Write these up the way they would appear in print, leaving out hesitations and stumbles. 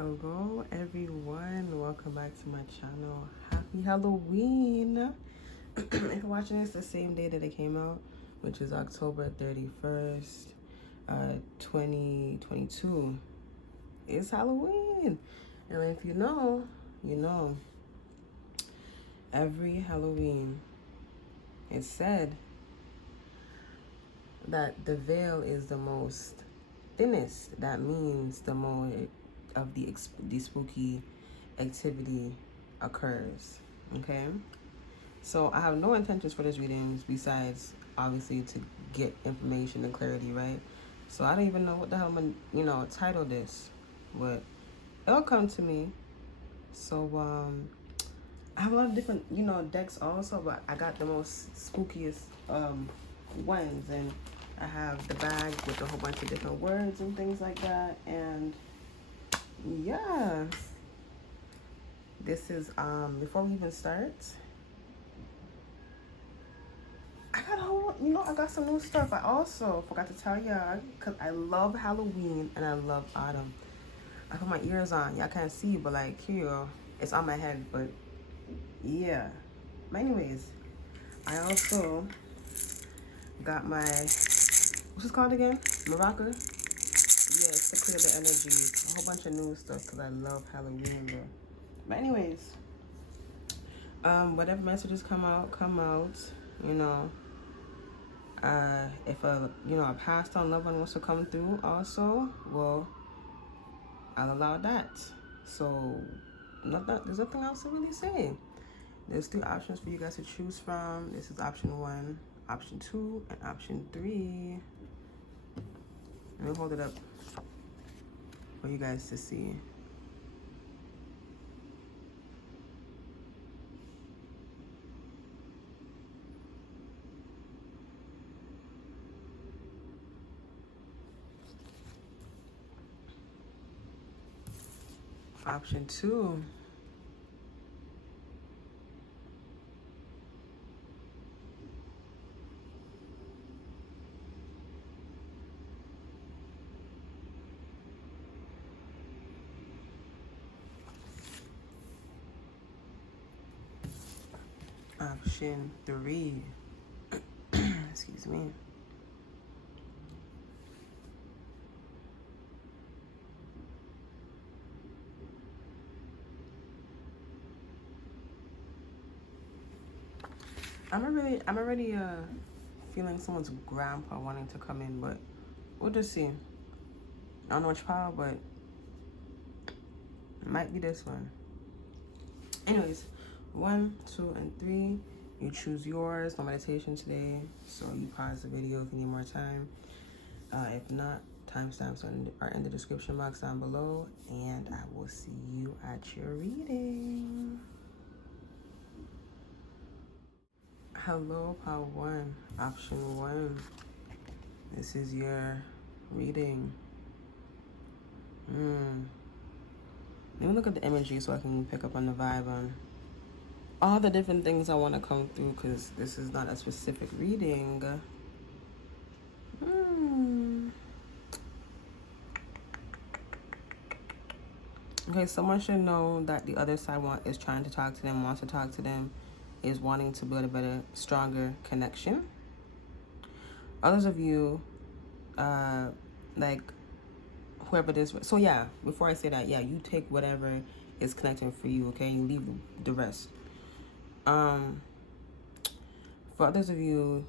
Hello everyone, welcome back to my channel. Happy Halloween. If you're watching this the same day that it came out, which is October 31st, 2022, it's Halloween. And if you know, you know. Every Halloween it's said that the veil is the most thinnest. That means the more of the spooky activity occurs. Okay, so I have no intentions for this readings besides obviously to get information and clarity, right? So I don't even know what the hell I'm gonna title this, but it'll come to me. So I have a lot of different decks also, but I got the most spookiest ones, and I have the bag with a whole bunch of different words and things like that. And yeah, this is before we even start, I got a whole I got some new stuff. I also forgot to tell y'all, because I love Halloween and I love autumn. I put my ears on. Y'all can't see, but like, here you go. It's on my head, but yeah. But anyways, I also got my, what's this called again? Maraca? Yeah, it's to clear the energy. A whole bunch of new stuff because I love Halloween, bro. But anyways, whatever messages come out, if a passed on loved one wants to come through also, well, I'll allow that. So there's nothing else to really say. There's 3 options for you guys to choose from. This is option 1, option 2, and option 3. Let me hold it up for you guys to see. Option 2. Option 3. Excuse me. I'm already feeling someone's grandpa wanting to come in, but we'll just see. I don't know which power, but it might be this one. Anyways, 1, 2, and 3. You choose yours. No meditation today, so you pause the video if you need more time. If not, timestamps are in the description box down below, and I will see you at your reading. Hello, Power 1, option 1. This is your reading. Let me look at the imagery so I can pick up on the vibe on all the different things I want to come through, because this is not a specific reading. Okay, someone should know that the other side is trying to talk to them, wants to talk to them, is wanting to build a better, stronger connection. Others of you, like whoever this, so yeah, before I say that, yeah, you take whatever is connecting for you, okay? You leave the rest. For others of you,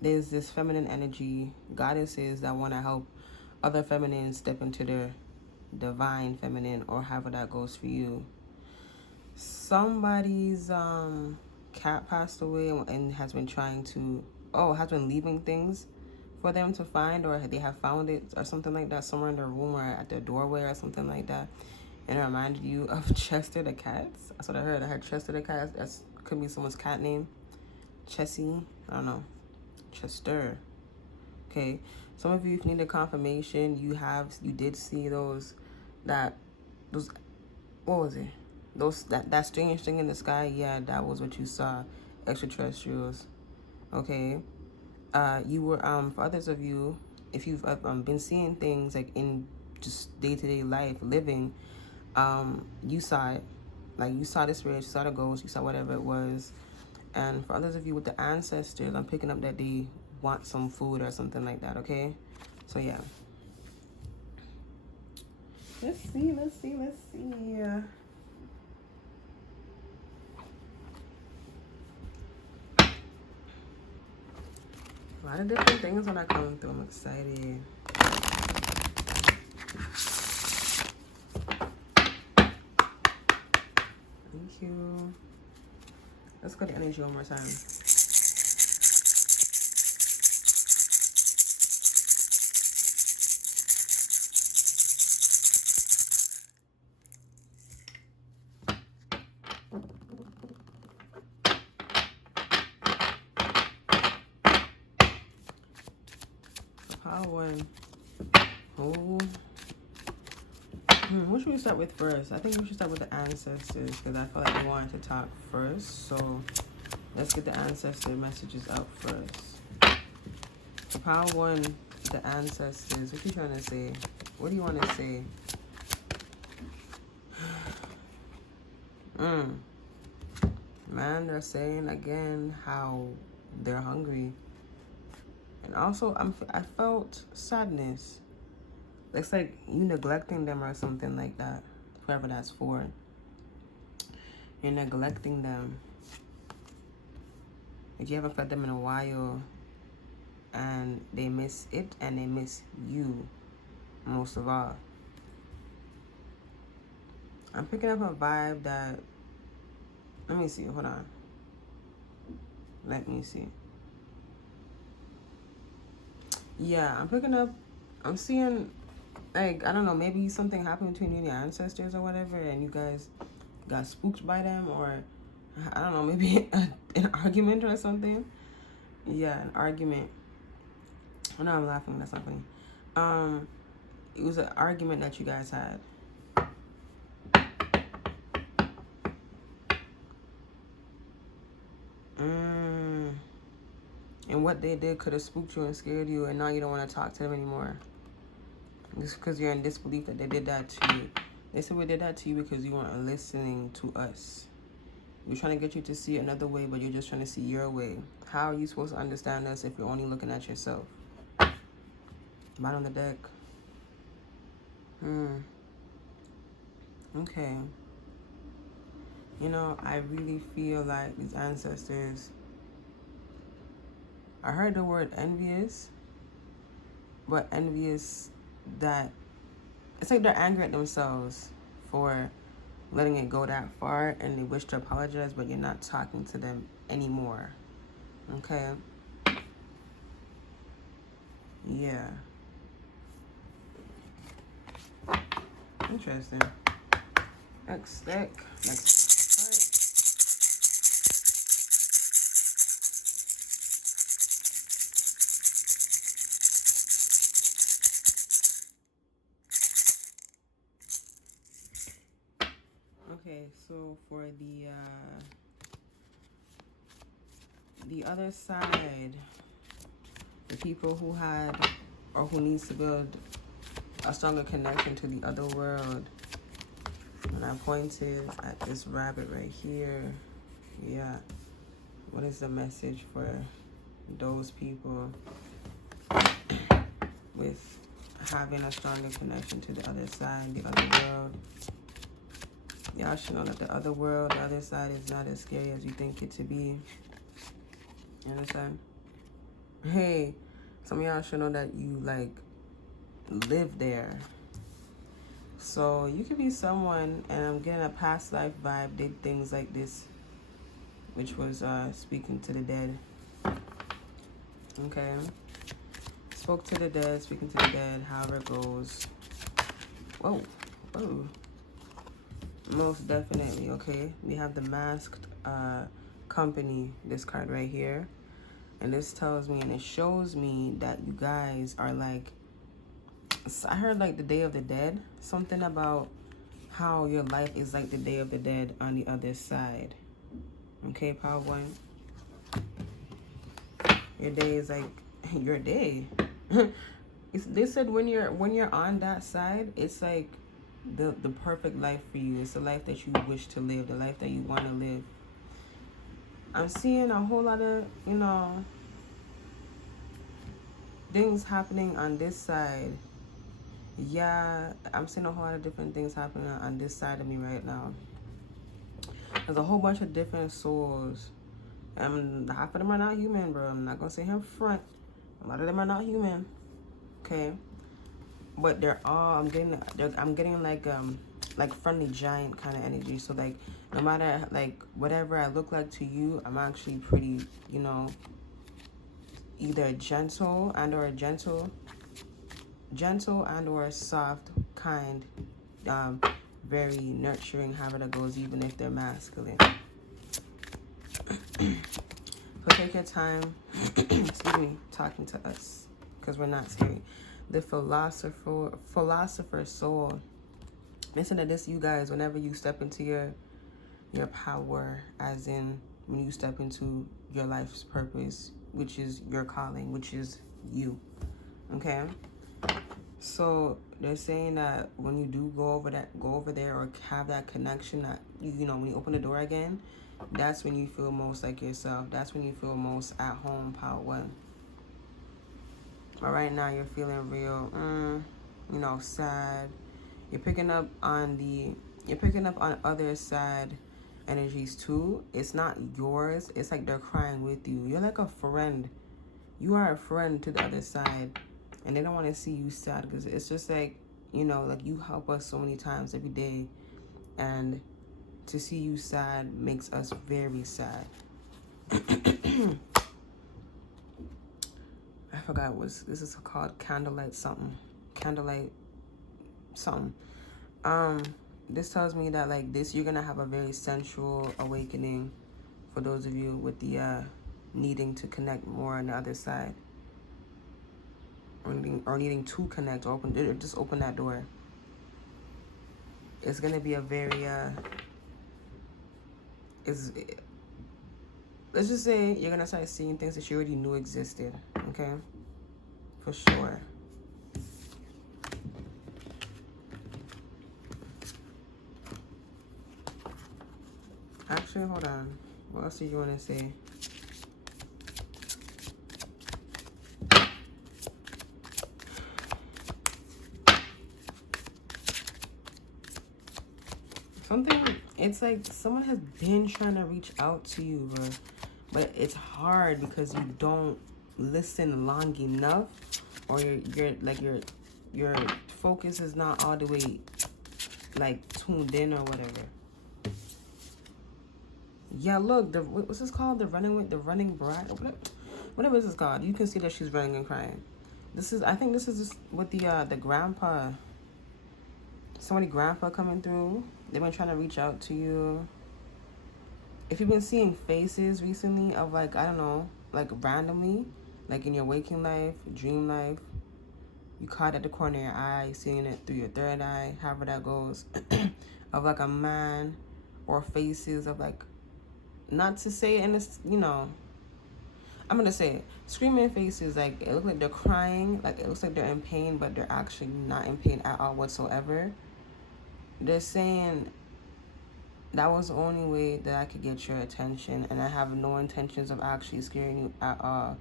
there's this feminine energy, goddesses that want to help other feminines step into their divine feminine, or however that goes for you. Somebody's cat passed away and has been has been leaving things for them to find, or they have found it or something like that somewhere in their room or at their doorway or something like that, and it reminded you of Chester the cat. That's what I heard. I heard Chester the cat. That could be someone's cat name. Chessie, I don't know. Chester. Okay, some of you, if you need a confirmation, you did see those what was it? That strange thing in the sky. Yeah, that was what you saw. Extraterrestrials. Okay. You were for others of you, if you've been seeing things like in just day-to-day life living, you saw it. Like, you saw the spirit, you saw the ghost, you saw whatever it was. And for others of you with the ancestors, I'm picking up that they want some food or something like that, okay? So, yeah. Let's see. A lot of different things when I come through. I'm excited. Thank you. Let's go to energy one more time. Power one. Oh. What should we start with first? I think we should start with the ancestors because I feel like we wanted to talk first. So let's get the ancestor messages out first. For power one, the ancestors. What you trying to say? What do you want to say? Man, they're saying again how they're hungry. And also, I felt sadness. It's like you neglecting them or something like that. Whoever that's for. You're neglecting them. Like you haven't fed them in a while. And they miss it and they miss you. Most of all. I'm picking up a vibe that... Let me see. Hold on. Let me see. Yeah, I'm picking up... I'm seeing... Like, I don't know, maybe something happened between you and your ancestors or whatever, and you guys got spooked by them, or, I don't know, maybe an argument or something. Yeah, an argument. I know I'm laughing, that's not funny. It was an argument that you guys had. And what they did could have spooked you and scared you, and now you don't want to talk to them anymore. Just because you're in disbelief that they did that to you. They said we did that to you because you weren't listening to us. We're trying to get you to see another way, but you're just trying to see your way. How are you supposed to understand us if you're only looking at yourself? Bottom of the deck. Okay. You know, I really feel like these ancestors... I heard the word envious, but envious that... It's like they're angry at themselves for letting it go that far, and they wish to apologize, but you're not talking to them anymore. Okay? Yeah. Interesting. Next deck. Next card. Okay, so for the other side, the people who had or who needs to build a stronger connection to the other world. And I pointed at this rabbit right here. Yeah. What is the message for those people with having a stronger connection to the other side, the other world? Y'all should know that the other world, the other side is not as scary as you think it to be. You understand? Hey, some of y'all should know that you, like, live there. So you could be someone, and I'm getting a past life vibe, did things like this, which was speaking to the dead. Okay. Spoke to the dead, speaking to the dead, however it goes. Whoa. Whoa. Most definitely, okay. We have the masked company, this card right here. And this tells me, and it shows me that you guys are like, I heard like the Day of the Dead. Something about how your life is like the Day of the Dead on the other side. Okay, power one. Your day is like your day. They said when you're on that side, it's like the perfect life for you. It's the life that you wish to live, the life that you want to live. I'm seeing a whole lot of, things happening on this side. Yeah, I'm seeing a whole lot of different things happening on this side of me right now. There's a whole bunch of different souls. And half of them are not human, bro. I'm not gonna say here front. A lot of them are not human. Okay. But they're all I'm getting like friendly giant kind of energy. So like no matter like whatever I look like to you, I'm actually pretty, either gentle and or soft, kind, very nurturing, however that goes, even if they're masculine. So take your time, excuse me, talking to us, because we're not scary. The philosopher soul. Listen to this, you guys, whenever you step into your power, as in when you step into your life's purpose, which is your calling, which is you. Okay? So they're saying that when you do go over there or have that connection, that when you open the door again, that's when you feel most like yourself. That's when you feel most at home, part one. But right now you're feeling real, sad. You're picking up on other sad energies too. It's not yours. It's like they're crying with you. You're like a friend. You are a friend to the other side. And they don't want to see you sad, because it's just like, like you help us so many times every day. And to see you sad makes us very sad. I forgot this is called candlelight something. This tells me that like this, you're going to have a very sensual awakening for those of you with the needing to connect more on the other side. Or needing to connect, or just open that door. It's gonna be a very let's just say you're gonna start seeing things that you already knew existed. Okay, for sure. Actually, hold on. What else do you want to say? It's like someone has been trying to reach out to you, bro. But it's hard because you don't listen long enough, or your focus is not all the way like tuned in or whatever. Yeah, look, what's this called? The running bride, whatever this is called. You can see that she's running and crying. I think this is just with the grandpa. Somebody grandpa coming through. They've been trying to reach out to you. If you've been seeing faces recently of like, I don't know, like randomly, like in your waking life, dream life, you caught at the corner of your eye, seeing it through your third eye, however that goes, of like a man, or faces of like, not to say, and it's, I'm gonna say it, screaming faces, like it looks like they're crying, like it looks like they're in pain, but they're actually not in pain at all whatsoever. They're saying that was the only way that I could get your attention, and I have no intentions of actually scaring you at all.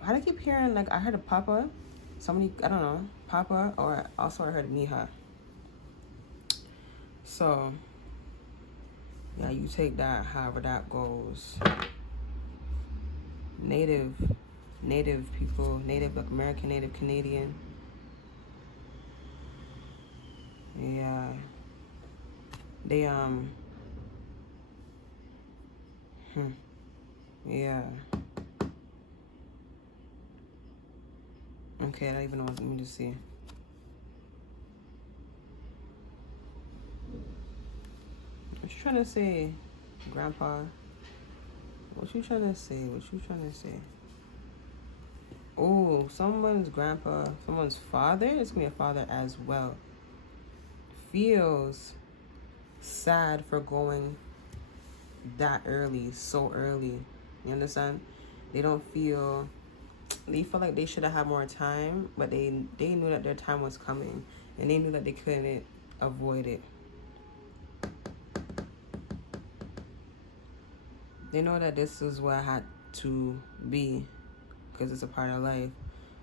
How do I keep hearing, like, I heard a Papa, somebody, I don't know, Papa, or also I heard Mija. So, yeah, you take that however that goes. Native people, Native American, Native Canadian. Yeah. They, yeah. Okay, I don't even know. Let me just see. What you trying to say, Grandpa? What you trying to say? Oh, someone's grandpa, someone's father, it's gonna be a father as well, feels sad for going that early, so early. You understand? They feel like they should have had more time, but they knew that their time was coming. and they knew that they couldn't avoid it. They know that this is what I had to be because it's a part of life.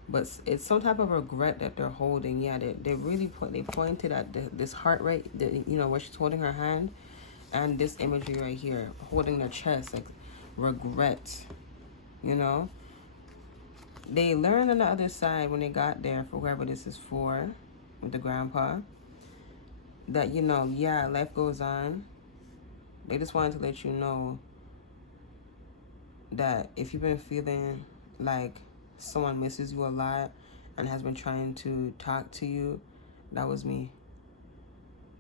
But it's some type of regret that they're holding. Yeah, they really pointed at this heart right, where she's holding her hand, and this imagery right here, holding their chest, like regret. They learned on the other side when they got there, for whoever this is for, with the grandpa, that yeah, life goes on. They just wanted to let you know that if you've been feeling like someone misses you a lot and has been trying to talk to you, that was me.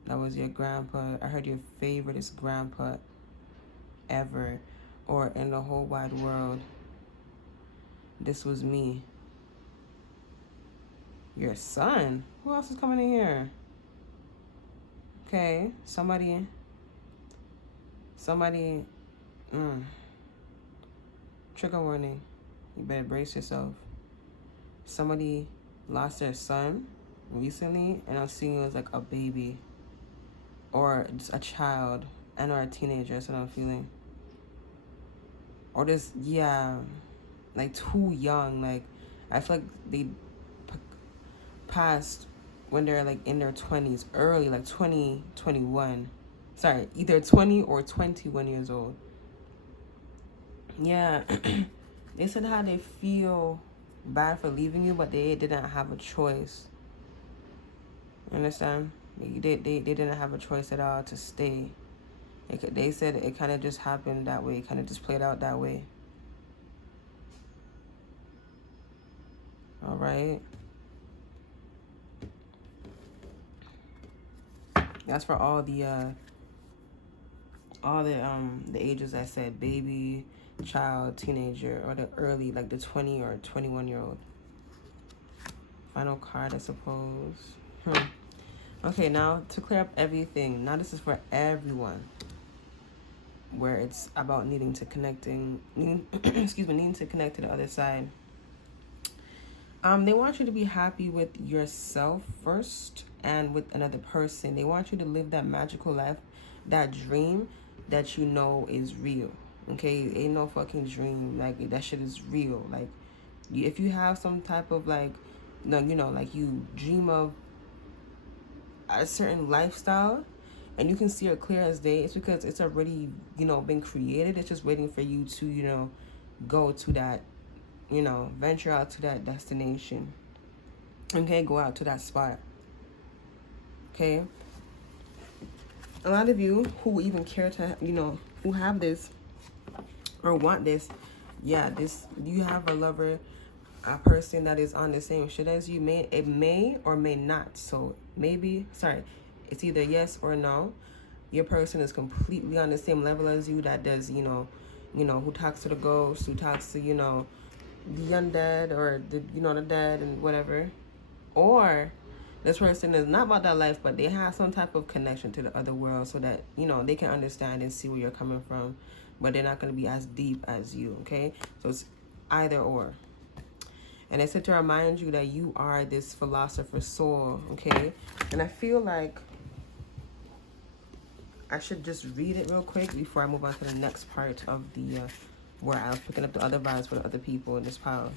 That was your grandpa. I heard your favoriteest grandpa ever, or in the whole wide world. This was me. Your son? Who else is coming in here? Okay, somebody. Trigger warning. You better brace yourself. Somebody lost their son recently, and I'm seeing it as like a baby or just a child or a teenager. That's what I'm feeling. Or just, yeah, like too young. Like, I feel like they passed when they're like in their 20s, early, like 20, 21. Sorry, either 20 or 21 years old. Yeah. They said how they feel bad for leaving you, but they didn't have a choice. You understand? They didn't have a choice at all to stay. They said it kind of just happened that way. It kind of just played out that way. All right. That's for all the ages I said: baby, child, teenager, or the early, like the 20 or 21-year-old. Final card, I suppose. Okay, now to clear up everything. Now this is for everyone, where it's about needing to connect to the other side. They want you to be happy with yourself first and with another person. They want you to live that magical life, that dream that you know is real. Okay, ain't no fucking dream. Like, that shit is real. Like, if you have some type of like you dream of a certain lifestyle and you can see it clear as day, it's because it's already been created. It's just waiting for you to go to that, venture out to that destination. Okay, go out to that spot. Okay, a lot of you who even care to who have this or want this, yeah, you have a lover, a person that is on the same shit as you. It may or may not. So it's either yes or no. Your person is completely on the same level as you, that does who talks to the ghost, who talks to the undead, or the dead and whatever. Or this person is not about that life, but they have some type of connection to the other world, so that they can understand and see where you're coming from, but they're not going to be as deep as you. Okay, so it's either or. And I said to remind you that you are this philosopher's soul, okay? And I feel like I should just read it real quick before I move on to the next part of the, where I was picking up the other vibes for the other people in this pile.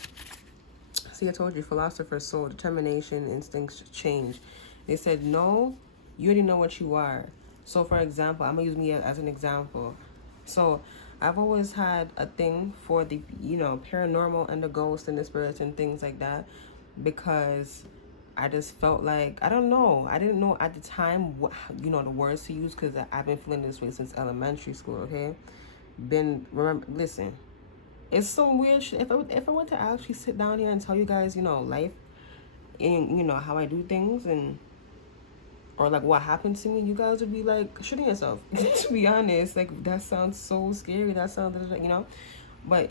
See, I told you, philosopher's soul, determination, instincts change. They said, no, you already know what you are. So, for example, I'm going to use me as an example. So, I've always had a thing for the, paranormal and the ghosts and the spirits and things like that, because I just felt like, I don't know. I didn't know at the time what, the words to use, because I've been feeling this way since elementary school, okay? Listen, it's some weird shit. If I were to actually sit down here and tell you guys, life and, how I do things or like what happened to me, you guys would be like shooting yourself. To be honest, like, that sounds so scary. That sounds, but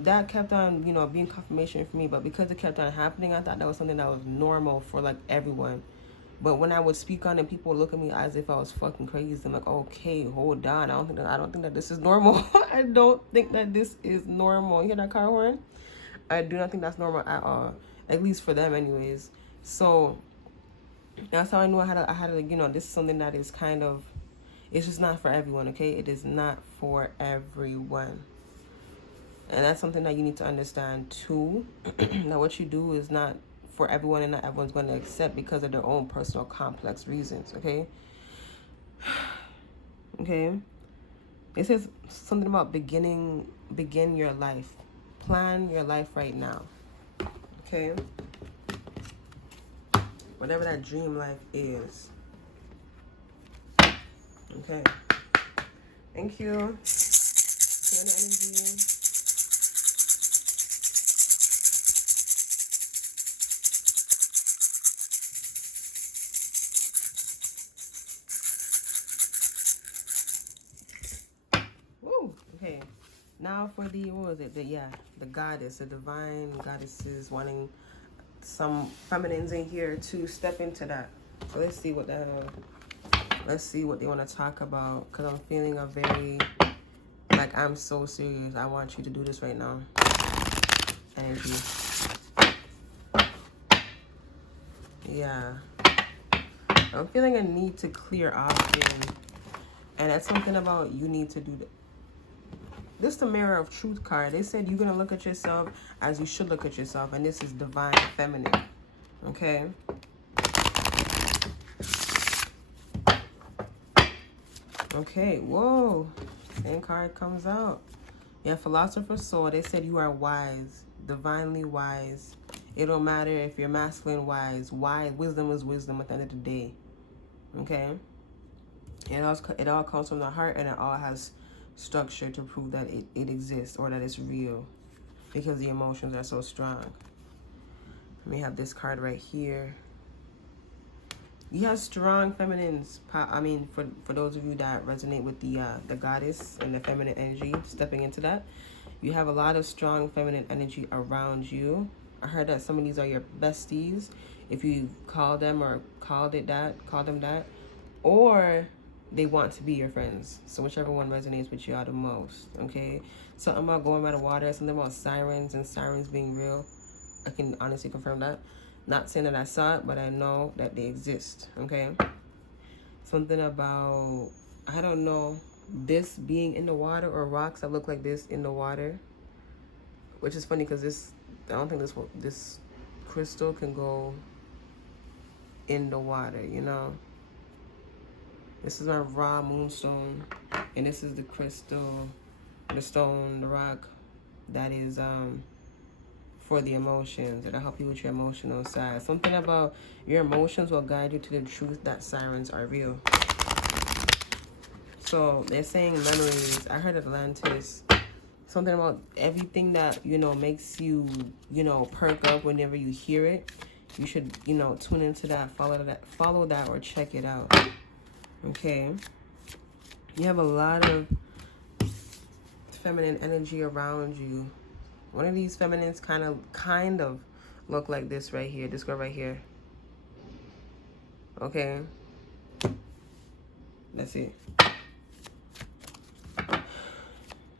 that kept on, being confirmation for me. But because it kept on happening, I thought that was something that was normal for like everyone. But when I would speak on it, people would look at me as if I was fucking crazy. I'm like, okay, hold on. I don't think that this is normal. I don't think that this is normal. You hear that car horn? I do not think that's normal at all. At least for them anyways. So That's how I knew I had to, you know, this is something that is kind of, it's just not for everyone, okay? It is not for everyone. And that's something that you need to understand too. Now, what you do is not for everyone, and not everyone's going to accept because of their own personal complex reasons, okay? Okay? It says something about begin your life. Plan your life right now, okay? Whatever that dream life is. Okay. Thank you. Feel the energy. Woo. Okay. Now for the, what was it? The goddess, the divine goddesses wanting some feminines in here to step into that. So let's see what they want to talk about, because I'm feeling a very, like, I'm so serious. I want you to do this right now. Energy. Yeah. I'm feeling a need to clear often. And that's something about you need to do that. This is the Mirror of Truth card. They said you're going to look at yourself as you should look at yourself. And this is divine feminine. Okay? Okay. Whoa. Same card comes out. Yeah, Philosopher's Soul. They said you are wise. Divinely wise. It don't matter if you're masculine wise. Wise. Wisdom is wisdom at the end of the day. Okay? It all comes from the heart, and it all has structure to prove that it exists or that it's real, because the emotions are so strong. Let me have this card right here. You have strong feminines. I mean, for those of you that resonate with the goddess and the feminine energy, stepping into that, you have a lot of strong feminine energy around you. I heard that some of these are your besties, if you call them or call them that, or they want to be your friends. So whichever one resonates with you the most, okay? Something about going by the water, something about sirens and sirens being real. I can honestly confirm that. Not saying that I saw it, but I know that they exist, okay? Something about, I don't know, this being in the water, or rocks that look like this in the water. Which is funny because I don't think this crystal can go in the water, you know? This is my raw moonstone, and this is the crystal, the stone, the rock that is for the emotions. It'll help you with your emotional side. Something about your emotions will guide you to the truth that sirens are real. So they're saying memories. I heard Atlantis. Something about everything that, you know, makes you, you know, perk up whenever you hear it. You should, you know, tune into that, follow that, or check it out. Okay, you have a lot of feminine energy around you. One of these feminines kind of look like this right here, this girl right here. Okay, that's it.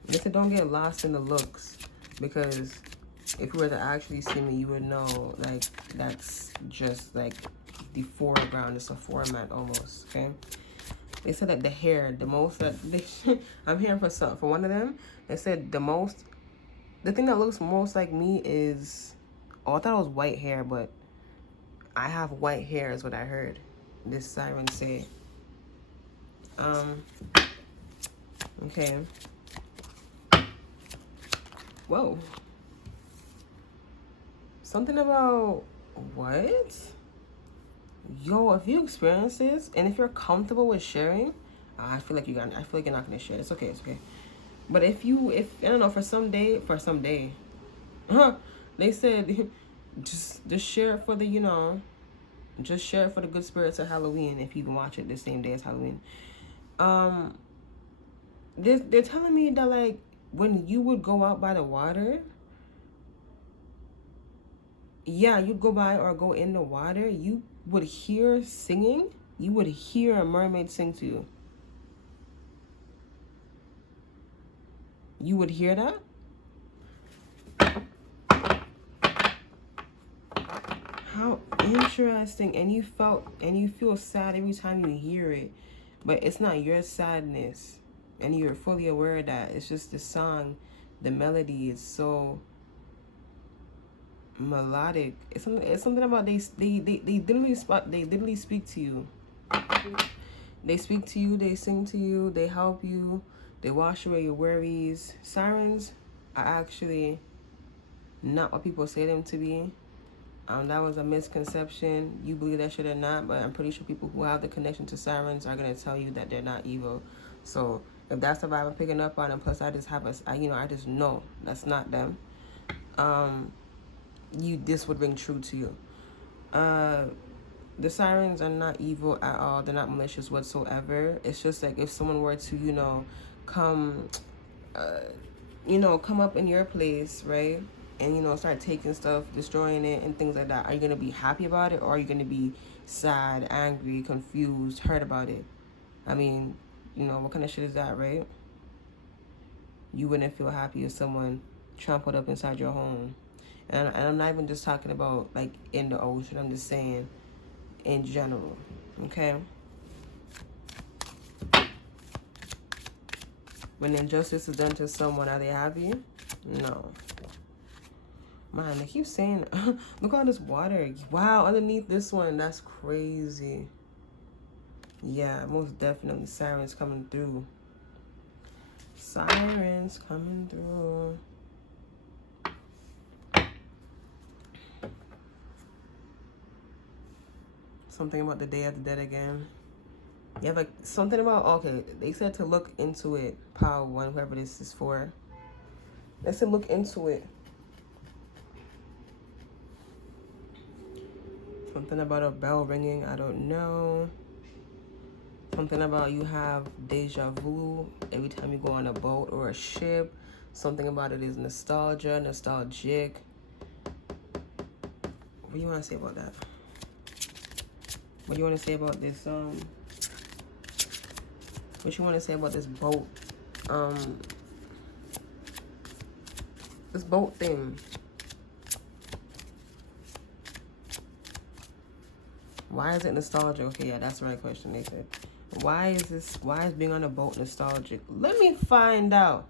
Listen, don't get lost in the looks, because if you were to actually see me, you would know, like, that's just like the foreground. It's a format almost. Okay. They said that the hair, the most that I'm hearing for one of them, they said the thing that looks most like me is, oh, I thought it was white hair, but I have white hair is what I heard this siren say. Okay. Whoa. Something about what? Yo, if you experience this, and if you're comfortable with sharing, I feel like you're not gonna share. It's okay. But if I don't know, for some day, they said just share it for the, you know, just share it for the good spirits of Halloween. If you can watch it the same day as Halloween, they're telling me that, like, when you would go out by the water, yeah, you'd go by or go in the water, you would hear singing. You would hear a mermaid sing to you. You would hear that? How Interesting. And you feel sad every time you hear it, but it's not your sadness, and you're fully aware of that. It's just the song, the melody is so melodic. It's something about they literally speak to you. They speak to you, they sing to you, they help you, they wash away your worries. Sirens are actually not what people say them to be. That was a misconception. You believe that shit or not, but I'm pretty sure people who have the connection to sirens are gonna tell you that they're not evil. So if that's the vibe I'm picking up on, and plus I just have I just know that's not them. This would ring true to you. The sirens are not evil at all. They're not malicious whatsoever. It's just like if someone were to, come, come up in your place, right? And, start taking stuff, destroying it and things like that. Are you going to be happy about it, or are you going to be sad, angry, confused, hurt about it? I mean, what kind of shit is that, right? You wouldn't feel happy if someone trampled up inside your home. And I'm not even just talking about, like, in the ocean. I'm just saying in general, okay? When injustice is done to someone, are they happy? No. Man, they keep saying, look at all this water. Wow, underneath this one, that's crazy. Yeah, most definitely sirens coming through. Sirens coming through. Something about the Day of the Dead again. You have something about, okay, they said to look into it. Power 1, whoever this is for. They said look into it. Something about a bell ringing, I don't know. Something about you have deja vu every time you go on a boat or a ship. Something about it is nostalgia, nostalgic. What do you want to say about that? What do you want to say about this, what you want to say about this boat, this boat thing? Why is it nostalgic? Okay, yeah, that's the right question. They said, why is being on a boat nostalgic? Let me find out.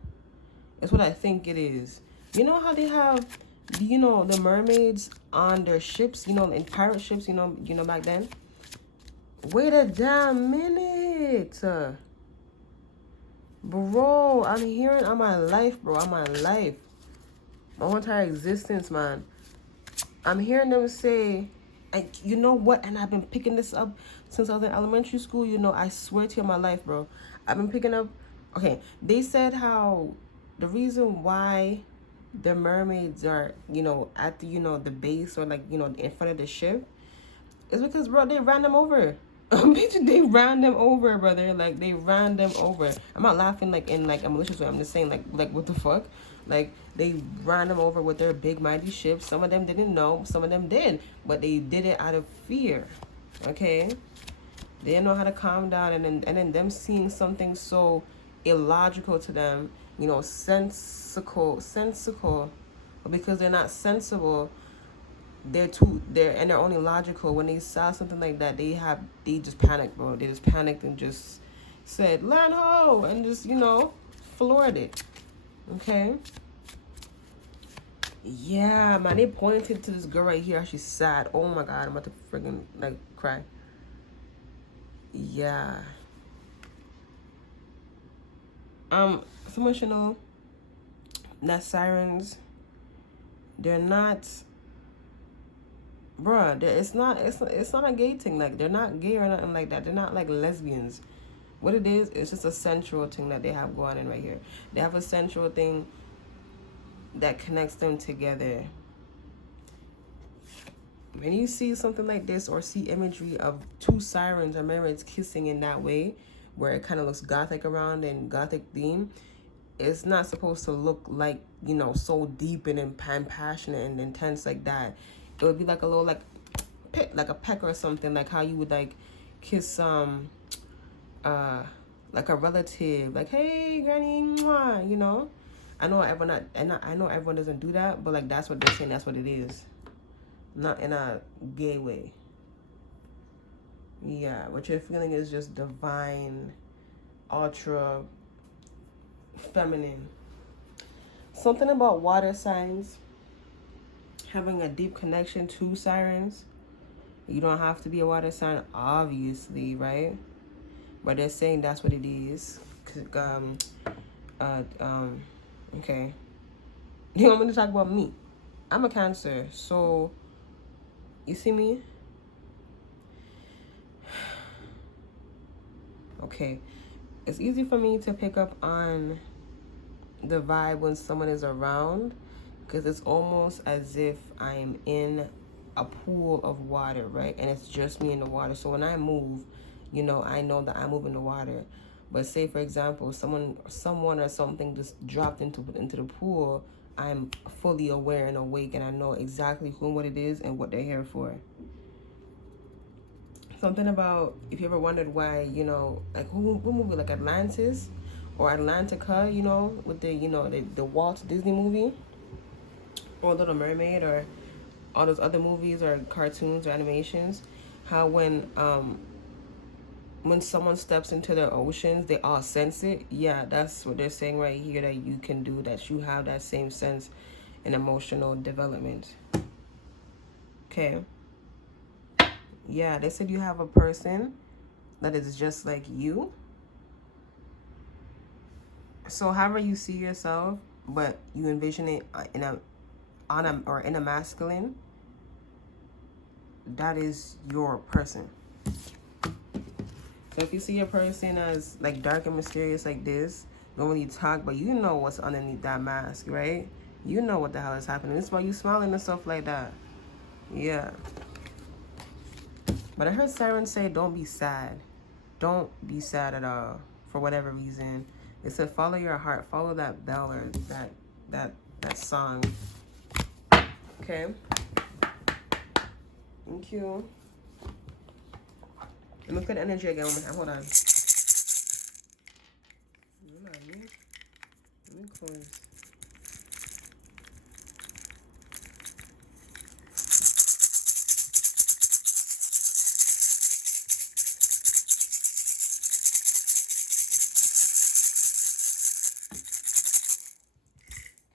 It's what I think it is. You know how they have, the mermaids on their ships, in pirate ships, back then? Wait a damn minute. Bro, I'm hearing on my life, bro. On my life. My whole entire existence, man. I'm hearing them say, you know what? And I've been picking this up since I was in elementary school. I swear to you on my life, bro. I've been picking up. Okay, they said how the reason why the mermaids are, at the, the base or like, in front of the ship is because, bro, they ran them over. Bitch, they ran them over, brother. Like, they ran them over. I'm not laughing like in like a malicious way. I'm just saying like what the fuck? Like, they ran them over with their big mighty ships. Some of them didn't know, some of them did, but they did it out of fear. Okay, they didn't know how to calm down, and then them seeing something so illogical to them, sensical, but because they're not sensible, they're only logical. When they saw something like that, they just panicked, bro. They just panicked and just said land ho, and just floored it. Okay, yeah, man, they pointed to this girl right here. She's sad. Oh my god, I'm about to friggin' like cry. Yeah. Someone should know that sirens, they're not, bruh, it's not a gay thing. Like, they're not gay or nothing like that. They're not like lesbians. What it is, it's just a sensual thing that they have going on right here. They have a sensual thing that connects them together. When you see something like this, or see imagery of two sirens or mermaids kissing in that way, where it kind of looks gothic around and gothic theme, it's not supposed to look like, so deep and passionate and intense like that. It would be like a little like a peck or something, like how you would like kiss like a relative, like, hey granny, mwah, I know everyone doesn't do that, but like that's what they're saying, that's what it is. not in a gay way. Yeah, what you're feeling is just divine, ultra feminine. Something about water signs having a deep connection to sirens. You don't have to be a water sign, obviously, right? But they're saying that's what it is. Okay. You want me to talk about me? I'm a Cancer, so you see me? Okay. It's easy for me to pick up on the vibe when someone is around, because it's almost as if I'm in a pool of water, right? And it's just me in the water. So when I move, you know, I know that I move in the water. But say, for example, someone or something just dropped into the pool, I'm fully aware and awake, and I know exactly who and what it is and what they're here for. Something about, if you ever wondered why, you know, like who movie, like Atlantis or Atlantica, you know, with the, you know, the Walt Disney movie, or Little Mermaid, or all those other movies or cartoons or animations, how when someone steps into the oceans, they all sense it. Yeah, that's what they're saying right here, that you can do, that you have that same sense in emotional development. Okay. Yeah, they said you have a person that is just like you. So however you see yourself, but you envision it in a masculine, that is your person. So if you see a person as like dark and mysterious like this, don't really talk, but you know what's underneath that mask, right? You know what the hell is happening. That's why you smiling and stuff like that. Yeah. But I heard sirens say don't be sad. Don't be sad at all for whatever reason. They said follow your heart, follow that bell or that song. Okay. Thank you. Let me put the energy again. Hold on. Let me close.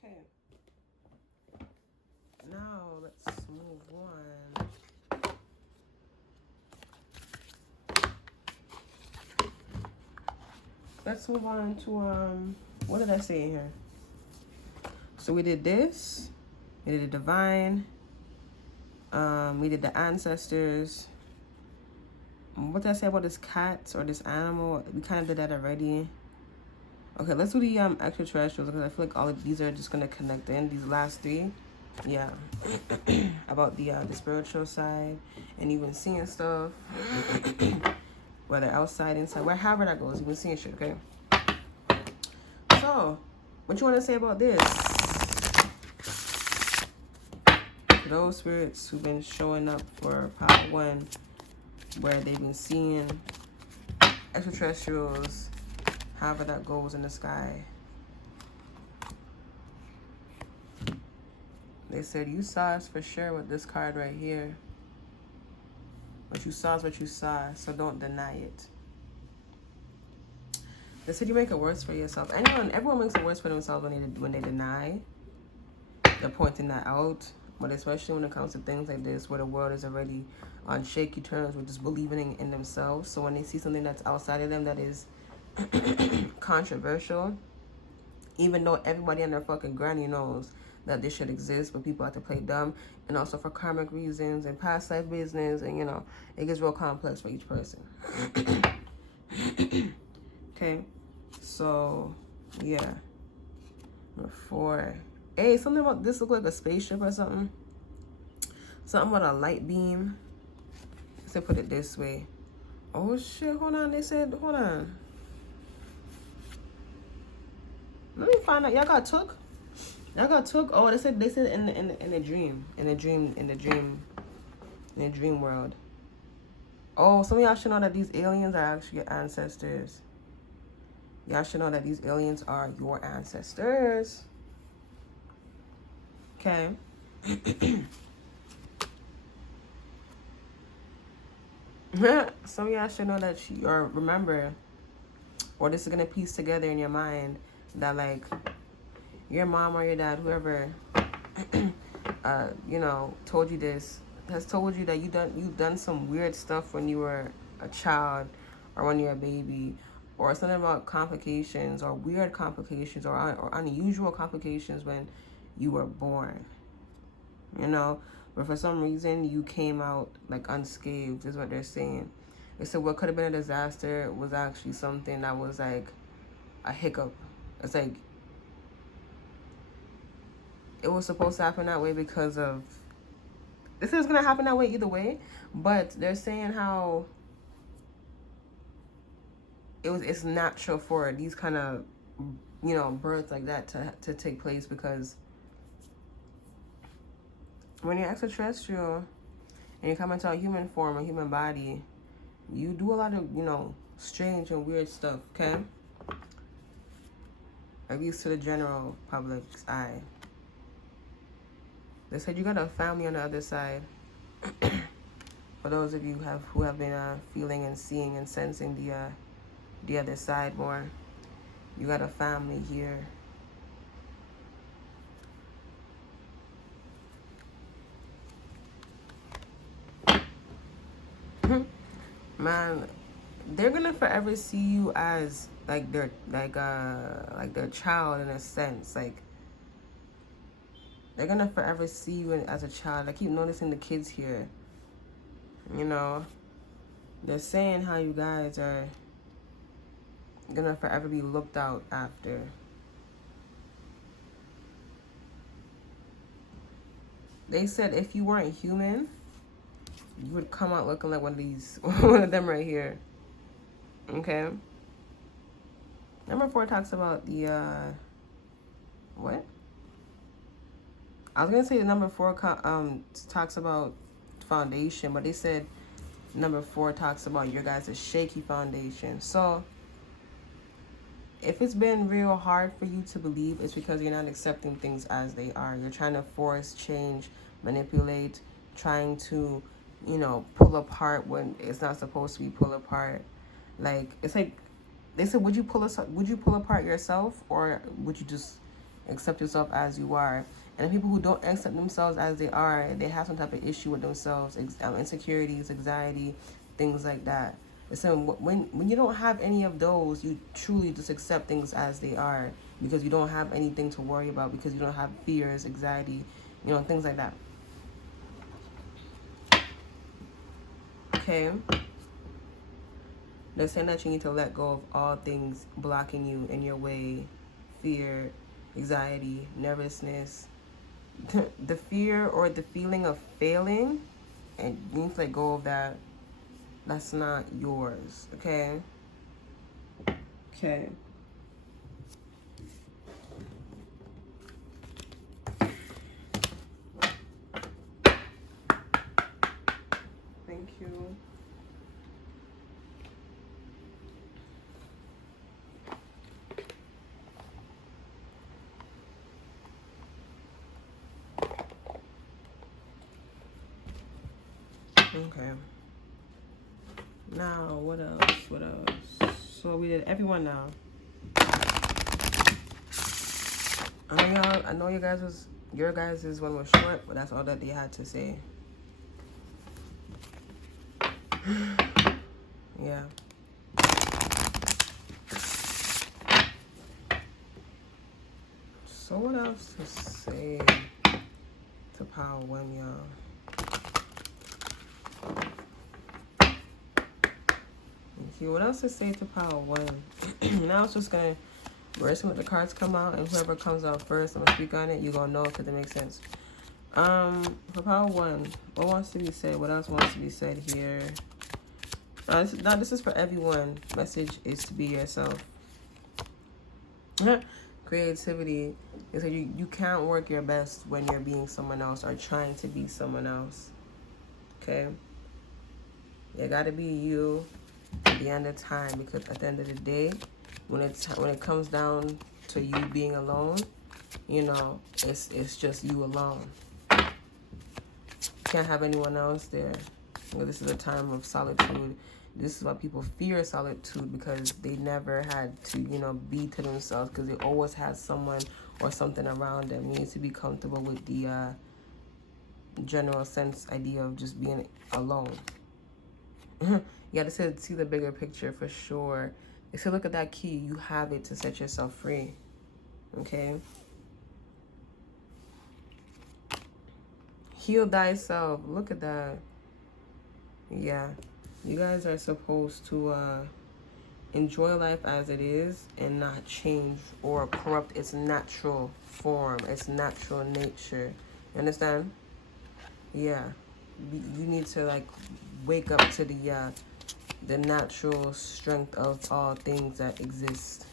Okay. Now let's move on. Let's move on to what did I say here? So we did this, we did the divine, we did the ancestors. What did I say about this cat or this animal? We kind of did that already. Okay, let's do the extraterrestrials, because I feel like all of these are just gonna connect in, these last three. Yeah. About the spiritual side and even seeing stuff. Whether outside, inside, wherever that goes, even seeing shit, okay? So, what you want to say about this? Those spirits who've been showing up for part one, where they've been seeing extraterrestrials, however that goes in the sky. They said you saw us for sure with this card right here. What you saw is what you saw, so don't deny it. They said you make it worse for yourself. Everyone makes it worse for themselves when they deny. They're pointing that out. But especially when it comes to things like this, where the world is already on shaky terms with just believing in themselves. So when they see something that's outside of them that is controversial, even though everybody and their fucking granny knows that this should exist, but people have to play dumb, and also for karmic reasons and past life business, and you know, it gets real complex for each person. Okay, so yeah. Number 4. Hey, something about this look like a spaceship or something. Something about a light beam. Let's put it this way. Oh shit, hold on. They said, hold on. Let me find out. Y'all got took? Y'all got took? Oh, they said in the dream world. Oh, some of y'all should know that these aliens are actually your ancestors. Y'all should know that these aliens are your ancestors. Okay. Some of y'all should know that or remember, or this is gonna piece together in your mind that like your mom or your dad, whoever, you know, told you this, has told you that you've done some weird stuff when you were a child or when you're a baby, or something about complications or weird complications or unusual complications when you were born, you know, but for some reason you came out like unscathed is what they're saying. They said what could have been a disaster was actually something that was like a hiccup. It's like it was supposed to happen that way because of this is gonna happen that way either way, but they're saying how it's natural for these kind of, you know, births like that to take place, because when you're extraterrestrial and you come into a human form, a human body, you do a lot of, you know, strange and weird stuff, okay? At least to the general public's eye. They said you got a family on the other side. For those of you who have been feeling and seeing and sensing the other side more, you got a family here. Man, they're gonna forever see you as like their their child in a sense. Like they're gonna forever see you as a child. I keep noticing the kids here. You know, they're saying how you guys are gonna forever be looked out after. They said if you weren't human, you would come out looking like one of them right here. Okay. Number 4 talks about the what? I was gonna say the number 4 talks about foundation, but they said number 4 talks about your guys' shaky foundation. So if it's been real hard for you to believe, it's because you're not accepting things as they are. You're trying to force, change, manipulate, trying to, you know, pull apart when it's not supposed to be pull apart. Like it's like they said, would you pull apart yourself, or would you just accept yourself as you are? And the people who don't accept themselves as they are, they have some type of issue with themselves, insecurities, anxiety, things like that. So when you don't have any of those, you truly just accept things as they are, because you don't have anything to worry about, because you don't have fears, anxiety, you know, things like that. Okay. They're saying that you need to let go of all things blocking you in your way. Fear, anxiety, nervousness, the fear or the feeling of failing, and you need to let go of that. That's not yours, okay? Okay. Thank you. Okay. Now, what else? So we did everyone now. I know your guys' one was short, but that's all that they had to say. Yeah. So what else to say to Power 1, y'all? What else to say to Power 1? Now it's just gonna let the cards come out, and whoever comes out first, I'm gonna speak on it. You gonna know because it makes sense. For Power 1, what wants to be said? What else wants to be said here? This is for everyone. Message is to be yourself. Creativity is that you can't work your best when you're being someone else or trying to be someone else. Okay? You gotta be you at the end of time, because at the end of the day, when it comes down to you being alone, you know, it's just you alone. Can't have anyone else there. Well, this is a time of solitude. This is why people fear solitude, because they never had to, be to themselves, because they always had someone or something around them. You need to be comfortable with the general sense idea of just being alone. You got to see the bigger picture for sure. If you look at that key, you have it to set yourself free. Okay? Heal thyself. Look at that. Yeah. You guys are supposed to enjoy life as it is and not change or corrupt its natural form, its natural nature. You understand? Yeah. You need to, like, wake up to the natural strength of all things that exist.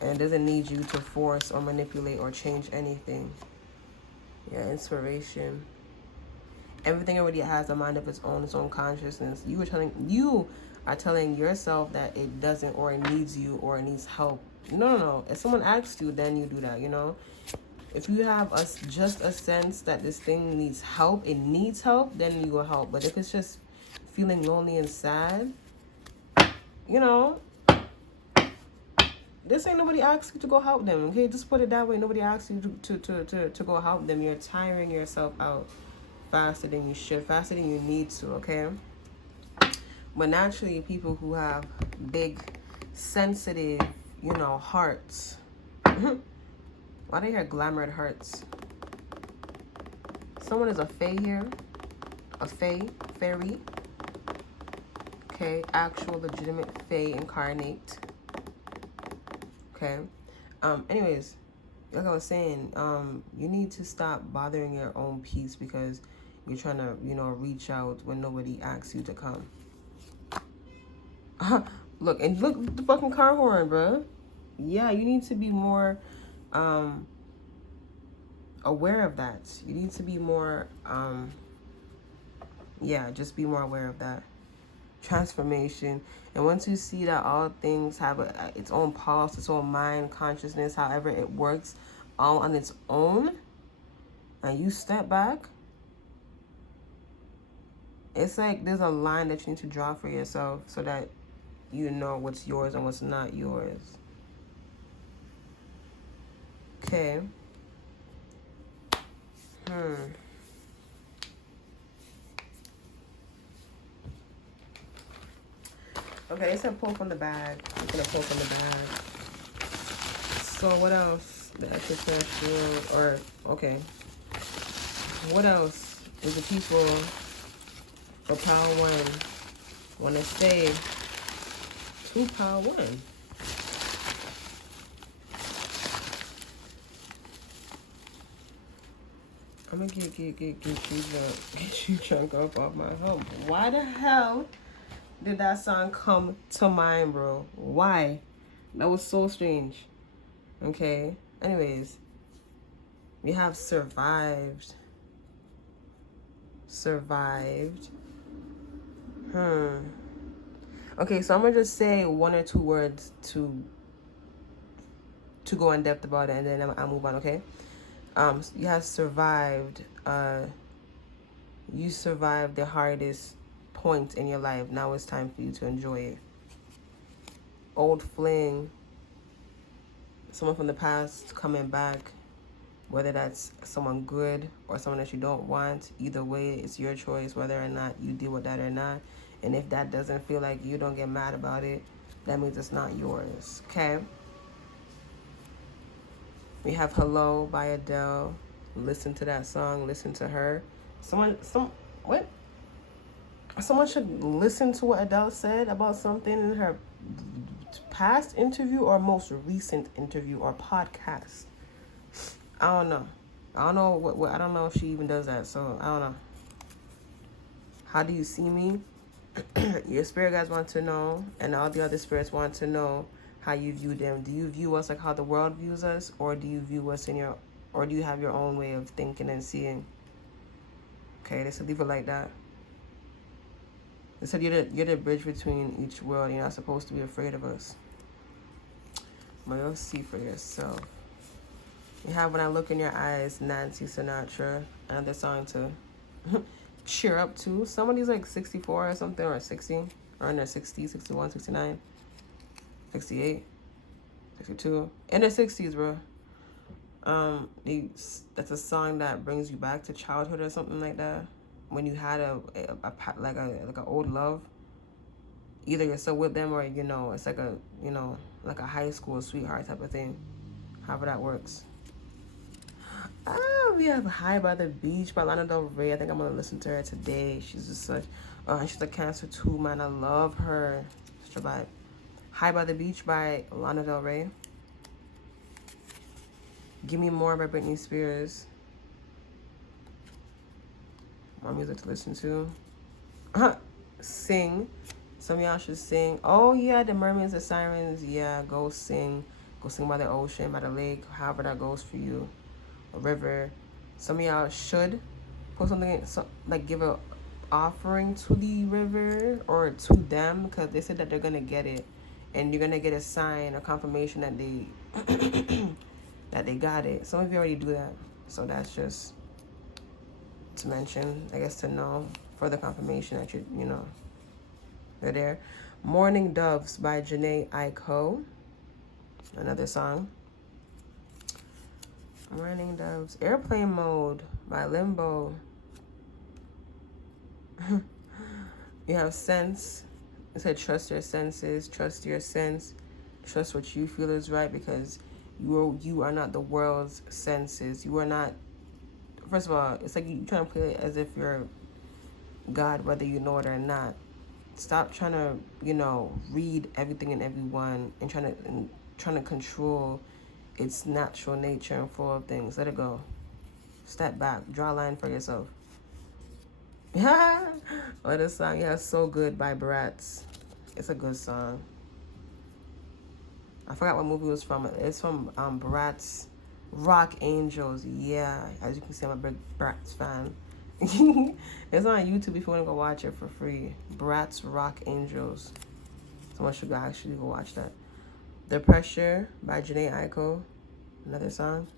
And it doesn't need you to force or manipulate or change anything. Yeah, inspiration. Everything already has a mind of its own consciousness. You are telling yourself that it doesn't, or it needs you, or it needs help. No. If someone asks you, then you do that, If you have just a sense that this thing needs help, it needs help, then you will help. But if it's just feeling lonely and sad, this ain't nobody asks you to go help them, okay? Just put it that way. Nobody asks you to go help them. You're tiring yourself out faster than you should, faster than you need to, okay? But naturally, people who have big, sensitive, hearts. Why do you hear glamored hearts? Someone is a fae here. A fairy. Okay, actual, legitimate fae incarnate. Okay. Anyways, like I was saying, you need to stop bothering your own peace because you're trying to, reach out when nobody asks you to come. Look at the fucking car horn, bro. Yeah, you need to be more aware of that. You need to be more just be more aware of that. Transformation. And once you see that all things have its own pulse, its own mind, consciousness, however it works all on its own, and you step back, it's like there's a line that you need to draw for yourself so that you know what's yours and what's not yours. Okay. Okay, it's a pull from the bag. I'm gonna pull from the bag. So what else? The extraterrestrial, okay. What else is the people for Power 1 want to say to Power 1? I'm gonna get you drunk off my hump. Why the hell did that song come to mind, bro? Why? That was so strange. Okay. Anyways, we have survived. Okay, so I'm gonna just say one or two words to go in depth about it, and then I'll move on. Okay. You have survived. You survived the hardest point in your life. Now it's time for you to enjoy it. Old fling. Someone from the past coming back. Whether that's someone good or someone that you don't want. Either way, it's your choice whether or not you deal with that or not. And if that doesn't feel like you, don't get mad about it. That means it's not yours. Okay? We have Hello by Adele. Listen to that song. Listen to her. Someone should listen to what Adele said about something in her past interview or most recent interview or podcast. I don't know. I don't know if she even does that, so I don't know. How do you see me? Your spirit guides want to know, and all the other spirits want to know how you view them. Do you view us like how the world views us, or do you view us or do you have your own way of thinking and seeing? Okay, they said leave it like that. They said you're the bridge between each world. You're not supposed to be afraid of us. But you'll see for yourself. You have When I Look in Your Eyes, Nancy Sinatra. Another song to cheer up to. Somebody's like 64 or something, or 60, or in their 60, 61, 69, 68, 62, in their 60s, bro. That's a song that brings you back to childhood or something like that. When you had like an old love, either you're still with them or it's like a like a high school sweetheart type of thing. However that works. We have High by the Beach by Lana Del Rey. I think I'm gonna listen to her today. She's just such, she's a Cancer too, man. I love her. Such a vibe. High by the Beach by Lana Del Rey. Give Me More by Britney Spears. More music to listen to. Sing. Some of y'all should sing. Oh yeah, the Mermaids, the Sirens. Yeah, go sing. Go sing by the ocean, by the lake, however that goes for you. A river. Some of y'all should put something, like give a offering to the river or to them, because they said that they're gonna get it, and you're gonna get a sign, a confirmation that they that they got it. Some of you already do that, so that's just to mention, I guess, to know, for the confirmation that they're there. Morning Doves by Janae Aiko. Another song. Morning Doves. Airplane Mode by Limbo. You have Sense. It said trust your senses, trust your sense, trust what you feel is right, because you are not the world's senses. You are not, first of all, it's like you trying to play it as if you're God, whether you know it or not. Stop trying to, read everything and everyone and trying to control its natural nature and flow of things. Let it go. Step back. Draw a line for yourself. What a song. Yeah, So Good by Bratz. It's a good song. I forgot what movie it was from. It's from Bratz. Rock Angels. Yeah. As you can see, I'm a big Bratz fan. It's on YouTube if you want to go watch it for free. Bratz Rock Angels. Someone should actually go watch that. The Pressure by Janae Aiko. Another song.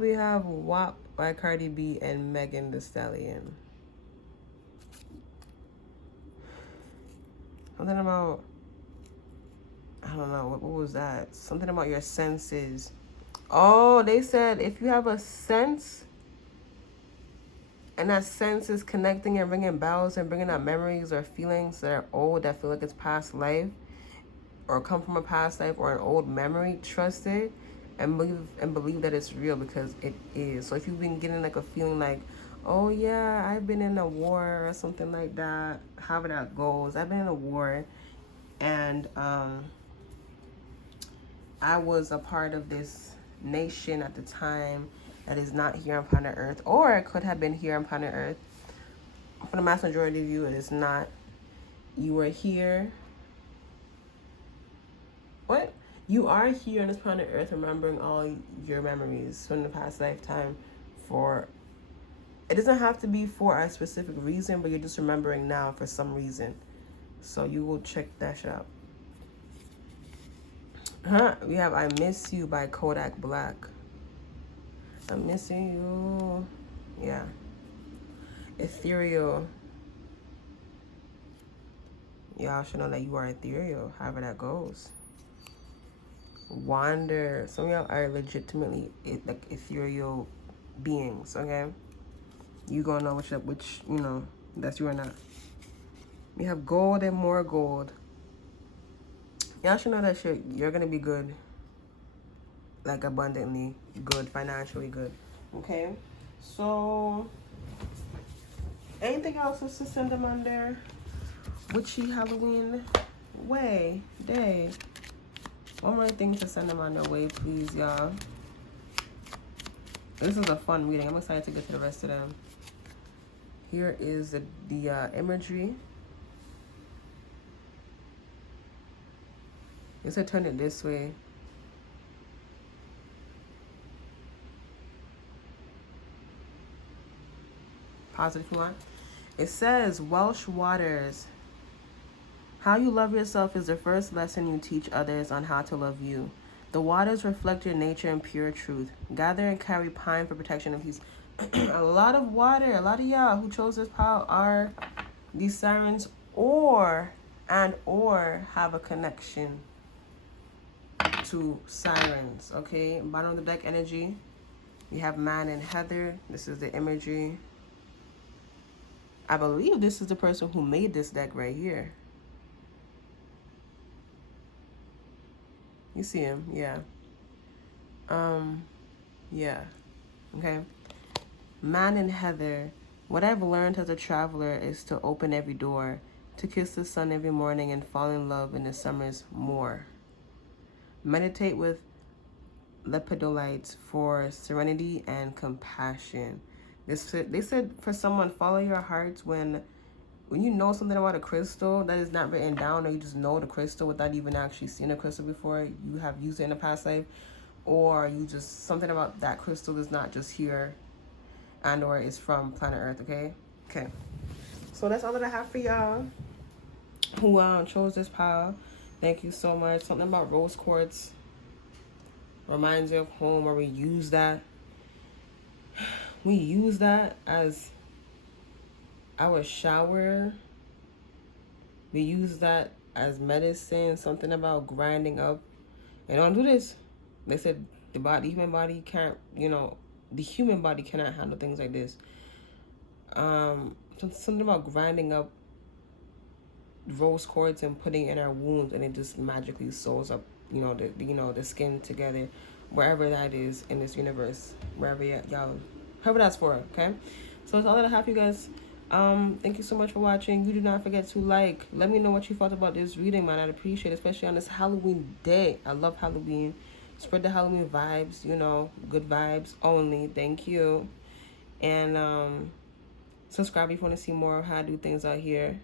We have WAP by Cardi B and Megan Thee Stallion. Something about, I don't know, what was that? Something about your senses. Oh, they said if you have a sense, and that sense is connecting and ringing bells and bringing up memories or feelings that are old, that feel like it's past life, or come from a past life or an old memory, trust it and believe that it's real, because it is. So if you've been getting like a feeling like, oh yeah, I've been in a war or something like that, however that goes, I've been in a war, and I was a part of this nation at the time that is not here on planet Earth, or it could have been here on planet Earth. For the mass majority of you, it is not. You were here. What? You are here on this planet Earth, remembering all your memories from the past lifetime. It doesn't have to be for a specific reason, but you're just remembering now for some reason. So you will check that shit out. We have I Miss You by Kodak Black. I'm missing you. Yeah. Ethereal. Y'all should know that you are ethereal, however that goes. Wander. Some of y'all are legitimately like ethereal beings, okay? You gonna know which that's you or not. We have Gold and More Gold. Y'all should know that shit. You're gonna be good. Like abundantly good, financially good. Okay? So anything else is to send them on there? Witchy Halloween day. One more thing to send them on their way, please, y'all. This is a fun reading. I'm excited to get to the rest of them. Here is the imagery. You said turn it this way. Pause it if you want. It says, Welsh Waters. How you love yourself is the first lesson you teach others on how to love you. The waters reflect your nature and pure truth. Gather and carry pine for protection and peace. A lot of water. A lot of y'all who chose this pile are these sirens, or have a connection to sirens. Okay, bottom of the deck energy, you have Man and Heather. This is the imagery. I believe this is the person who made this deck right here. You see him? Yeah. Yeah. Okay. Man and Heather. What I've learned as a traveler is to open every door, to kiss the sun every morning and fall in love in the summers more. Meditate with lepidolites for serenity and compassion. They said for someone, follow your hearts. When you know something about a crystal that is not written down, or you just know the crystal without even actually seeing a crystal before, you have used it in a past life, or you just, something about that crystal is not just here and or is from planet Earth. Okay, so that's all that I have for y'all who chose this pile. Thank you so much. Something about rose quartz reminds you of home, or we use that as our shower. We use that as medicine. Something about grinding up. And don't do this. They said the human body can't, the human body cannot handle things like this. Something about grinding up rose quartz and putting it in our wounds, and it just magically sews up, the skin together, wherever that is in this universe, wherever y'all, however that's for. Okay, so that's all that I have for you guys. Thank you so much for watching. You do not forget to let me know what you thought about this reading, man. I'd appreciate it, especially on this Halloween day. I love Halloween. Spread the Halloween vibes, good vibes only. Thank you. And subscribe if you want to see more of how I do things out here.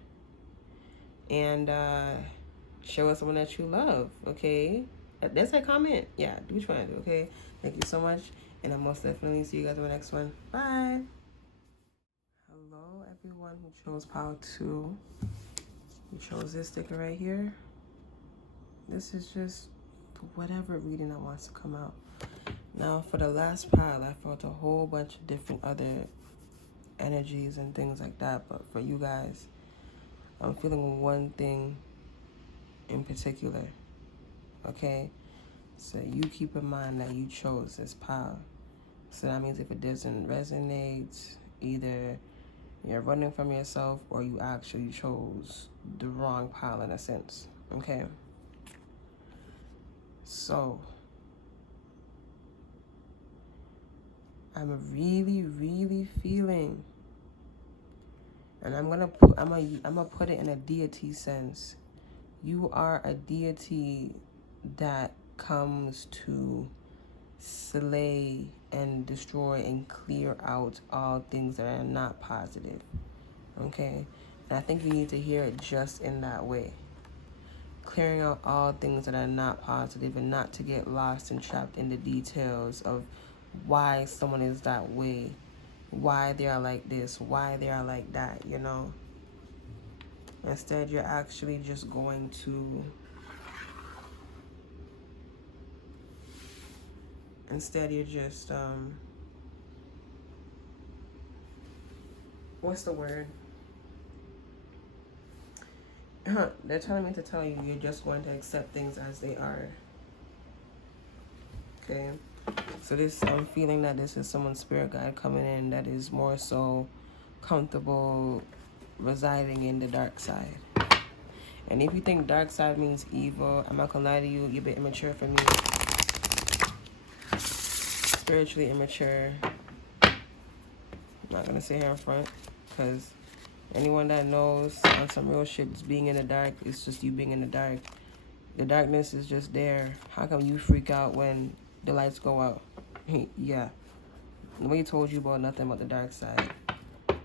And show us someone that you love. Okay, that's a comment. Yeah, do what you want to do. Okay, thank you so much, and I'll most definitely see you guys in the next one. Bye. Hello everyone who chose pile 2, who chose this sticker right here. This is just whatever reading that wants to come out. Now for the last pile, I felt a whole bunch of different other energies and things like that, but for you guys, I'm feeling one thing in particular. Okay, so you keep in mind that you chose this pile. So that means if it doesn't resonate, either you're running from yourself or you actually chose the wrong pile in a sense. Okay, so I'm really feeling, and I'm gonna put it in a deity sense. You are a deity that comes to slay and destroy and clear out all things that are not positive. Okay, and I think you need to hear it just in that way. Clearing out all things that are not positive, and not to get lost and trapped in the details of why someone is that way, why they are like this, why they are like that, Instead, you're actually just going to, what's the word? They're telling me to tell you, you're just going to accept things as they are. Okay, so I'm feeling that this is someone's spirit guide coming in that is more so comfortable residing in the dark side. And if you think dark side means evil, I'm not gonna lie to you, you're a bit immature for me. Spiritually immature. I'm not gonna sit here in front, because anyone that knows on some real shit is being in the dark, it's just you being in the dark. The darkness is just there. How come you freak out when the lights go out? Yeah. Nobody told you about nothing about the dark side.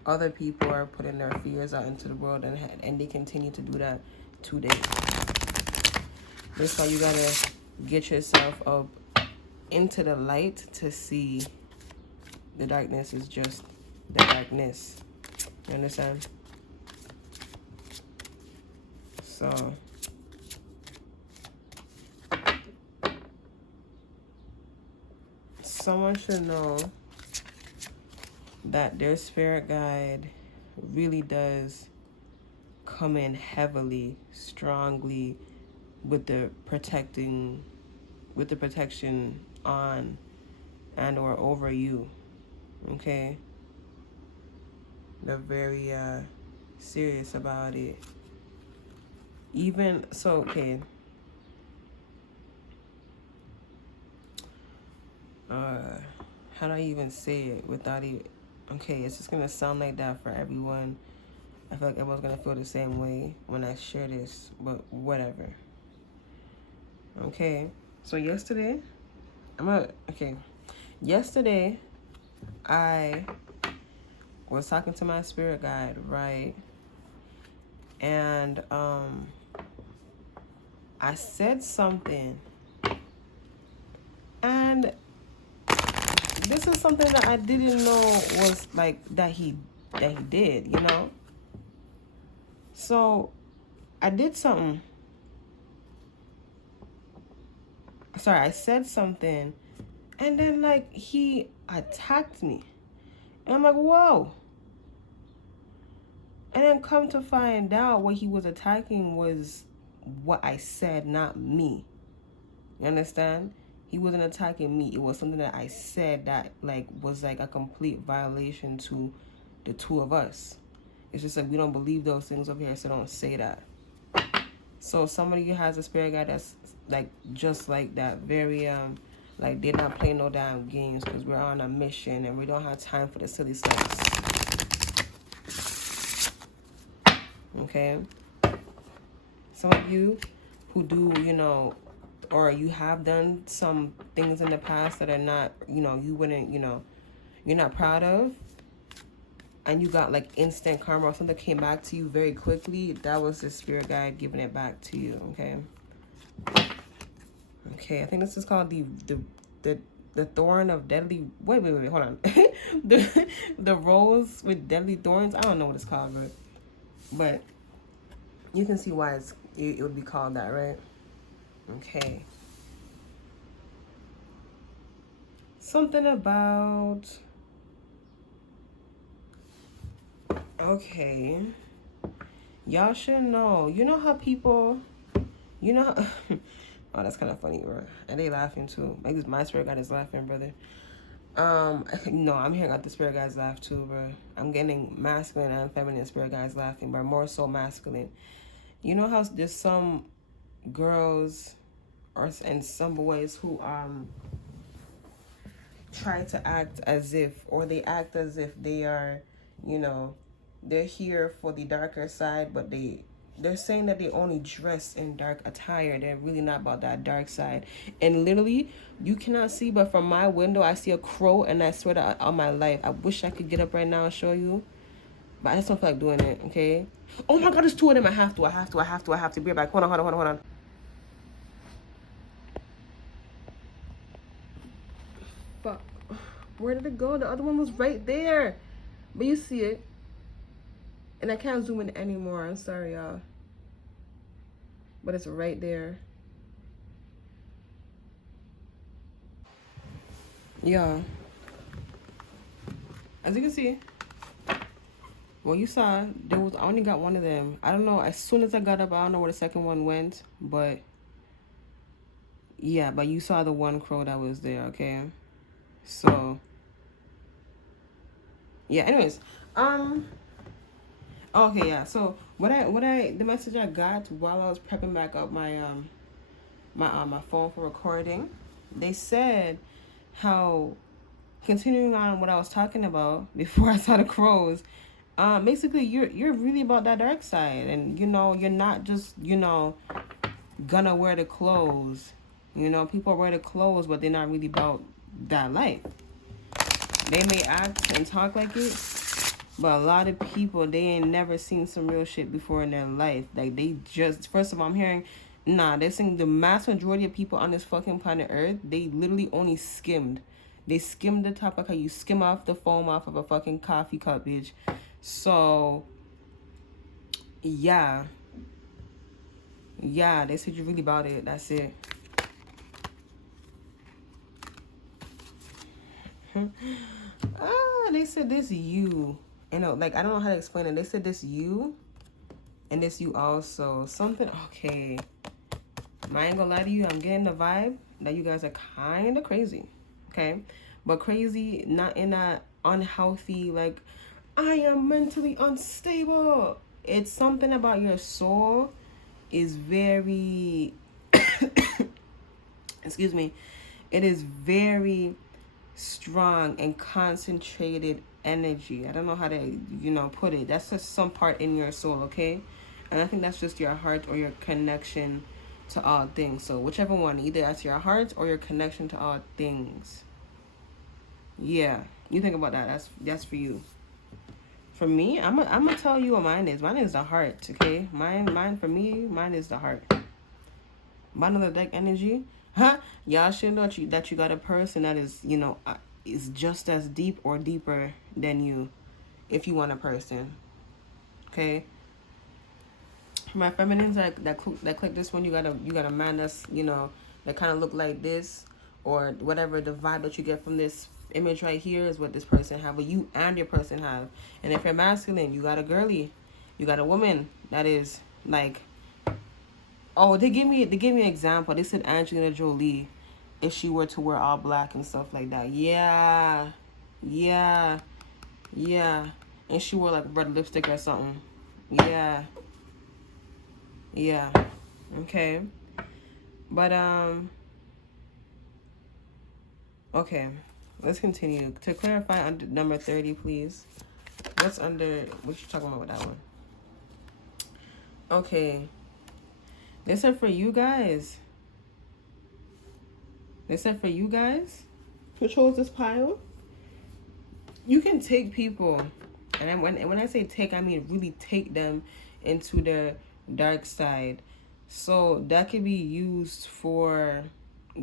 Other people are putting their fears out into the world, and they continue to do that today. That's why you gotta get yourself up into the light to see the darkness is just the darkness. You understand? So someone should know that their spirit guide really does come in heavily, strongly with the protection on and or over you. Okay? They're very serious about it. Even so, okay. How do I even say it without even? Okay, it's just gonna sound like that for everyone. I feel like everyone's gonna feel the same way when I share this, but whatever. Okay, so yesterday, yesterday, I was talking to my spirit guide, right? And I said something, and this is something that I didn't know was like that he did, you know? So I did something. Sorry, I said something, and then like he attacked me. And I'm like, whoa. And then come to find out what he was attacking was what I said, not me. You understand? He wasn't attacking me. It was something that I said that like was like a complete violation to the two of us. It's just like we don't believe those things over here, so don't say that. So somebody who has a spirit guide that's like just like that, very like they're not playing no damn games because we're on a mission and we don't have time for the silly stuff. Okay? Some of you who do, you know, or you have done some things in the past that are not, you know, you wouldn't, you know, you're not proud of, and you got like instant karma or something came back to you very quickly, that was the spirit guide giving it back to you. Okay, I think this is called the thorn of deadly, wait, hold on. the rose with deadly thorns. I don't know what it's called, but you can see why it would be called that, right? Okay. Something about, okay, y'all should know. You know how people, you know, oh, that's kind of funny, bro. And they laughing too. Like my spirit guide is laughing, brother. No, I'm hearing out the spirit guides laugh too, bro. I'm getting masculine and feminine spirit guides laughing, but more so masculine. You know how there's some girls and some boys who try to act as if, or they act as if they are, you know, they're here for the darker side, but they're saying that they only dress in dark attire. They're really not about that dark side. And literally, you cannot see, but from my window, I see a crow, and I swear to on my life, I wish I could get up right now and show you, but I just don't feel like doing it, okay? Oh my God, there's two of them. I have to. Be right back. Hold on. Fuck. Where did it go? The other one was right there. But you see it. And I can't zoom in anymore. I'm sorry, y'all. But it's right there. Yeah. As you can see, well, you saw, I only got one of them. I don't know. As soon as I got up, I don't know where the second one went. But, yeah. But you saw the one crow that was there, okay? So, yeah. Anyways, okay, yeah. So the message I got while I was prepping back up my my phone for recording, they said how, continuing on what I was talking about before I saw the crows, basically you're really about that dark side, and you know you're not just, you know, gonna wear the clothes. You know, people wear the clothes, but they're not really about that life. They may act and talk like it, but a lot of people, they ain't never seen some real shit before in their life. Like, they just, first of all, I'm hearing, they're saying the mass majority of people on this fucking planet Earth, they literally only skimmed. They skimmed the top, like how you skim off the foam off of a fucking coffee cup, bitch. So, yeah. Yeah, they said you're really about it. That's it. They said this you. You know, like, I don't know how to explain it. They said this you and this you also. Something, okay. I ain't gonna lie to you. I'm getting the vibe that you guys are kind of crazy. Okay? But crazy, not in a unhealthy, like, I am mentally unstable. It's something about your soul is very, excuse me, it is very strong and concentrated energy. I don't know how to, put it. That's just some part in your soul, okay? And I think that's just your heart or your connection to all things. So whichever one, either that's your heart or your connection to all things. Yeah, you think about that. That's for you. For me, I'm gonna tell you what mine is. Mine is the heart, okay? Mine for me, mine is the heart. Bottom of the deck energy, huh? Y'all should know that you got a person that is just as deep or deeper than you, if you want a person, okay? My feminines that click this one, you got a man that's that kind of look like this, or whatever the vibe that you get from this image right here is what this person have, but you and your person have. And if you're masculine, you got a girly, you got a woman that is like, oh, they give me an example. They said Angelina Jolie, if she were to wear all black and stuff like that. Yeah, yeah, yeah. And she wore like red lipstick or something. Yeah, yeah. Okay. But okay. Let's continue. To clarify, under number 30, please. What you talking about with that one? Okay. They said for you guys. Who chose this pile? You can take people, and when I say take, I mean really take them into the dark side. So that could be used for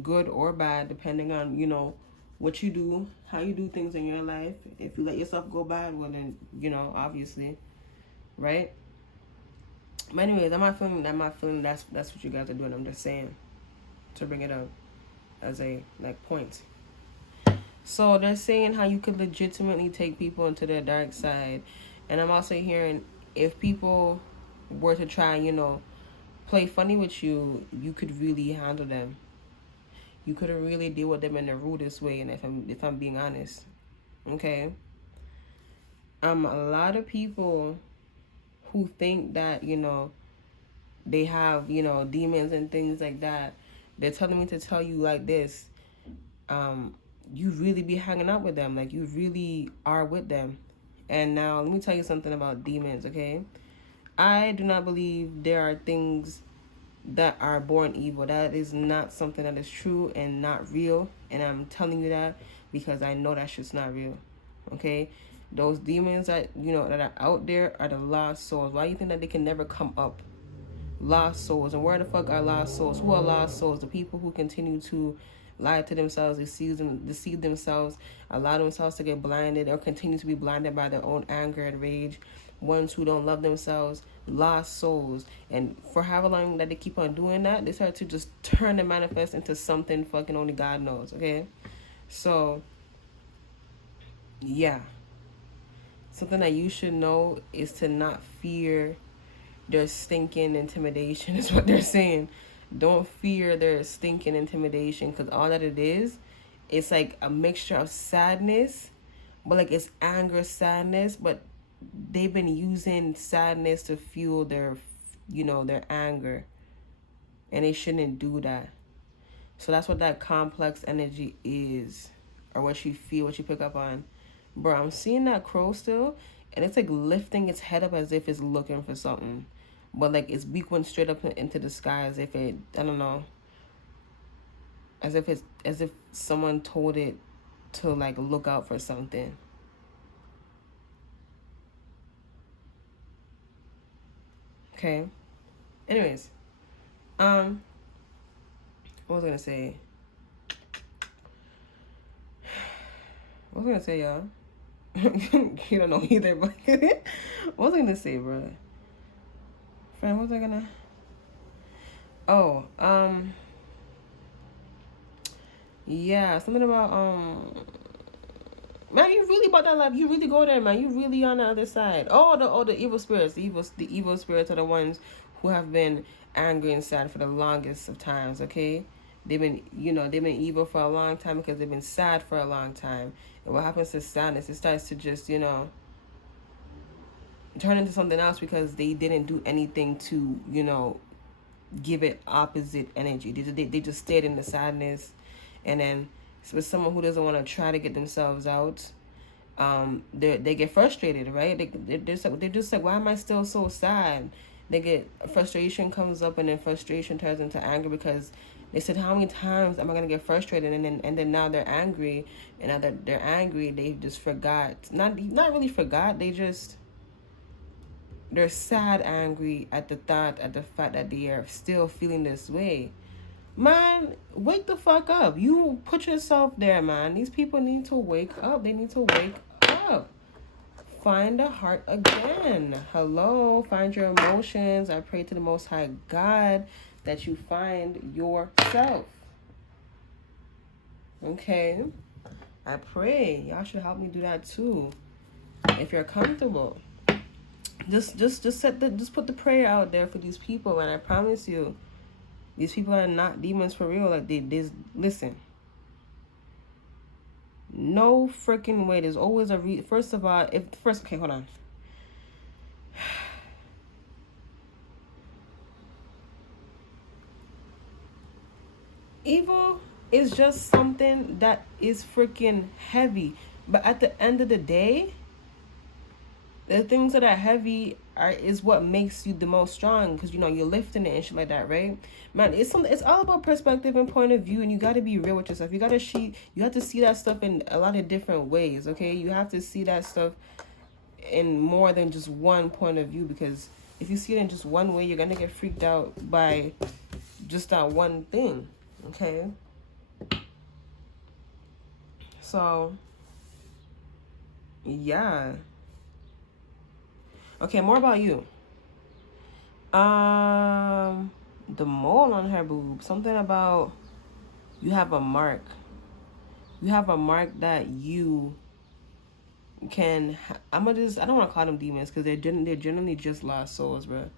good or bad, depending on what you do, how you do things in your life. If you let yourself go bad, well then obviously, right? But anyways, I'm not feeling that's what you guys are doing. I'm just saying to bring it up as a point. So they're saying how you could legitimately take people into their dark side. And I'm also hearing if people were to try, play funny with you, you could really handle them. You could really deal with them in the rudest way, and if I'm being honest. Okay? A lot of people who think that, they have, demons and things like that, they're telling me to tell you like this. You really be hanging out with them, like you really are with them. And now let me tell you something about demons, okay? I do not believe there are things that are born evil. That is not something that is true and not real, and I'm telling you that because I know that shit's not real, okay? Those demons that that are out there are the lost souls. Why do you think that they can never come up? Lost souls. And where the fuck are lost souls? Who are lost souls? The people who continue to lie to themselves, deceive themselves, allow themselves to get blinded or continue to be blinded by their own anger and rage. Ones who don't love themselves, lost souls. And for however long that they keep on doing that, they start to just turn and manifest into something fucking only God knows, okay? So, yeah. Something that you should know is to not fear their stinking intimidation is what they're saying. Don't fear their stinking intimidation, because all that it is, it's like a mixture of sadness, but like it's anger, sadness, but they've been using sadness to fuel their anger, and they shouldn't do that. So that's what that complex energy is, or what you feel, what you pick up on. Bro, I'm seeing that crow still, and it's like lifting its head up as if it's looking for something. But like its beak went straight up into the sky as if it, I don't know, as if someone told it to like look out for something. Okay. Anyways, what was I gonna say? What was I gonna say, y'all? You don't know either, but what was I gonna say, bro? Friend, what was I gonna? Oh, yeah, something about Man, you really about that life. You really go there, man. You really on the other side. The evil spirits. The evil spirits are the ones who have been angry and sad for the longest of times. Okay, they've been evil for a long time because they've been sad for a long time. And what happens to sadness? It starts to just turn into something else because they didn't do anything to give it opposite energy. They just stayed in the sadness, and then with someone who doesn't want to try to get themselves out, they get frustrated, right? They're just like, why am I still so sad? They get frustration comes up, and then frustration turns into anger because they said, how many times am I gonna get frustrated? And then now they're angry, and now that they're angry, they just forgot. Not really forgot. They're sad, angry at the fact that they are still feeling this way. Man, wake the fuck up. You put yourself there, man. These people need to wake up. They need to wake up. Find the heart again. Hello, find your emotions. I pray to the Most High God that you find yourself. Okay? I pray. Y'all should help me do that too. If you're comfortable. Just put the prayer out there for these people, and I promise you, these people are not demons for real. Like they listen. No freaking way. There's always a first of all, okay, hold on. Evil is just something that is freaking heavy, but at the end of the day, the things that are heavy is what makes you the most strong, because you're lifting it and shit like that, right? Man, it's all about perspective and point of view, and you got to be real with yourself. You have to see that stuff in a lot of different ways. Okay, you have to see that stuff in more than just one point of view, because if you see it in just one way, you're gonna get freaked out by just that one thing. Okay, so yeah. Okay, more about you. The mole on her boob. Something about you have a mark. You have a mark that you can. I don't want to call them demons because they're generally just lost souls, bro.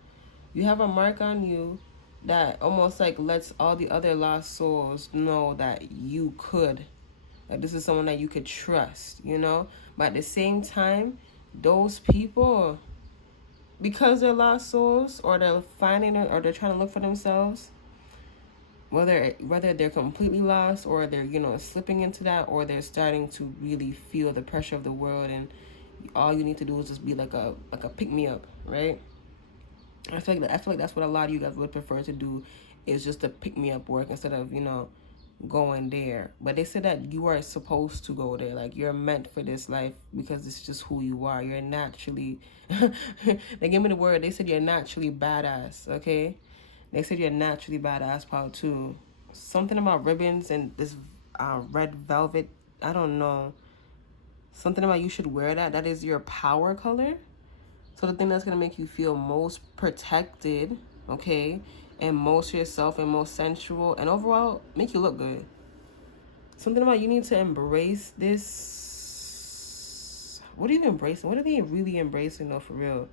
You have a mark on you that almost like lets all the other lost souls know that you could. Like this is someone that you could trust, But at the same time, those people, because they're lost souls, or they're finding it, or they're trying to look for themselves, whether they're completely lost, or they're slipping into that, or they're starting to really feel the pressure of the world, and all you need to do is just be like a pick me up, right? I feel like that's what a lot of you guys would prefer to do, is just to pick me up work instead of going there. But they said that you are supposed to go there. Like you're meant for this life because it's just who you are. You're naturally they gave me the word. They said you're naturally badass. Okay, they said you're naturally badass part too. Something about ribbons and this red velvet. I don't know. Something about you should wear that. That is your power color. So the thing that's gonna make you feel most protected, okay, and most yourself and most sensual and overall make you look good. Something about you need to embrace this. What are you embracing? What are they really embracing though, for real?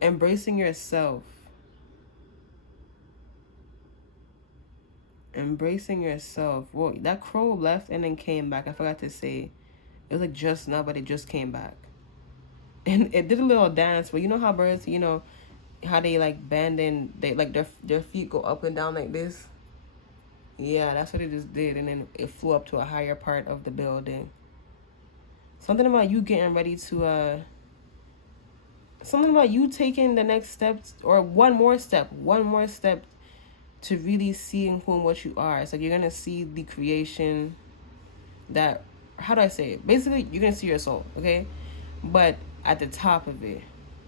Embracing yourself. Embracing yourself. Well, that crow left and then came back. I forgot to say. It was like just now, but it just came back. And it did a little dance, but you know how birds, how they like bend and they like their feet go up and down like this. Yeah, that's what it just did, and then it flew up to a higher part of the building. Something about you getting ready to something about you taking the next step, or one more step to really seeing who and what you are. It's like you're gonna see the creation that, how do I say it? Basically, you're gonna see your soul, okay? But at the top of it.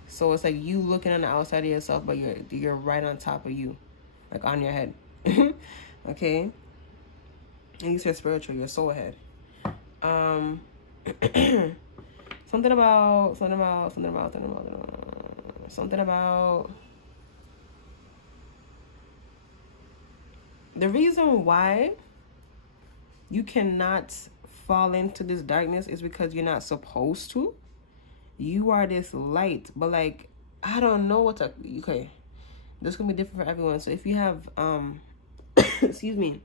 So it's like you looking on the outside of yourself, but you're right on top of you, like on your head. Okay? And you said spiritual, your soul head. Something about the reason why you cannot fall into this darkness is because you're not supposed to. You are this light, but like, I don't know what to, okay, this can be different for everyone. So if you have excuse me,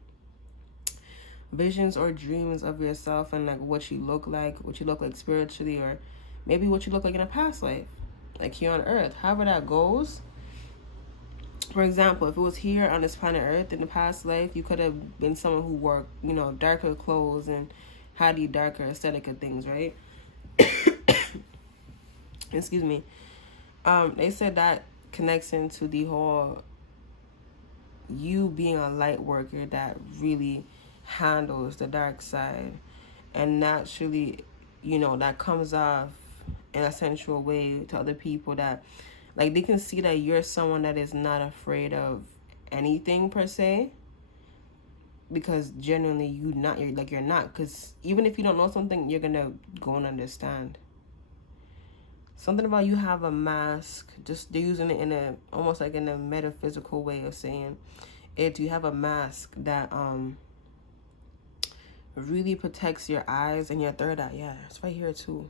visions or dreams of yourself and like what you look like spiritually, or maybe what you look like in a past life, like here on earth, however that goes. For example, if it was here on this planet Earth in the past life, you could have been someone who wore, you know, darker clothes and had the darker aesthetic of things, right? Excuse me. They said that connects into the whole you being a light worker that really handles the dark side, and naturally, you know, that comes off in a sensual way to other people, that like they can see that you're someone that is not afraid of anything per se, because genuinely you're not, because even if you don't know something, you're gonna go and understand. Something about you have a mask, just they're using it in a almost like in a metaphysical way of saying it. You have a mask that really protects your eyes and your third eye. Yeah, it's right here too.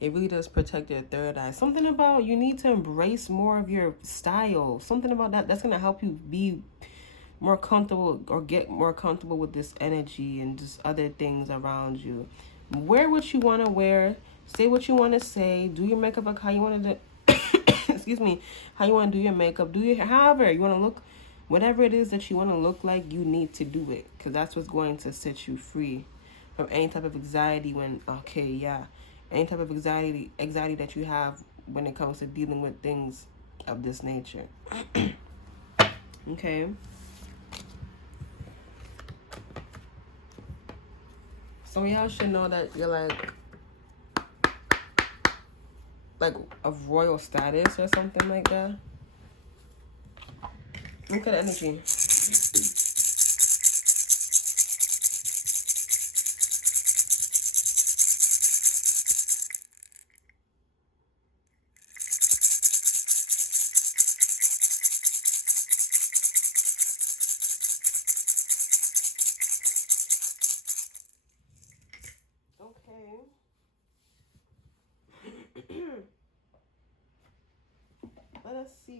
It really does protect your third eye. Something about you need to embrace more of your style. Something about that's going to help you be more comfortable or get more comfortable with this energy and just other things around you. Wear what you want to wear. Say what you want to say. Do your makeup like how you want to do. Excuse me. How you want to do your makeup. Do your however you want to look. Whatever it is that you want to look like, you need to do it. Because that's what's going to set you free from any type of anxiety any type of anxiety that you have when it comes to dealing with things of this nature. Okay. So y'all should know that you're like of royal status or something like that. Look at the energy.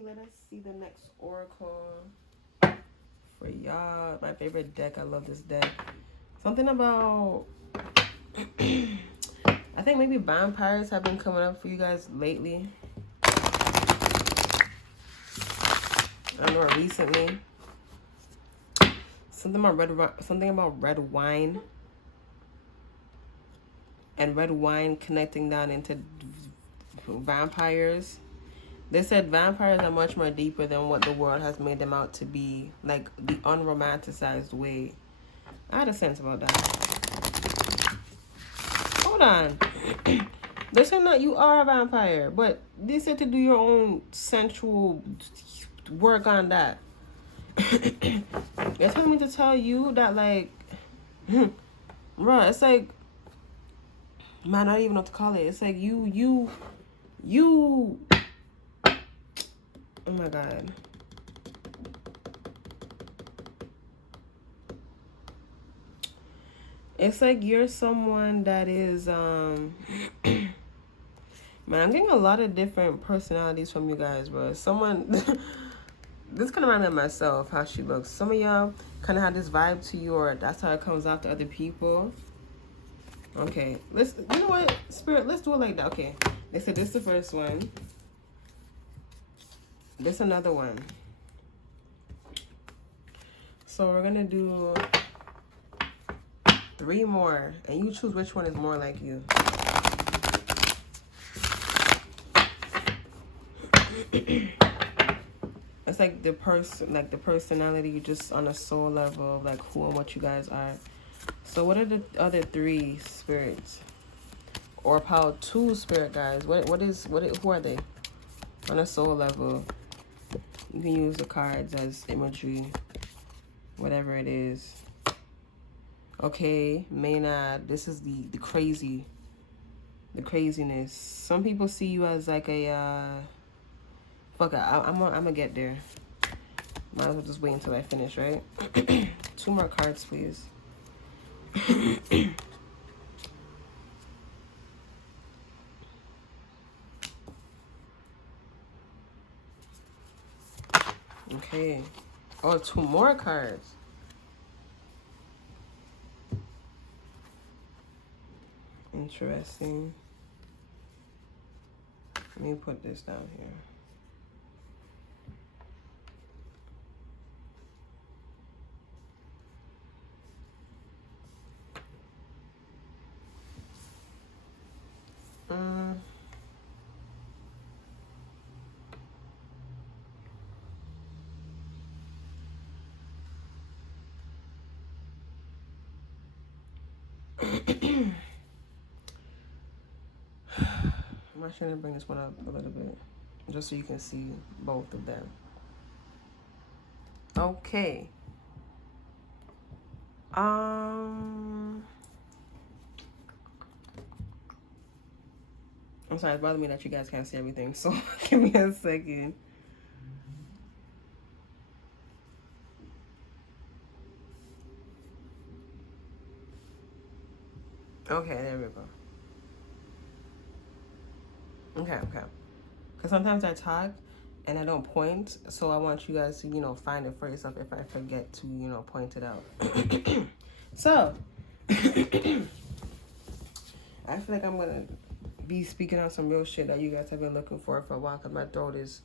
Let us see the next oracle for y'all. My favorite deck. I love this deck. Something about I think maybe vampires have been coming up for you guys lately. I know recently. Something about red wine. And red wine connecting down into vampires. They said vampires are much more deeper than what the world has made them out to be. Like the unromanticized way. I had a sense about that. Hold on. They said not you are a vampire, but they said to do your own sensual work on that. They're telling me to tell you that, like, bro, it's like, man, I don't even know what to call it. It's like you. Oh my God. It's like you're someone that is, man, I'm getting a lot of different personalities from you guys, bro. Someone, this kind of reminds me of myself, how she looks. Some of y'all kind of have this vibe to you, or that's how it comes off to other people. Okay, you know what, Spirit, let's do it like that. Okay, they said this is the first one. This another one. So we're gonna do 3 more, and you choose which one is more like you. It's like the personality, just on a soul level of like who and what you guys are. So what are the other 3 spirits? Or power 2 spirit guys? Who are they? On a soul level. You can use the cards as imagery. Whatever it is. Okay, Maynard, this is the craziness. Some people see you as like a fuck it, I'm gonna get there. Might as well just wait until I finish, right? 2 more cards, please. Okay. Oh, 2 more cards. Interesting. Let me put this down here. I'm actually going to bring this one up a little bit, just so you can see both of them. Okay. I'm sorry, it's bothering me that you guys can't see everything, so give me a second. Okay, there we go. Okay. Because sometimes I talk and I don't point, so I want you guys to, find it for yourself if I forget to, point it out. So, I feel like I'm going to be speaking on some real shit that you guys have been looking for a while, because my throat is,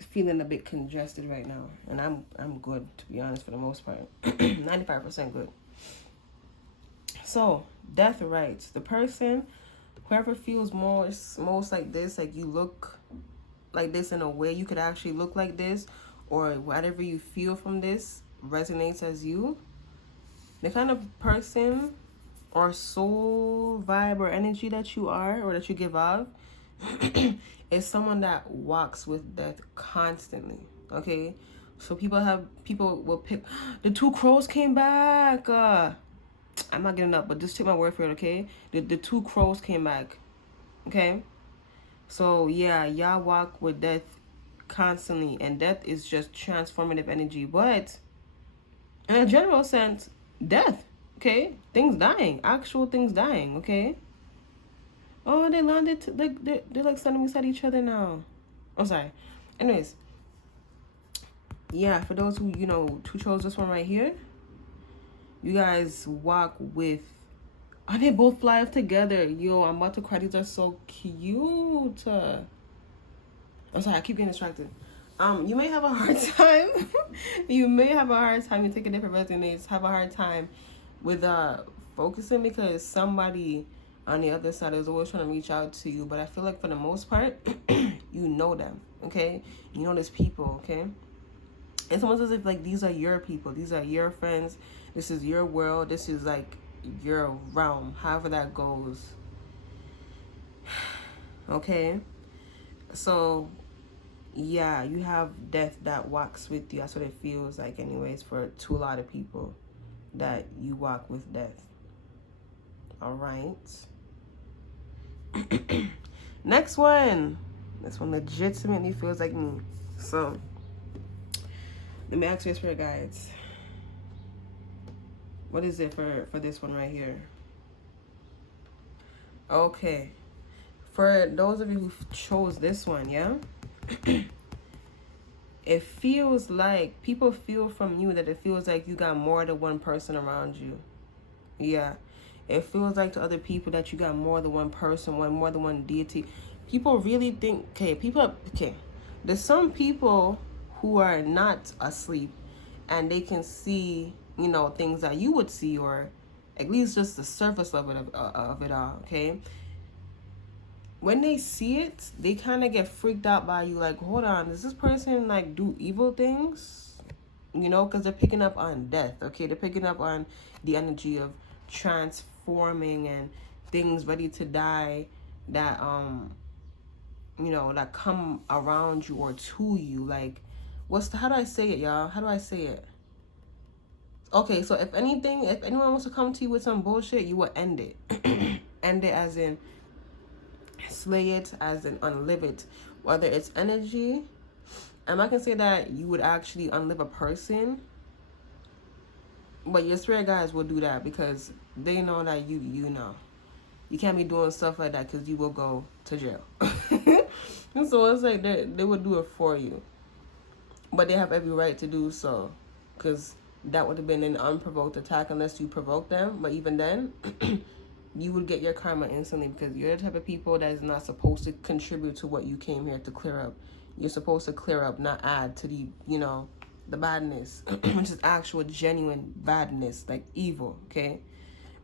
feeling a bit congested right now. And I'm good, to be honest, for the most part. 95% good. So, death rights. The person, whoever feels most like this, like you look like this in a way you could actually look like this, or whatever you feel from this resonates as you, the kind of person or soul vibe or energy that you are or that you give off is someone that walks with death constantly. Okay, so people will pick the 2 crows came back. I'm not getting up, but just take my word for it, okay? The 2 crows came back, okay? So, yeah, y'all walk with death constantly, and death is just transformative energy. But in a general sense, death, okay? Things dying, actual things dying, okay? Oh, they landed, they're like standing beside each other now. Oh, sorry. Anyways, yeah, for those who chose this one right here, you guys walk with, oh, they both fly up together. Yo, I'm about to cry. These are so cute. I'm sorry, I keep getting distracted. You may have a hard time. You take a different resonates, have a hard time with focusing, because somebody on the other side is always trying to reach out to you. But I feel like for the most part, you know them, okay? You know these people, okay? It's almost as if like these are your people. These are your friends. This is your world. This is like your realm, however that goes. Okay? So, yeah, you have death that walks with you. That's what it feels like anyways to a lot of people, that you walk with death. All right. Next one. This one legitimately feels like me. So, let me ask you, spirit guides. What is it for this one right here? Okay. For those of you who chose this one, yeah? It feels like, people feel from you that it feels like you got more than one person around you. Yeah. It feels like to other people that you got more than one person, more than one deity. People really think, there's some people who are not asleep and they can see, things that you would see, or at least just the surface level of it all, okay? When they see it, they kind of get freaked out by you, like, hold on, does this person, like, do evil things? Because they're picking up on death, okay? They're picking up on the energy of transforming and things ready to die that, that come around you or to you. Like, how do I say it, y'all? How do I say it? Okay, so if anyone wants to come to you with some bullshit, you will end it. End it as in slay it, as in unlive it. Whether it's energy, I'm not gonna say that you would actually unlive a person, but your spirit guides will do that because they know that you know. You can't be doing stuff like that because you will go to jail. So it's like they will do it for you. But they have every right to do so, because that would have been an unprovoked attack unless you provoke them. But even then, you would get your karma instantly, because you're the type of people that is not supposed to contribute to what you came here to clear up. You're supposed to clear up, not add to the, the badness, which is actual genuine badness, like evil, okay?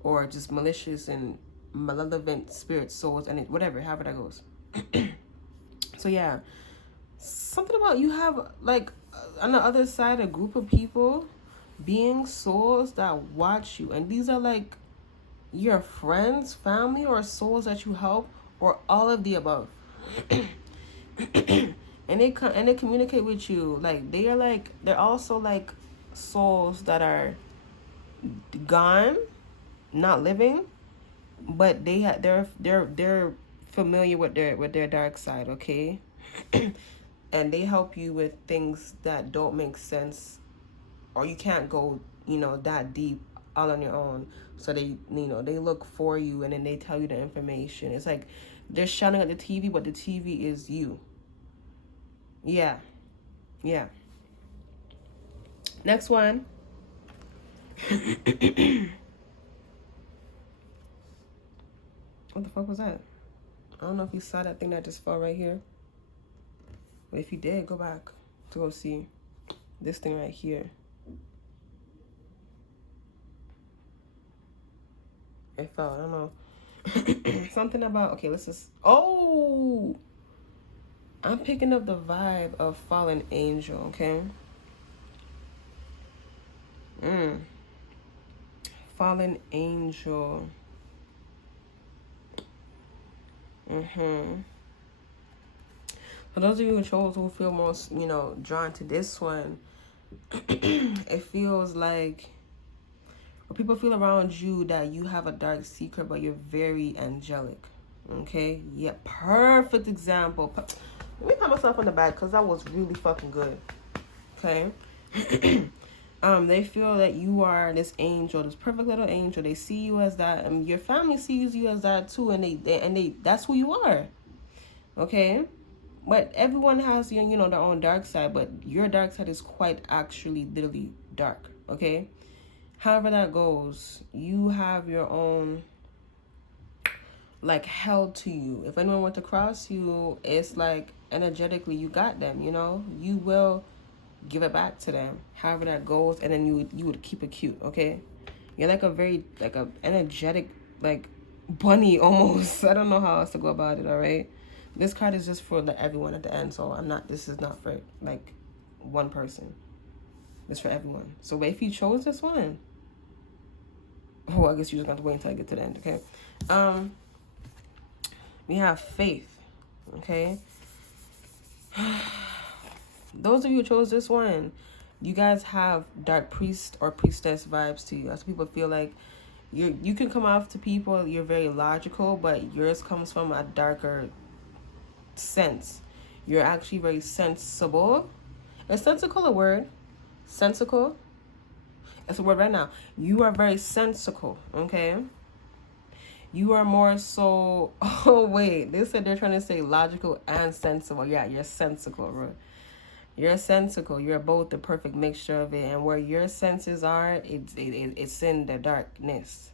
Or just malicious and malevolent spirits, souls, and whatever, however that goes. So yeah, something about you have, like, on the other side, a group of people, beings, souls that watch you, and these are like your friends, family, or souls that you help, or all of the above. And they communicate with you, like they're also like souls that are gone, not living, but they're familiar with their dark side, okay? And they help you with things that don't make sense, or you can't go, that deep all on your own. So they look for you, and then they tell you the information. It's like they're shouting at the TV, but the TV is you. Yeah. Next one. What the fuck was that? I don't know if you saw that thing that just fell right here. But if you did, go back to go see this thing right here. It fell, I don't know. Something about, okay, let's just, I'm picking up the vibe of fallen angel, okay? Fallen angel. For those of you who feel most, drawn to this one, it feels like, or people feel around you that you have a dark secret, but you're very angelic. Okay? Yeah, perfect example. Let me pat myself on the back, because that was really fucking good. Okay? They feel that you are this angel, this perfect little angel. They see you as that, and your family sees you as that too, and they that's who you are. Okay? But everyone has, their own dark side, but your dark side is quite actually literally dark. Okay? However that goes, you have your own, like, held to you. If anyone went to cross you, it's like energetically you got them, you will give it back to them, however that goes, and then you would keep it cute. Okay, you're like a very, like, a energetic, like, bunny almost. I don't know how else to go about it. All right, this card is just for everyone at the end, so this is not for like one person. It's for everyone. So if you chose this one, I guess you just have to wait until I get to the end. Okay. We have faith. Okay. Those of you who chose this one, you guys have dark priest or priestess vibes to you. That's people feel like you can come off to people, you're very logical, but yours comes from a darker sense. You're actually very sensible. Is sensical a word? Sensical? That's a word right now. You are very sensical, okay? You are more so... Oh, wait. They said they're trying to say logical and sensible. Yeah, you're sensical, bro. You're sensical. You're both the perfect mixture of it. And where your senses are, it's in the darkness.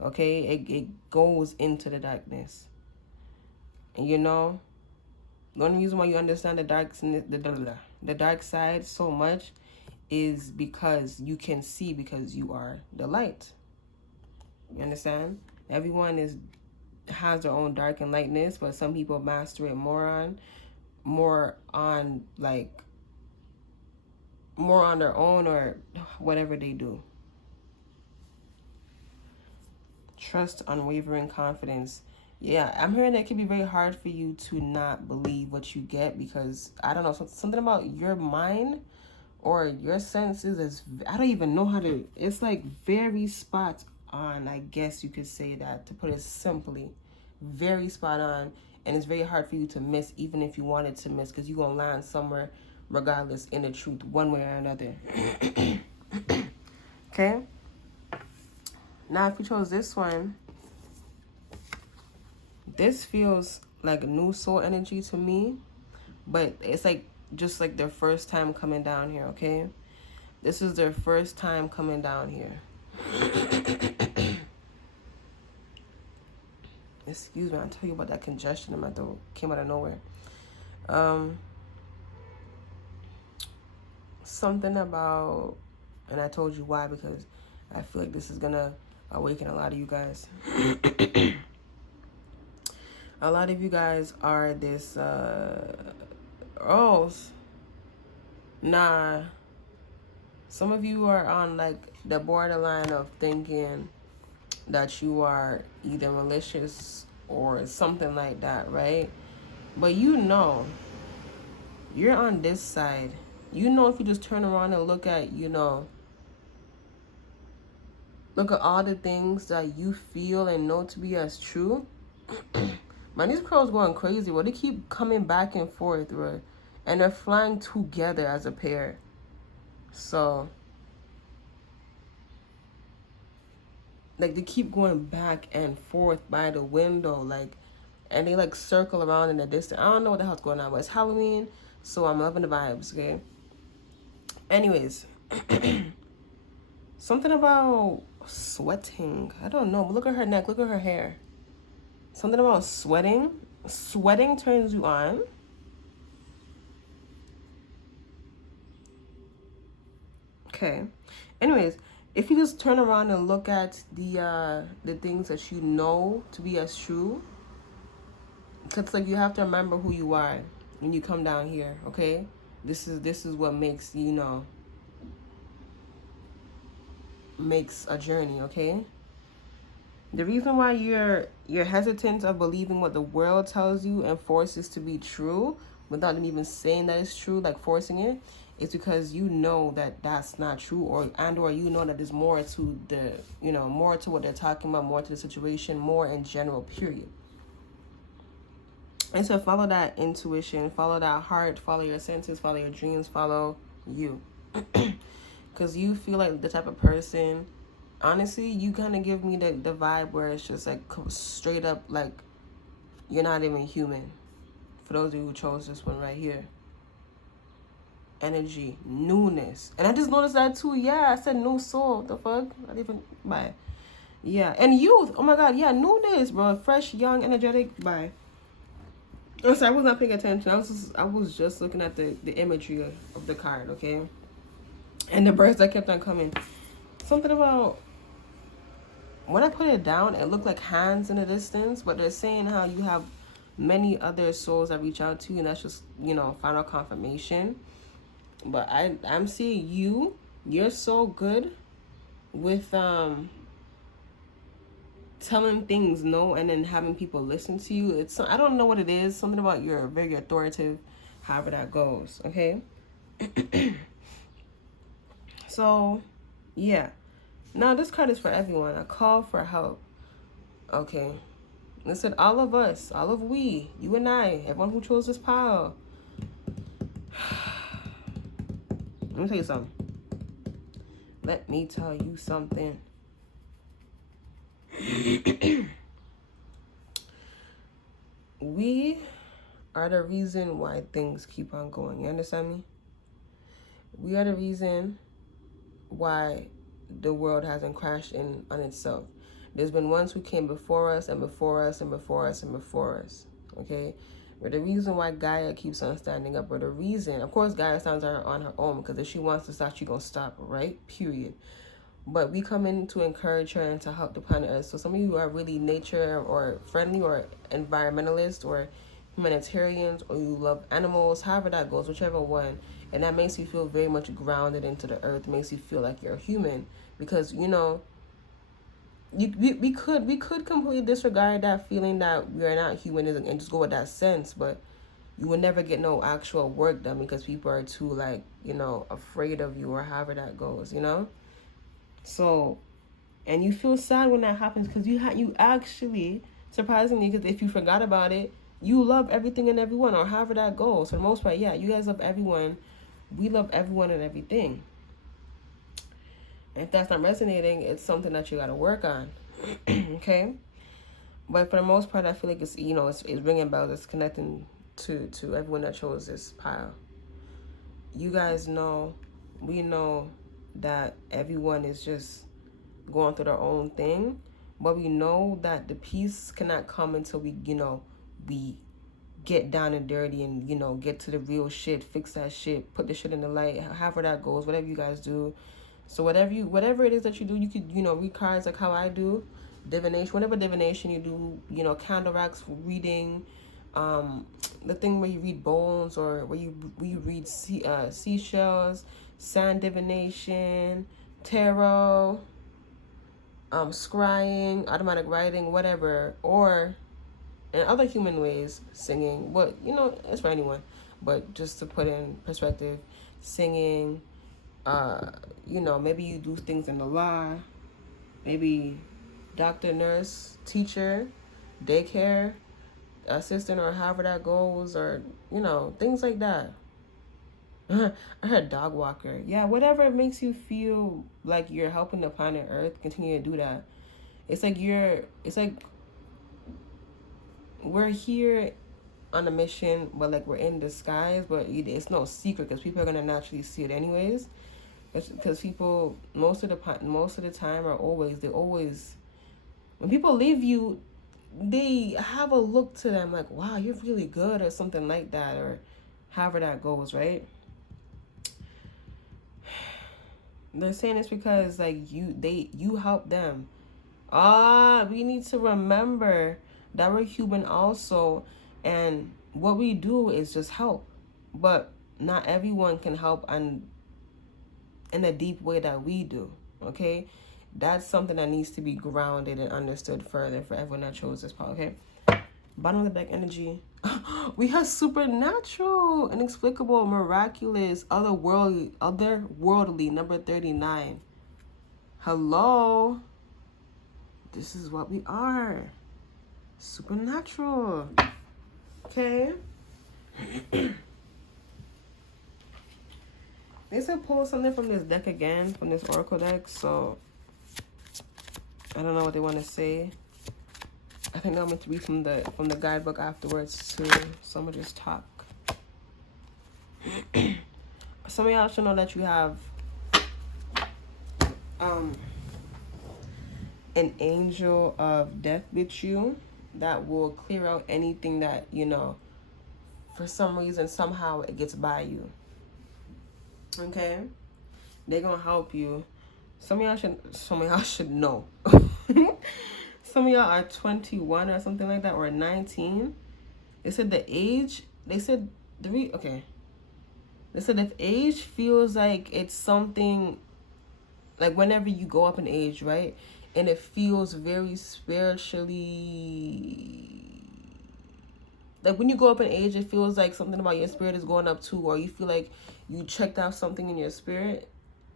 Okay? It goes into the darkness. And the only reason why you understand the dark side so much is because you can see, because you are the light. You understand? Everyone has their own dark and lightness, but some people master it more on their own, or whatever they do. Trust, unwavering confidence. Yeah, I'm hearing that it can be very hard for you to not believe what you get, because I don't know, something about your mind or your senses is, I don't even know how to, it's like very spot on, I guess you could say that, to put it simply. Very spot on, and it's very hard for you to miss, even if you wanted to miss, because you're going to land somewhere regardless in the truth, one way or another. Okay? Now, if you chose this one, this feels like a new soul energy to me, but it's like just like their first time coming down here, okay? This is their first time coming down here. Excuse me, I'll tell you about that congestion in my throat. Came out of nowhere. Something about, and I told you why, because I feel like this is gonna awaken a lot of you guys. A lot of you guys are this, some of you are on like the borderline of thinking that you are either malicious or something like that, right? But you know, you're on this side. You know, if you just turn around and look at, look at all the things that you feel and know to be as true. Man, these crows going crazy, bro. They keep coming back and forth, bro. And they're flying together as a pair. So, like, they keep going back and forth by the window, like, and they, like, circle around in the distance. I don't know what the hell's going on, but it's Halloween, so I'm loving the vibes, okay? Anyways, something about sweating. I don't know, but look at her neck, look at her hair. Something about sweating. Sweating turns you on. Okay. Anyways, if you just turn around and look at the things that you know to be as true, because like you have to remember who you are when you come down here. Okay, this is what makes makes a journey. Okay. The reason why you're hesitant of believing what the world tells you and forces to be true without them even saying that it's true, like forcing it, is because you know that that's not true, or you know that there's more to the, more to what they're talking about, more to the situation, more in general, period. And so follow that intuition, follow that heart, follow your senses, follow your dreams, follow you. Because you feel like the type of person, honestly, you kind of give me the vibe where it's just like straight up like you're not even human. For those of you who chose this one right here. Energy, newness. And I just noticed that too. Yeah, I said new soul. The fuck? I didn't even, bye. Yeah, and youth. Oh my God, yeah, newness, bro. Fresh, young, energetic, bye. I'm sorry, I was not paying attention. I was just looking at the imagery of the card, okay? And the birds that kept on coming. Something about, when I put it down, it looked like hands in the distance, but they're saying how you have many other souls that reach out to you, and that's just, final confirmation. But I'm seeing you're so good with telling things no and then having people listen to you. It's, I don't know what it is, something about you're very authoritative, however that goes, okay? So, yeah. Now, this card is for everyone. A call for help. Okay. Listen, all of us, all of we, you and I, everyone who chose this pile. Let me tell you something. Let me tell you something. We are the reason why things keep on going. You understand me? We are the reason why the world hasn't crashed in on itself. There's been ones who came before us and before us and before us and before us. Okay? We're the reason why Gaia keeps on standing up. We're the reason. Of course, Gaia stands on her own, because if she wants to stop, she's going to stop, right? Period. But we come in to encourage her and to help the planet Earth. So some of you are really nature or friendly or environmentalists or humanitarians, or you love animals, however that goes, whichever one. And that makes you feel very much grounded into the earth. It makes you feel like you're human. Because, we could completely disregard that feeling that we are not human and just go with that sense. But you will never get no actual work done because people are too, like, afraid of you, or however that goes, So, and you feel sad when that happens, because you actually, surprisingly, because if you forgot about it, you love everything and everyone, or however that goes. For the most part, yeah, you guys love everyone. We love everyone and everything. And if that's not resonating, it's something that you got to work on. Okay? But for the most part, I feel like it's, it's ringing bells. It's connecting to everyone that chose this pile. you guys know, we know that everyone is just going through their own thing, but we know that the peace cannot come until we, we get down and dirty and, get to the real shit, fix that shit, put the shit in the light, however that goes, whatever you guys do. So whatever it is that you do, you could, read cards like how I do, divination, whatever divination you do, candle racks reading, the thing where you read bones, or where you read seashells, sand divination, tarot, scrying, automatic writing, whatever, or in other human ways, singing. What it's for anyone, but just to put in perspective, singing. Maybe you do things in the law, maybe doctor, nurse, teacher, daycare assistant, or however that goes, or things like that. I heard dog walker. Yeah, whatever makes you feel like you're helping the planet Earth, continue to do that. It's like we're here on a mission, but like we're in disguise, but it's no secret because people are gonna naturally see it anyways. Because people most of the time they always when people leave you, they have a look to them like, wow, you're really good, or something like that, or however that goes, right? They're saying it's because like you help them. We need to remember that we're human also, and what we do is just help, but not everyone can help in a deep way that we do. Okay, that's something that needs to be grounded and understood further for everyone that chose this part. Okay, bottom of the deck energy. We have supernatural, inexplicable, miraculous, otherworldly, number 39. Hello, this is what we are. Supernatural. Okay. They said pull something from this deck again, from this oracle deck, so I don't know what they want to say. I think I'm going to read from the guidebook afterwards too, so I'm going to just talk. Some of y'all should know that you have an angel of death with you that will clear out anything that, for some reason, somehow it gets by you. Okay? They're gonna help you. Some of y'all should know. Some of y'all are 21 or something like that, or 19. They said the age, they said okay. They said if age feels like it's something, like whenever you go up in age, right? And it feels very spiritually, like when you go up in age, it feels like something about your spirit is going up too, or you feel like you checked out something in your spirit.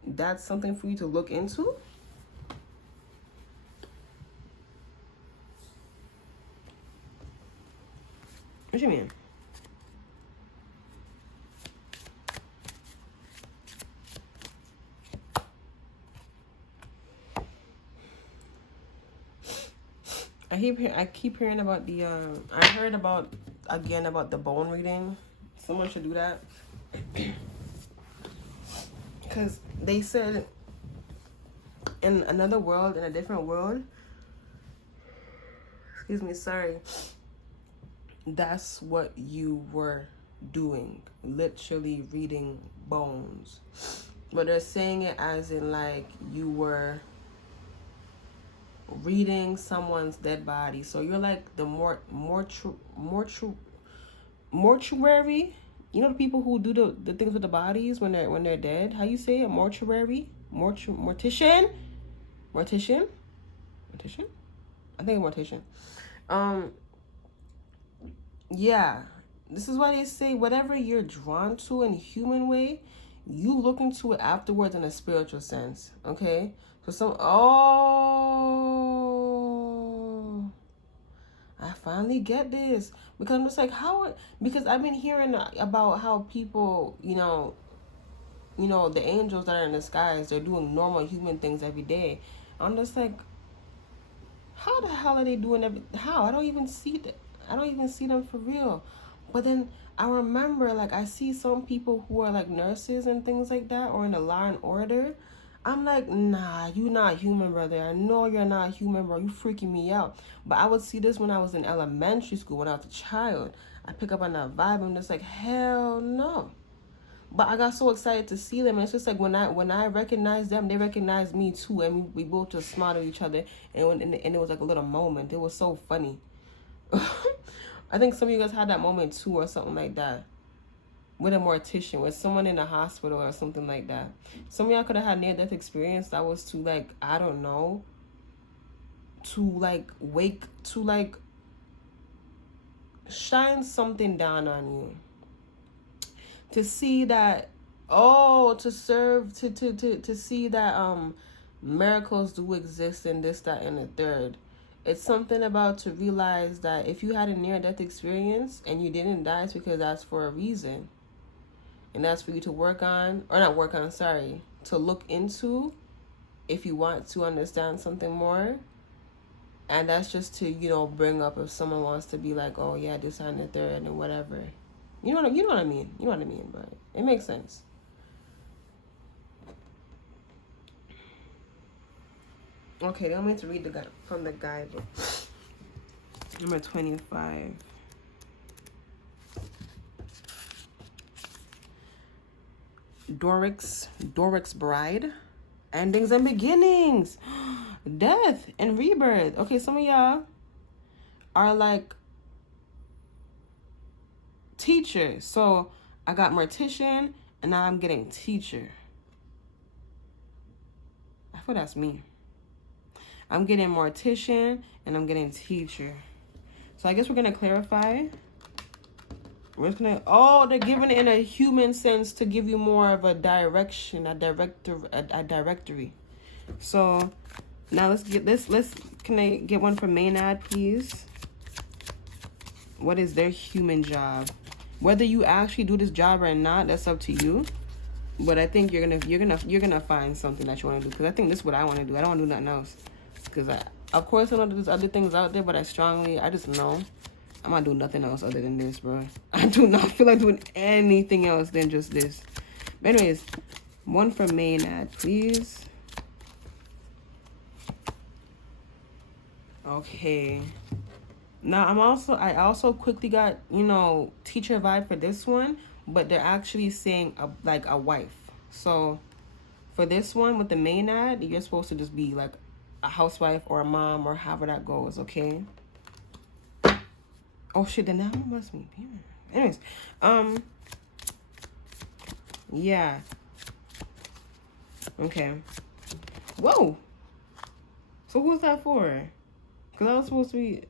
That's something for you to look into. What you mean? I keep hearing about the I heard about the bone reading. Someone should do that. Because they said in another world, in a different world, excuse me, sorry, that's what you were doing, literally reading bones. But they're saying it as in like you were reading someone's dead body. So you're like the mortuary. You know the people who do the things with the bodies when they're dead? How you say it? Mortuary? Mortician? Mortician? I think mortician. Yeah. This is why they say whatever you're drawn to in a human way, you look into it afterwards in a spiritual sense. Okay? So I finally get this. Because I'm just like, because I've been hearing about how people, the angels that are in the skies, they're doing normal human things every day. I'm just like, how the hell are they doing how? I don't even see them for real. But then I remember, like, I see some people who are like nurses and things like that, or in the law and order. I'm like, nah, you not human, brother. I know you're not human, bro. You freaking me out. But I would see this when I was in elementary school, when I was a child. I pick up on that vibe. I'm just like, hell no. But I got so excited to see them. And it's just like when I recognize them, they recognize me too. And we both just smiled at each other. And it was like a little moment. It was so funny. I think some of you guys had that moment too, or something like that. With a mortician, with someone in the hospital or something like that. Some of y'all could have had near-death experience that was to, like, I don't know, to like shine something down on you. To see that, to see that miracles do exist in this, that, and the third. It's something about to realize that if you had a near-death experience and you didn't die, it's because that's for a reason. And that's for you to work on, or not work on, sorry, to look into if you want to understand something more. And that's just to, bring up if someone wants to be like, oh yeah, this and the third and whatever. You know what I mean? You know what I mean, but it makes sense. Okay, they want me to read from the guidebook. Number 25. Doric's bride. Endings and beginnings. Death and rebirth. Okay, some of y'all are like teachers. So I got mortician and now I'm getting teacher. I feel that's me. I'm getting mortician and I'm getting teacher. So I guess we're gonna clarify. We're just gonna, they're giving it in a human sense to give you more of a direction, a directory. So now let's get this. Can I get one for Maynard, please? What is their human job? Whether you actually do this job or not, that's up to you. But I think you're gonna find something that you want to do, because I think this is what I want to do. I don't want to do nothing else. Because of course I know there's other things out there, but I just know I'm not doing nothing else other than this, bro. I do not feel like doing anything else than just this. But anyways, one for Maynard, please. Okay. Now I also quickly got, teacher vibe for this one, but they're actually saying a wife. So for this one with the Maynard, you're supposed to just be like a housewife or a mom or however that goes, okay? Oh shit, then that one must be. Anyways, yeah. Okay. Whoa. So who's that for? Because I was supposed to be.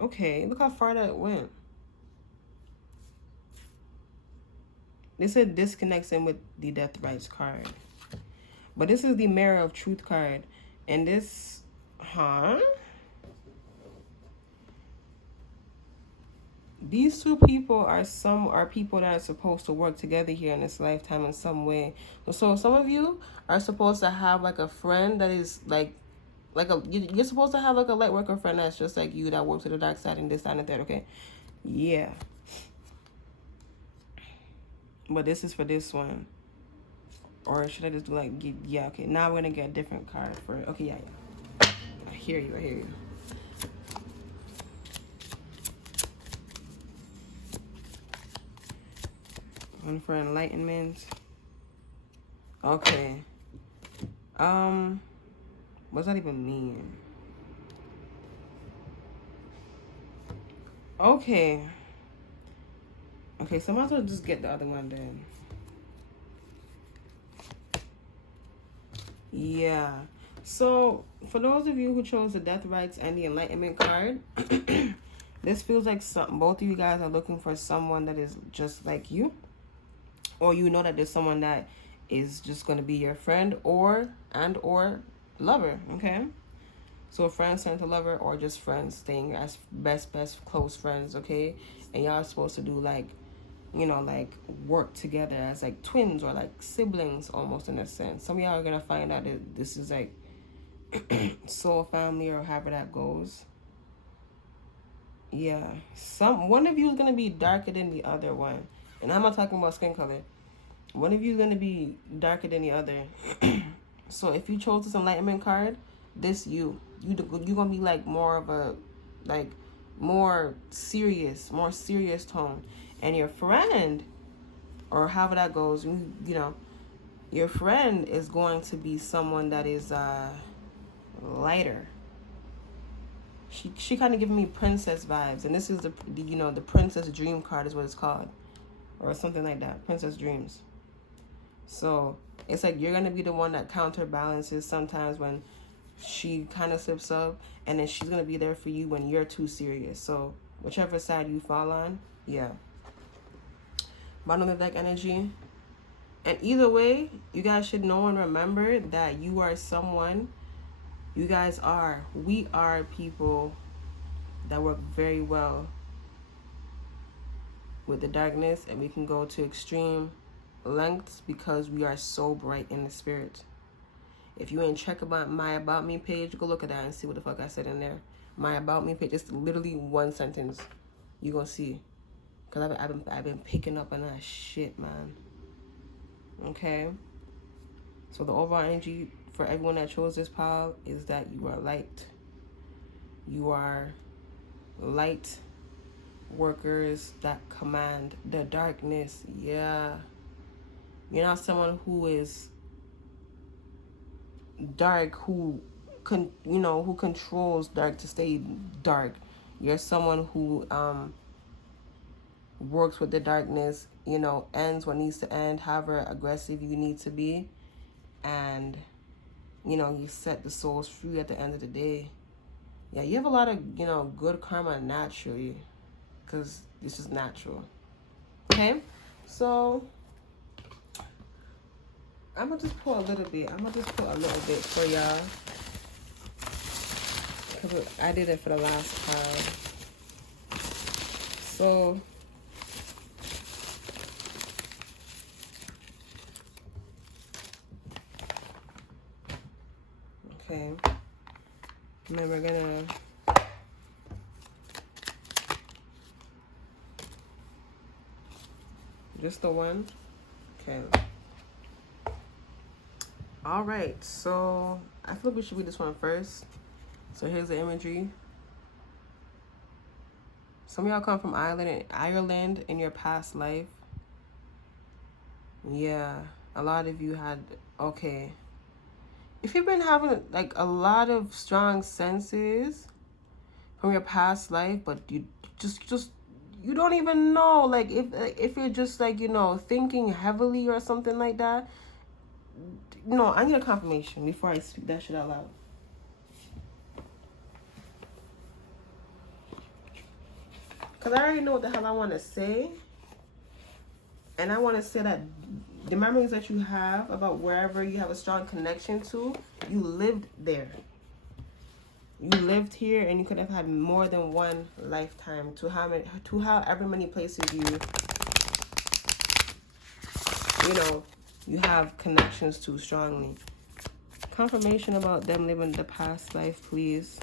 Okay, look how far that went. They said disconnects him with the death rights card. But this is the Mirror of Truth card. And this, these two people are people that are supposed to work together here in this lifetime in some way. So some of you are supposed to have like a friend that is you're supposed to have like a light worker friend that's just like you, that works with the dark side and this, that, and that, okay? Yeah. But this is for this one. Or should I just do like, yeah, okay. Now we're going to get a different card for it. Okay, yeah. I hear you. One for enlightenment. Okay. What's that even mean? Okay, so I might as well just get the other one then. Yeah. So for those of you who chose the death rights and the enlightenment card, this feels like both of you guys are looking for someone that is just like you, or that there's someone that is just going to be your friend or lover, okay? So friends turn to lover, or just friends staying as best close friends, okay? And y'all are supposed to do like work together as like twins or like siblings almost, in a sense. Some of y'all are gonna find out that this is like soul family or however that goes. Yeah. One of you is gonna be darker than the other one. And I'm not talking about skin color. One of you is gonna be darker than the other. So if you chose this enlightenment card, this you gonna be like more of a like more serious tone. And your friend, or however that goes, you know, your friend is going to be someone that is lighter. She kind of giving me princess vibes, and this is the you know, the princess dream card is what it's called, or something like that, princess dreams. So it's like you're gonna be the one that counterbalances sometimes when she kind of slips up, and then she's gonna be there for you when you're too serious. So whichever side you fall on, yeah. Bottom of the deck energy. And either way, you guys should know and remember that you are someone. We are people that work very well with the darkness, and we can go to extreme lengths because we are so bright in the spirit. If you ain't check about my About Me page, go look at that and see what the fuck I said in there. My About Me page, it's literally one sentence. You gonna see, cause I've been picking up on that shit, man. Okay. So the overall energy for everyone that chose this pile is that you are light. You are light workers that command the darkness. Yeah. You're not someone who is dark, who controls dark to stay dark. You're someone who works with the darkness, you know, ends what needs to end, however aggressive you need to be, and you know, you set the souls free at the end of the day. Yeah, you have a lot of, you know, good karma naturally, because this is natural. Okay, so I'm gonna just pull a little bit. For y'all, because I did it for the last pile. So okay, and then we're gonna just the one. Okay. All right, so I feel like we should read this one first. So here's the imagery. Some of y'all come from Ireland in your past life. Yeah, a lot of you had, okay. If you've been having like a lot of strong senses from your past life, but you just you don't even know, like if you're just like, you know, thinking heavily or something like that. No, I need a confirmation before I speak that shit out loud. Because I already know what the hell I want to say. And I want to say that the memories that you have about wherever you have a strong connection to, you lived there. You lived here, and you could have had more than one lifetime to however many places you know, you have connections to strongly. Confirmation about them living the past life, please.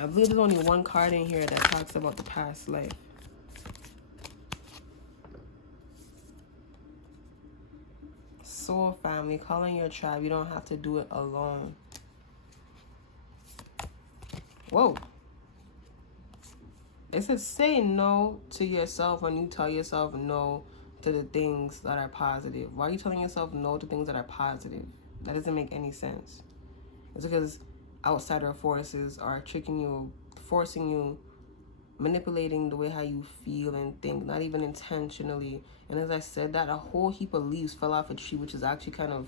I believe there's only one card in here that talks about the past life. Soul family, calling your tribe. You don't have to do it alone. Whoa. It says say no to yourself when you tell yourself no to the things that are positive. Why are you telling yourself no to things that are positive? That doesn't make any sense. It's because outsider forces are tricking you, forcing you, manipulating the way how you feel and think, not even intentionally. And as I said that, a whole heap of leaves fell off a tree, which is actually kind of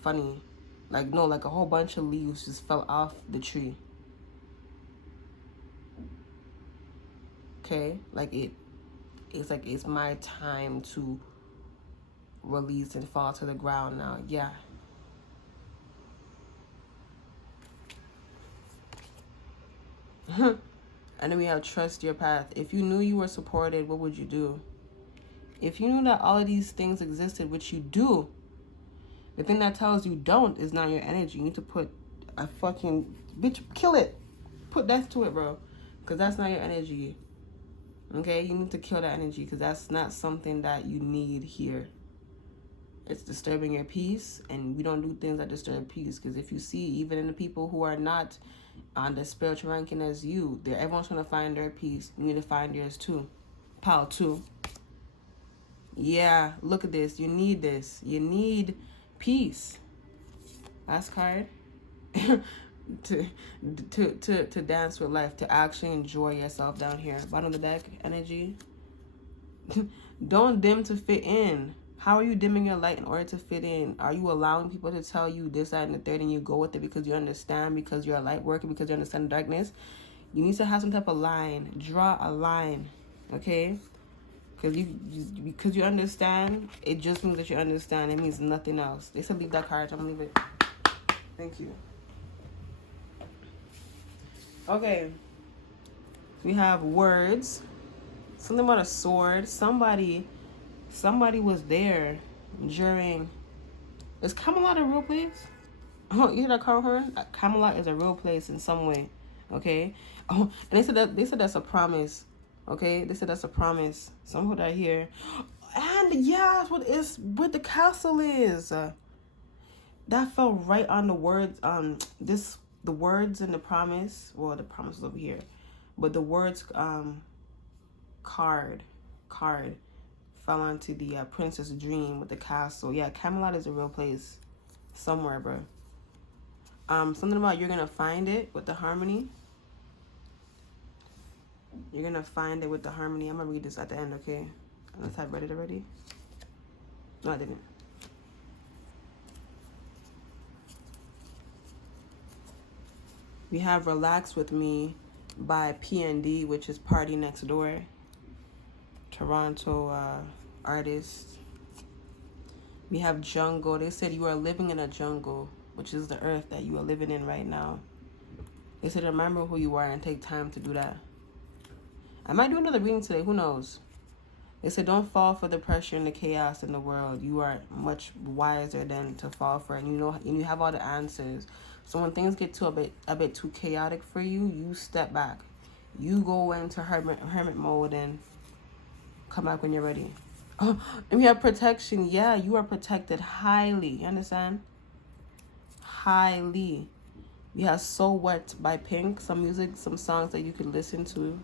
funny. Like, no, like a whole bunch of leaves just fell off the tree. Okay? Like it's like it's my time to release and fall to the ground now. Yeah. And then we have trust your path. If you knew you were supported, what would you do? If you knew that all of these things existed, which you do, the thing that tells you don't is not your energy. You need to put a fucking, bitch, kill it. put death to it, bro. Because that's not your energy. Okay? You need to kill that energy because that's not something that you need here. It's disturbing your peace, and we don't do things that disturb peace. Because if you see, even in the people who are not on the spiritual ranking as you, everyone's going to find their peace. You need to find yours too. Power too. Yeah, look at this. You need this. You need peace. Last card. to dance with life, to actually enjoy yourself down here. Bottom of the deck, energy. Don't dim to fit in. How are you dimming your light in order to fit in? Are you allowing people to tell you this, that, and the third, and you go with it because you understand, because you're a light worker, because you understand darkness? You need to have some type of line. Draw a line, okay? Because you understand, it just means that you understand. It means nothing else. They said leave that card. I'm gonna leave it. Thank you. Okay. We have words. Something about a sword. Somebody was there during... Is Camelot a real place? Oh, you hear that, Carl? Camelot is a real place in some way. Okay? Oh, and they said that's a promise. Okay? They said that's a promise. Some put that here. And yeah, what the castle is. That fell right on the words. The words in the promise. Well, the promise is over here. But the words card fell onto the Princess Dream with the castle. Yeah, Camelot is a real place somewhere, bro. Something about you're gonna find it with the harmony. You're gonna find it with the harmony. I'm gonna read this at the end, okay? Unless I've read it already. No, I didn't. We have Relax With Me by PND, which is Party Next Door. Toronto artist. We have Jungle. They said you are living in a jungle, which is the earth that you are living in right now. They said remember who you are and take time to do that. I might do another reading today. Who knows? They said don't fall for the pressure and the chaos in the world. You are much wiser than to fall for it. And you have all the answers. So when things get a bit too chaotic for you, you step back. You go into hermit mode and come back when you're ready. Oh, and we have protection. Yeah, you are protected highly. You understand? Highly. We have So What by Pink. Some music, some songs that you could listen to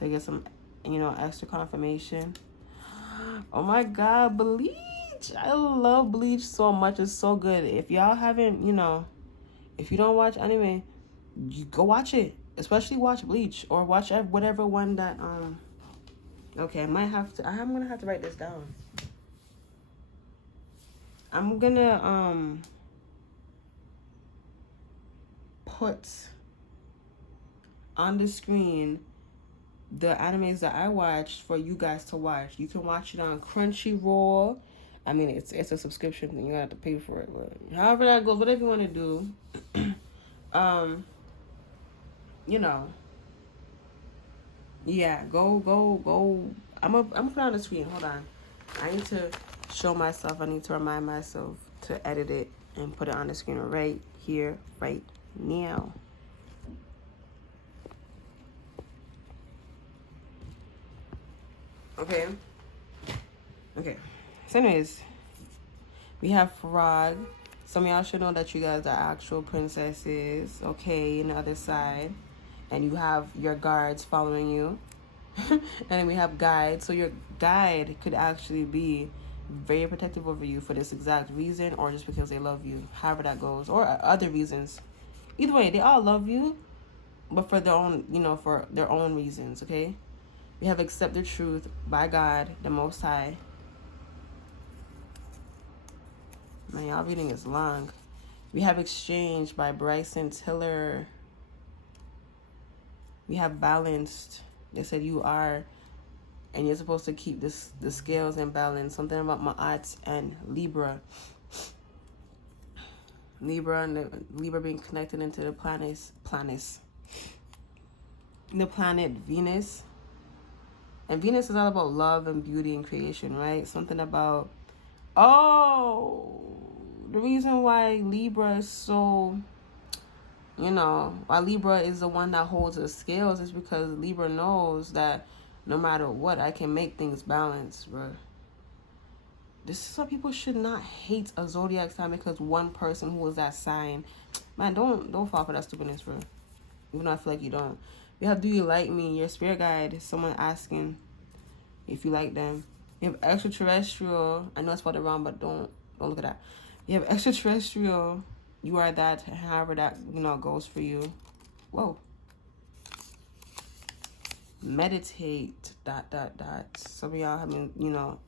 get some, extra confirmation. Oh my God, Bleach. I love Bleach so much. It's so good. If y'all haven't, if you don't watch anime, you go watch it. Especially watch Bleach or watch whatever one that, okay, I'm gonna have to write this down. I'm gonna, put on the screen the animes that I watched for you guys to watch. You can watch it on Crunchyroll. I mean, it's a subscription thing. You have to pay for it. But however that goes, whatever you want to do. Yeah, go. I'm gonna put it on the screen. Hold on. I need to show myself. I need to remind myself to edit it and put it on the screen right here, right now. Okay. So anyways, we have Frog. Some of y'all should know that you guys are actual princesses. Okay, on the other side. And you have your guards following you. And then we have guides. So your guide could actually be very protective over you for this exact reason, or just because they love you. However that goes. Or other reasons. Either way, they all love you, but for their own, for their own reasons, okay? We have Accept the Truth by God, the Most High. Man, y'all reading is long. We have Exchange by Bryson Tiller. We have Balanced. They said you are, and you're supposed to keep the scales in balance. Something about Ma'at and Libra. Libra being connected into the the planet Venus. And Venus is all about love and beauty and creation, right? Something about, the reason why Libra is so, You know, why Libra is the one that holds the scales is because Libra knows that no matter what, I can make things balance, bro. This is why people should not hate a zodiac sign because one person who was that sign. Man, don't fall for that stupidness, bro. Even though I feel like you don't. We have do you like me? Your spirit guide is someone asking if you like them. You have extraterrestrial. I know I spelled it wrong, but don't look at that. You have extraterrestrial. You are that, however that, you know, goes for you. Whoa. Meditate, ... Some of y'all have been, you know,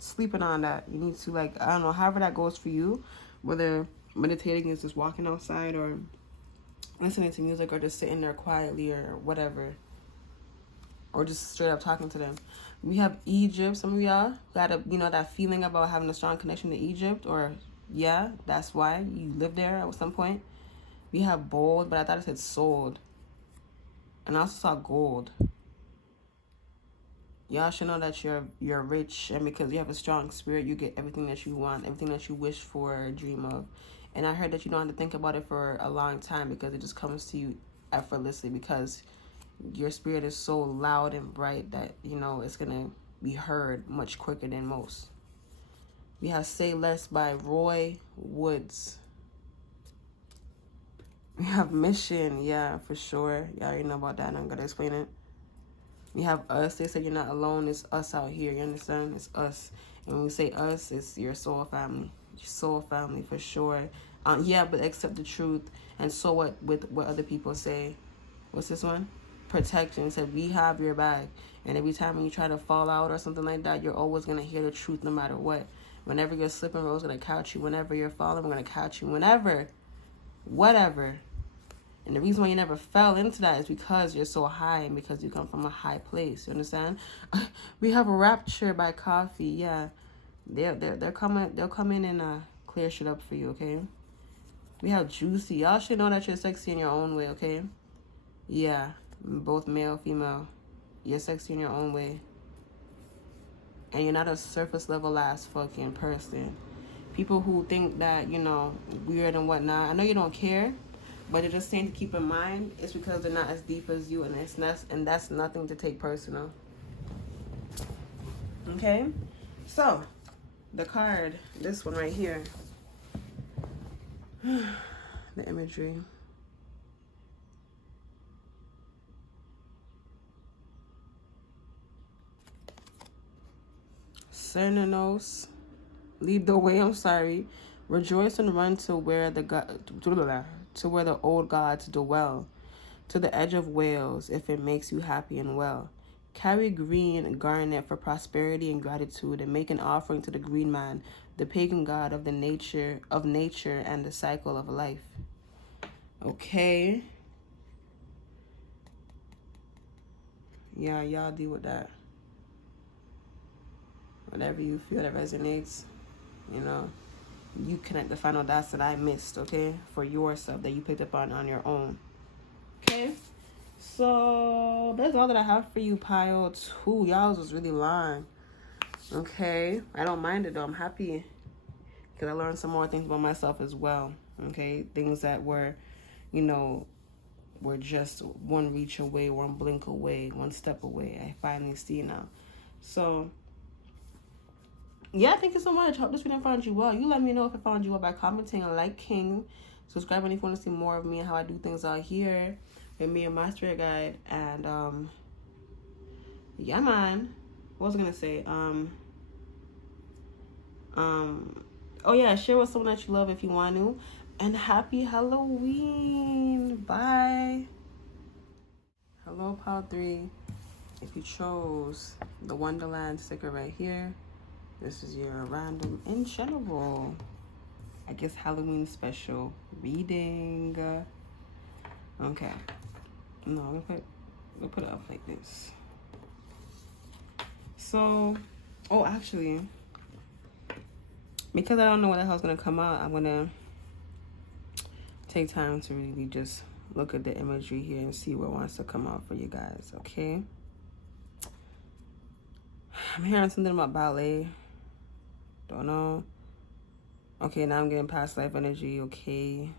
sleeping on that. You need to, like, I don't know, however that goes for you. Whether meditating is just walking outside or listening to music or just sitting there quietly or whatever. Or just straight up talking to them. We have Egypt. Some of y'all got a, you know, that feeling about having a strong connection to Egypt, or yeah, that's why you lived there at some point. We have bold, but I thought it said sold. And I also saw gold. Y'all should know that you're rich, and because you have a strong spirit, you get everything that you want, everything that you wish for or dream of. And I heard that you don't have to think about it for a long time because it just comes to you effortlessly because your spirit is so loud and bright that, you know, it's going to be heard much quicker than most. We have Say Less by Roy Woods. We have Mission, yeah, for sure. Y'all already know about that, and I'm going to explain it. We have Us. They said you're not alone. It's us out here. You understand? It's us. And when we say us, it's your soul family. Your soul family, for sure. Yeah, but accept the truth. And so what with what other people say. What's this one? Protection. Said we have your back. And every time when you try to fall out or something like that, you're always going to hear the truth no matter what. Whenever you're slipping, we're always going to catch you. Whenever you're falling, we're going to catch you. Whenever. Whatever. And the reason why you never fell into that is because you're so high and because you come from a high place. You understand? We have Rapture by Coffee. Yeah. They'll come in and clear shit up for you, okay? We have Juicy. Y'all should know that you're sexy in your own way, okay? Yeah. Both male, female. You're sexy in your own way. And you're not a surface level ass fucking person. People who think that, you know, weird and whatnot, I know you don't care, but they're just saying to keep in mind it's because they're not as deep as you, and that's nothing to take personal. Okay? So, the card, this one right here. The imagery. Cernanos. Lead the way, I'm sorry. Rejoice and run to where the old gods dwell, to the edge of Wales, if it makes you happy and well. Carry green garnet for prosperity and gratitude, and make an offering to the green man, the pagan god of nature and the cycle of life. Okay. Yeah, y'all deal with that. Whatever you feel that resonates, you know, you connect the final dots that I missed, okay, for yourself that you picked up on your own. Okay, so that's all that I have for you, pile 2. Y'all was really long. Okay, I don't mind it though. I'm happy because I learned some more things about myself as well. Okay, things that were, you know, were just one reach away, one blink away, one step away. I finally see now. So yeah, thank you so much. Hope this video found you well. You let me know if it found you well by commenting and liking, subscribing if you want to see more of me and how I do things out here with me and my spirit guide. And yeah, man. What was I gonna say? Oh yeah, share with someone that you love if you want to. And happy Halloween. Bye. Hello, Pile 3. If you chose the Wonderland sticker right here, this is your random in general, I guess, Halloween special reading. Okay. No, we'll put it up like this. So, oh, actually, because I don't know what the hell's gonna come out, I'm gonna take time to really just look at the imagery here and see what wants to come out for you guys, okay? I'm hearing something about ballet. Don't know. Okay, now I'm getting past life energy, okay?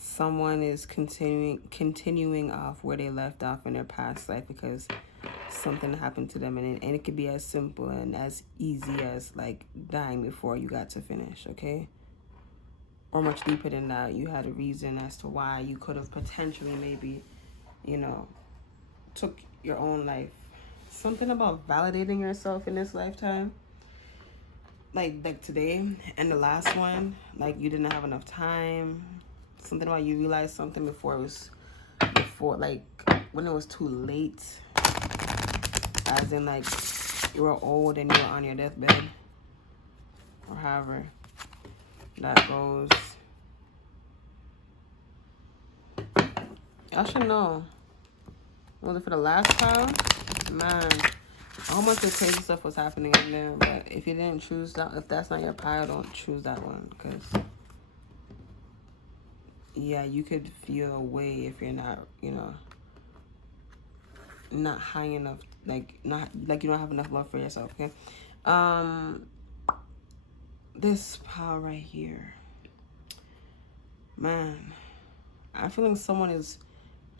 someone is continuing off where they left off in their past life because something happened to them, and it could be as simple and as easy as like dying before you got to finish, okay? Or much deeper than that. You had a reason as to why you could have potentially maybe, took your own life. Something about validating yourself in this lifetime, like today and the last one, like you didn't have enough time. Something about you realized something before like when it was too late, as in like you were old and you were on your deathbed, or however that goes. Y'all should know. Was it for the last pile? Man, a whole bunch of crazy stuff was happening in there. But if you didn't choose that, if that's not your pile, don't choose that one. Because, yeah, you could feel a way if you're not, not high enough. Not like you don't have enough love for yourself, okay? This pile right here. Man, I'm feeling someone is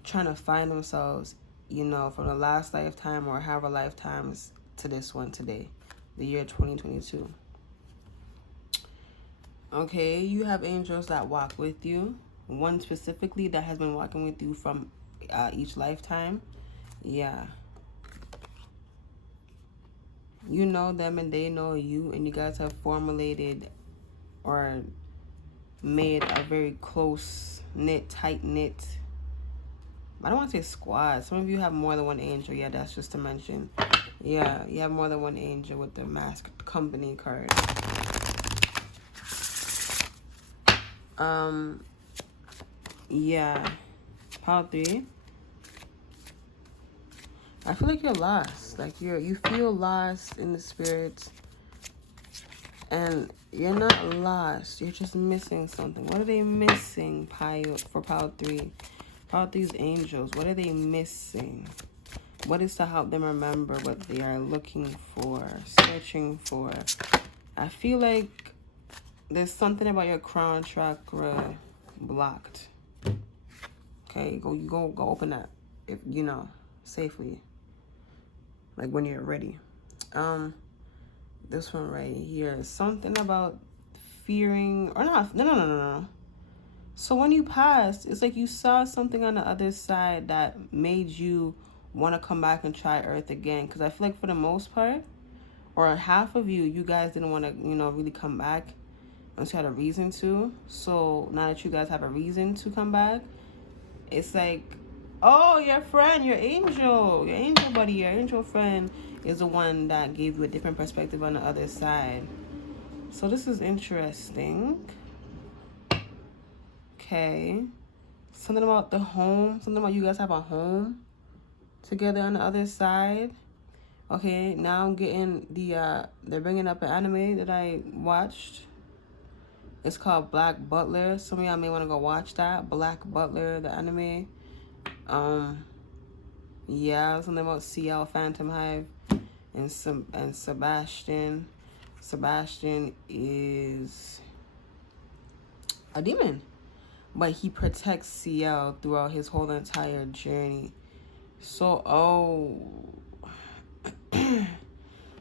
trying to find themselves, from the last lifetime or however lifetimes to this one today, the year 2022. Okay, you have angels that walk with you. One specifically that has been walking with you from each lifetime. Yeah. You know them and they know you, and you guys have formulated or made a very close-knit, tight-knit, I don't want to say squad. Some of you have more than one angel. Yeah, that's just to mention. Yeah, you have more than one angel with the masked company card. Yeah. Pile 3. I feel like you're lost. Like you feel lost in the spirits. And you're not lost. You're just missing something. What are they missing, for pile 3? Pile 3's angels. What are they missing? What is to help them remember what they are looking for, searching for? I feel like there's something about your crown chakra blocked. Okay, go open that, if safely. Like when you're ready. This one right here is something about fearing or not. No. So when you passed, it's like you saw something on the other side that made you want to come back and try Earth again. Because I feel like for the most part, or half of you guys didn't want to, really come back unless you had a reason to. So now that you guys have a reason to come back, it's like, oh, your friend, your angel buddy, your angel friend is the one that gave you a different perspective on the other side. So this is interesting. Okay. Something about the home. Something about you guys have a home together on the other side. Okay, now I'm getting they're bringing up an anime that I watched. It's called Black Butler. Some of y'all may want to go watch that. Black Butler, the anime. Yeah, something about CL Phantom Hive and Sebastian. Sebastian is a demon, but he protects CL throughout his whole entire journey. So,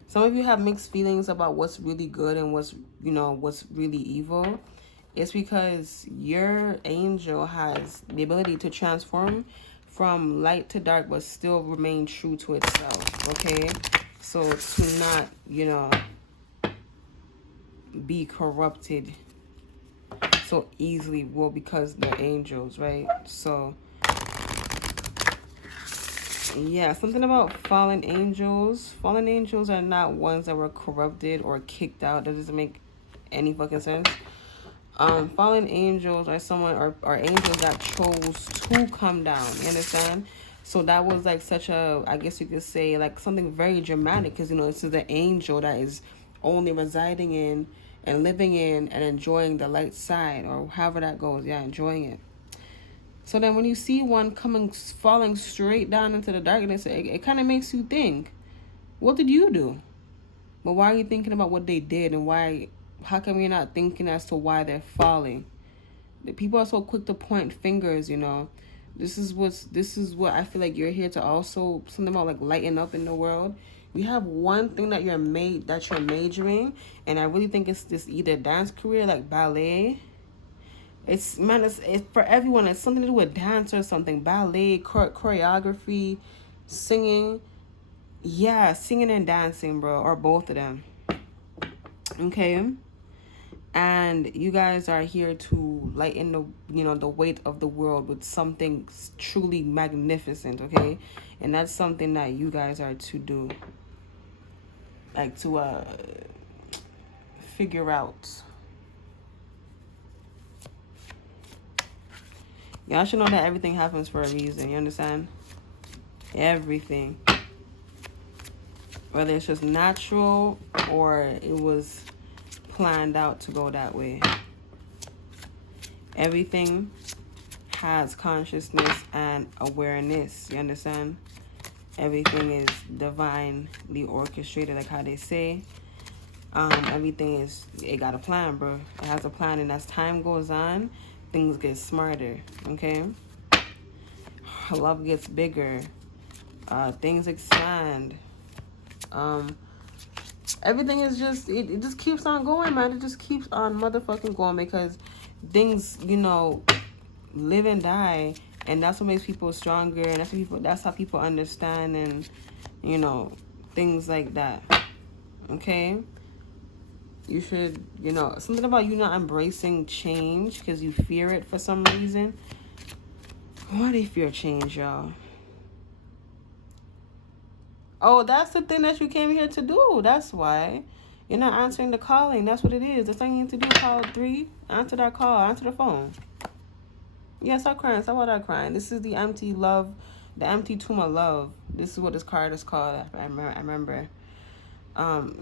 some of you have mixed feelings about what's really good and what's really evil. It's because your angel has the ability to transform from light to dark, but still remain true to itself, okay? So to not, be corrupted so easily, well, because they're angels, right? So yeah, something about fallen angels. Fallen angels are not ones that were corrupted or kicked out. That doesn't make any fucking sense. Fallen angels are are angels that chose to come down. You understand? So that was like such a, I guess you could say, like something very dramatic, because this is the angel that is only residing in and living in and enjoying the light side, or however that goes. Yeah, enjoying it. So then when you see one falling straight down into the darkness, it kind of makes you think, what did you do? But why are you thinking about what they did, and how come you're not thinking as to why they're falling? The people are so quick to point fingers, you know. This is what I feel like you're here to also, something about like lighten up in the world. You have one thing that you're majoring, and I really think it's this either dance career like ballet. It's, man, it's for everyone. It's something to do with dance or something, ballet, choreography, singing. Yeah, singing and dancing, bro, or both of them. Okay. And you guys are here to lighten the, you know, the weight of the world with something truly magnificent. Okay. And that's something that you guys are to do, like to figure out. Y'all should know that everything happens for a reason. You understand? Everything, whether it's just natural or it was planned out to go that way. Everything has consciousness and awareness. You understand? Everything is divinely orchestrated, like how they say. Everything is, it got a plan, bro. It has a plan, and as time goes on, things get smarter. Okay? Love gets bigger. Things expand. Everything is just, it just keeps on going, man. It just keeps on motherfucking going, because things, you know, live and die, and that's what makes people stronger, and that's how people understand, and, you know, things like that. Okay? You should, you know, something about you not embracing change because you fear it for some reason. Why do you fear change, y'all? Oh, that's the thing that you came here to do. That's why. You're not answering the calling. That's what it is. The thing you need to do, call 3. Answer that call. Answer the phone. Yeah, stop crying. Stop all that crying. This is the empty love. The empty tomb of love. This is what this card is called. I remember.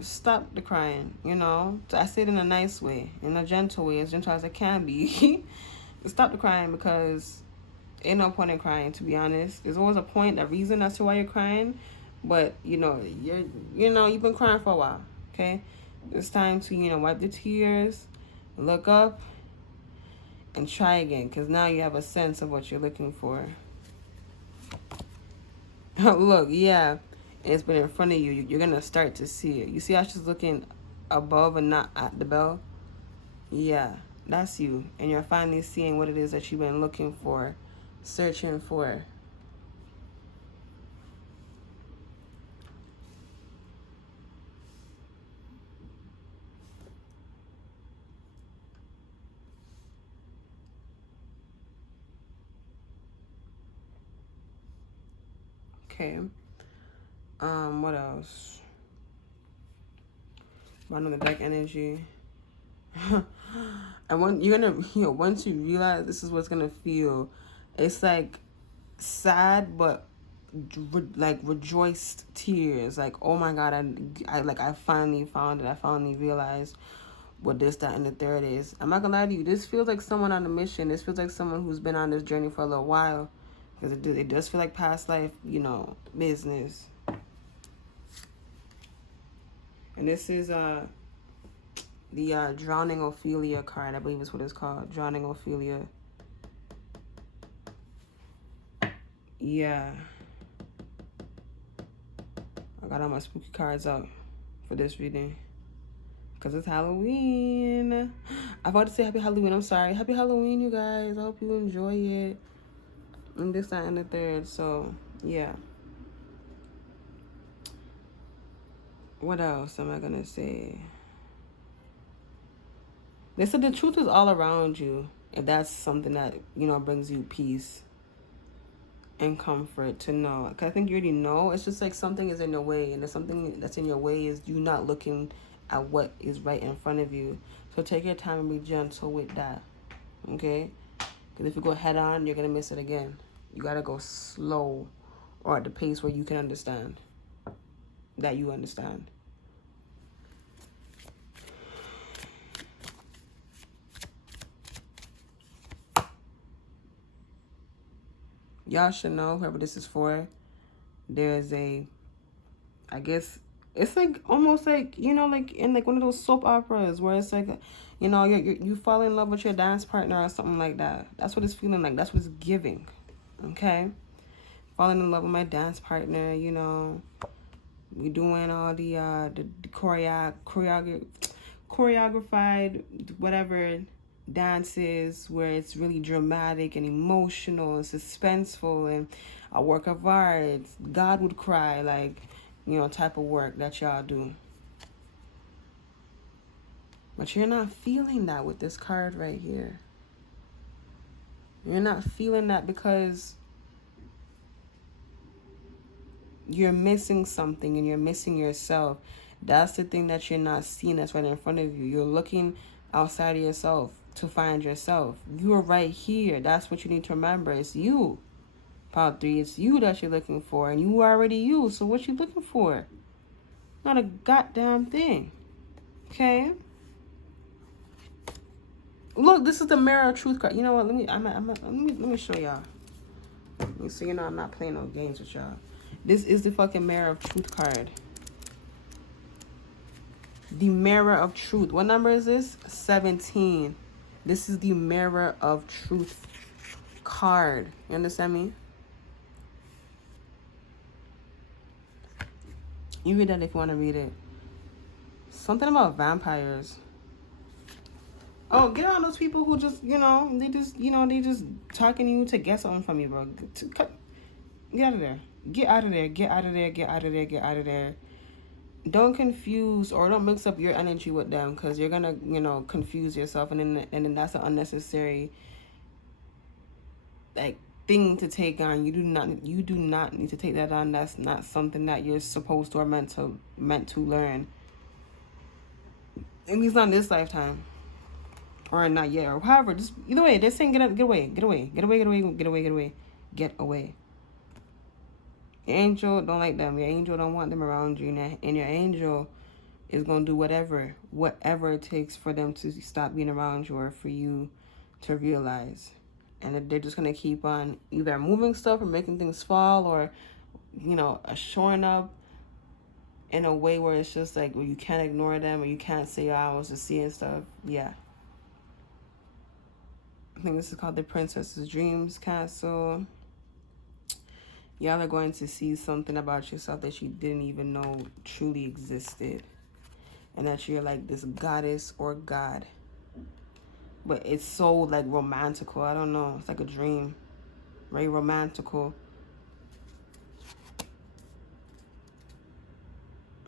Stop the crying, you know. So I say it in a nice way. In a gentle way. As gentle as it can be. Stop the crying, because ain't no point in crying, to be honest. There's always a point, a reason as to why you're crying. But, you know, you've been crying for a while, okay? It's time to, you know, wipe the tears, look up, and try again, because now you have a sense of what you're looking for. Look, yeah, it's been in front of you. You're going to start to see it. You see how she's looking above and not at the bell? Yeah, that's you. And you're finally seeing what it is that you've been looking for, searching for. Okay. What else? Bottom of the deck energy. And when you're gonna, you know, once you realize this is what's gonna feel, it's like sad, but like rejoiced tears. Like, oh my God, I finally found it. I finally realized what this, that, and the third is. I'm not gonna lie to you. This feels like someone on a mission. This feels like someone who's been on this journey for a little while. Because it does feel like past life, you know, business. And this is the Drowning Ophelia card. I believe is what it's called. Drowning Ophelia. Yeah. I got all my spooky cards out for this reading. Because it's Halloween. I forgot to say happy Halloween. I'm sorry. Happy Halloween, you guys. I hope you enjoy it. And this, that, and the third. So, yeah. What else am I going to say? They said the truth is all around you. If that's something that, you know, brings you peace and comfort to know. Because I think you already know. It's just like something is in your way. And there's something that's in your way is you not looking at what is right in front of you. So take your time and be gentle with that. Okay? Because if you go head on, you're going to miss it again. You got to go slow or at the pace where you can understand. That you understand. Y'all should know, whoever this is for, there's a, I guess, it's like almost like, you know, like in like one of those soap operas where it's like, You know, you fall in love with your dance partner or something like that. That's what it's feeling like. That's what it's giving. Okay? Falling in love with my dance partner, you know. We doing all the choreographed whatever dances where it's really dramatic and emotional and suspenseful and a work of art. God would cry, like, you know, type of work that y'all do. But you're not feeling that with this card right here. You're not feeling that because you're missing something and you're missing yourself. That's the thing that you're not seeing that's right in front of you. You're looking outside of yourself to find yourself. You are right here. That's what you need to remember. It's you. Part 3, it's you that you're looking for. And you are already you. So what you looking for? Not a goddamn thing. Okay? Look, this is the Mirror of Truth card. You know what? Let me show y'all. So you know I'm not playing no games with y'all. This is the fucking Mirror of Truth card. The Mirror of Truth. What number is this? 17. This is the Mirror of Truth card. You understand me? You read that if you want to read it. Something about vampires. Oh, get on those people who just, you know, they just talking to you to get something from you, bro. Get out of there. Get out of there. Get out of there. Get out of there. Get out of there. Don't confuse or don't mix up your energy with them, because you're gonna, you know, confuse yourself, and then that's an unnecessary like thing to take on. You do not need to take that on. That's not something that you're supposed to or meant to learn. At least not in this lifetime. Or not yet, or however, just either way, they're saying get away. Your angel don't like them. Your angel don't want them around you, and your angel is gonna do whatever it takes for them to stop being around you or for you to realize. And they're just gonna keep on either moving stuff or making things fall, or, you know, showing up in a way where it's just like, well, you can't ignore them, or you can't say, oh, I was just seeing stuff. Yeah. I think this is called the Princess's Dreams Castle. Y'all are going to see something about yourself that you didn't even know truly existed. And that you're like this goddess or god. But it's so like romantical. I don't know. It's like a dream. Very romantical.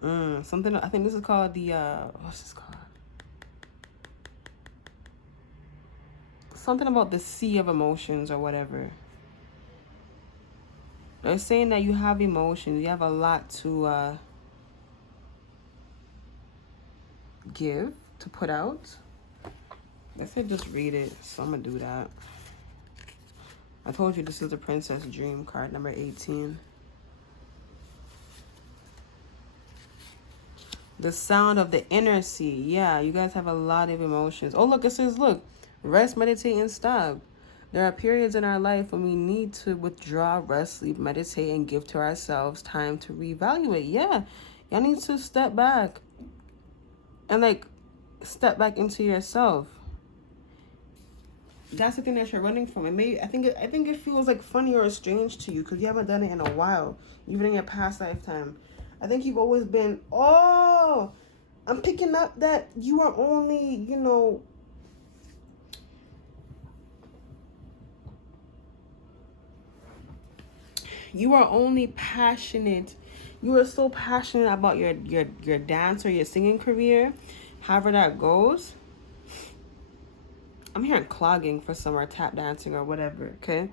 Something, I think this is called the, what's this called? Something about the sea of emotions or whatever. They're saying that you have emotions. You have a lot to give, to put out. They said just read it, so I'm going to do that. I told you this is the Princess Dream card, number 18. The sound of the inner sea. Yeah, you guys have a lot of emotions. Oh, look, it says, look, rest, meditate, and stop. There are periods in our life when we need to withdraw, rest, sleep, meditate, and give to ourselves time to reevaluate. Yeah, y'all need to step back and, like, step back into yourself. That's the thing that you're running from. I think it feels like funny or strange to you because you haven't done it in a while, even in your past lifetime. I think you've always been, oh, I'm picking up that you are only, you know, you are only passionate. You are so passionate about your dance or your singing career, however that goes. I'm hearing clogging for some, or tap dancing or whatever, okay?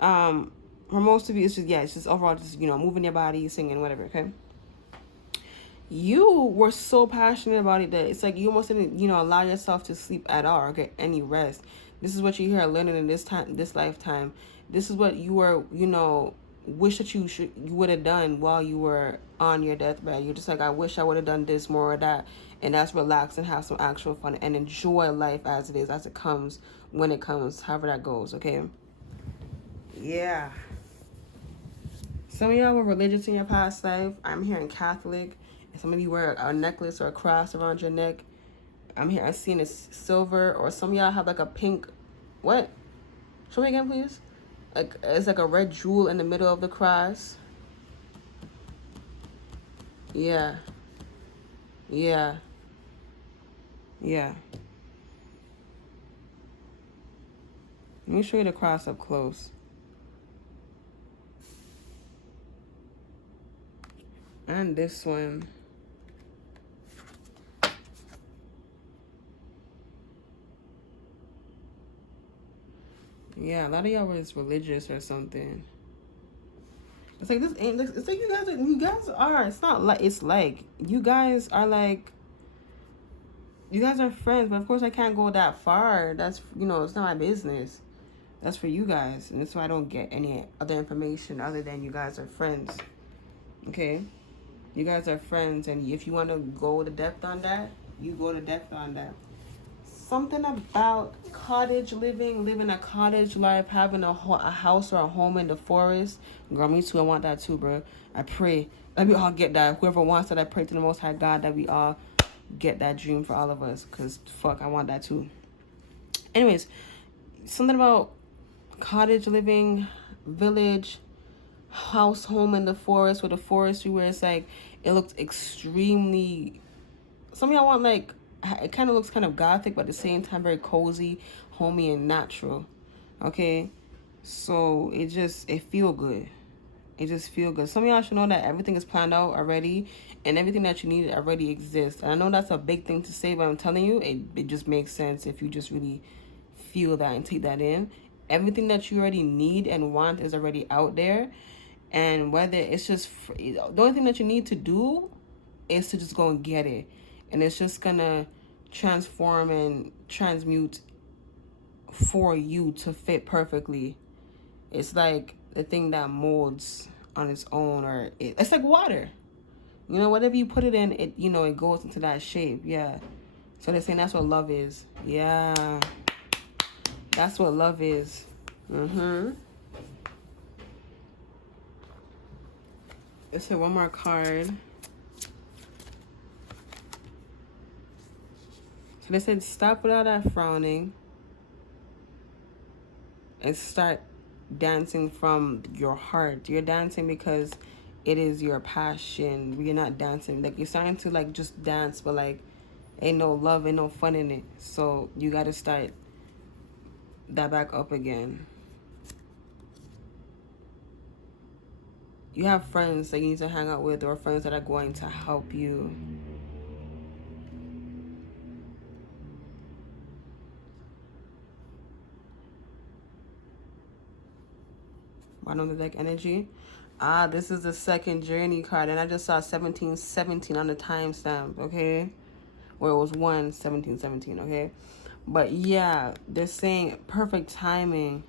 For most of you, it's just overall just, you know, moving your body, singing, whatever, okay? You were so passionate about it that it's like you almost didn't, you know, allow yourself to sleep at all or get any rest. This is what you're here learning in this lifetime. This is what you were, you know, wish that you would have done while you were on your deathbed. You're just like, I wish I would have done this more or that. And that's relax and have some actual fun and enjoy life as it is, as it comes, when it comes, however that goes, okay? Yeah. Some of y'all were religious in your past life. I'm hearing Catholic. And some of you wear a necklace or a cross around your neck. I'm here. I'm seeing a silver, or some of y'all have like a pink. What? Show me again, please. Like it's like a red jewel in the middle of the cross. Yeah. Yeah. Yeah. Let me show you the cross up close. And this one. Yeah, a lot of y'all was religious or something. It's like this ain't. It's like you guys are. It's not like it's like you guys are like. You guys are friends, but of course I can't go that far. That's it's not my business. That's for you guys, and that's why I don't get any other information other than you guys are friends. Okay, you guys are friends, and if you want to go to depth on that, you go to depth on that. Something about cottage living a cottage life, having a house or a home in the forest. Girl, me too. I want that too, bro. I pray that we all get that. Whoever wants that, I pray to the Most High God that we all get that dream for all of us. Because, fuck, I want that too. Anyways, something about cottage living, village, house, home in the forest, with a forestry where it's like, it looks extremely... Some of y'all want like... It kind of looks kind of gothic, but at the same time very cozy, homey, and natural. Okay? So, it feel good. It just feel good. Some of y'all should know that everything is planned out already, and everything that you need already exists. And I know that's a big thing to say, but I'm telling you, it just makes sense if you just really feel that and take that in. Everything that you already need and want is already out there. And whether it's just... the only thing that you need to do is to just go and get it. And it's just gonna transform and transmute for you to fit perfectly. It's like the thing that molds on its own, or it's like water. Whatever you put it in, it goes into that shape. Yeah. So they're saying that's what love is. Yeah. That's what love is. Let's say one more card. So they said stop without that frowning and start dancing from your heart. You're dancing because it is your passion. You're not dancing. Like, you're starting to, like, just dance, but, like, ain't no love, ain't no fun in it. So you got to start that back up again. You have friends that you need to hang out with, or friends that are going to help you. Bottom of the deck energy. This is the second journey card, and I just saw 1717 on the timestamp, okay? Or it was 1/17/17, okay? But yeah, they're saying perfect timing.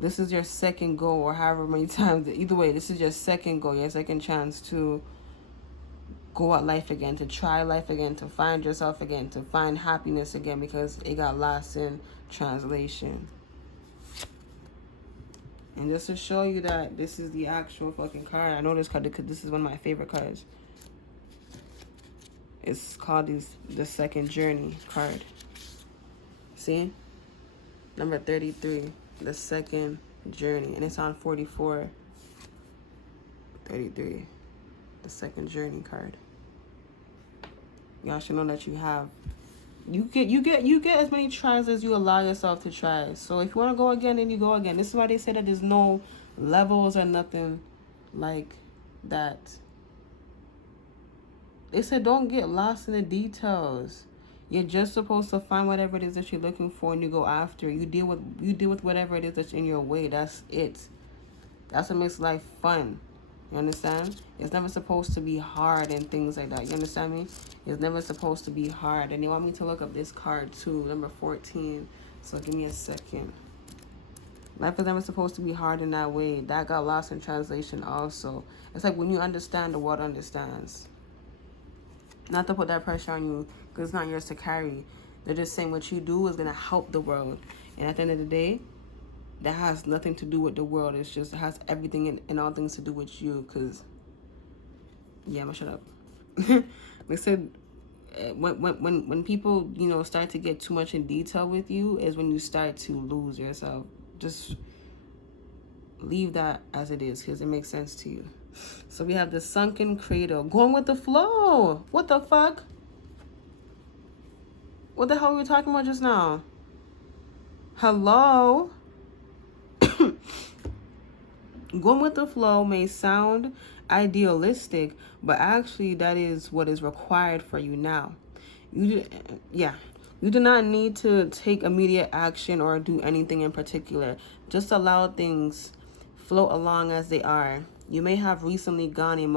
This is your second go, or however many times. Either way, this is your second go, your second chance to go at life again, to try life again, to find yourself again, to find happiness again, because it got lost in translation. And just to show you that this is the actual fucking card. I know this card because this is one of my favorite cards. It's called the second journey card. See? Number 33. The second journey. And it's on 44. 33. The second journey card. Y'all should know that you have... You get as many tries as you allow yourself to try. So if you want to go again, then you go again. This is why they say that there's no levels or nothing like that. They said don't get lost in the details. You're just supposed to find whatever it is that you're looking for, and you go after. You deal with whatever it is that's in your way. That's it. That's what makes life fun. You understand? It's never supposed to be hard and things like that. You understand me? It's never supposed to be hard. And they want me to look up this card too, number 14. So give me a second. Life is never supposed to be hard in that way. That got lost in translation also. It's like when you understand, the world understands. Not to put that pressure on you, because it's not yours to carry. They're just saying what you do is going to help the world. And at the end of the day, that has nothing to do with the world. It's just, it has everything and all things to do with you. Because, yeah, I'm going to shut up. They said when people, you know, start to get too much in detail with you is when you start to lose yourself. Just leave that as it is because it makes sense to you. So we have the sunken cradle, going with the flow. What the fuck? What the hell were we talking about just now? Hello? Going with the flow may sound idealistic, but actually that is what is required for you now. You do not need to take immediate action or do anything in particular. Just allow things float along as they are. You may have recently gone through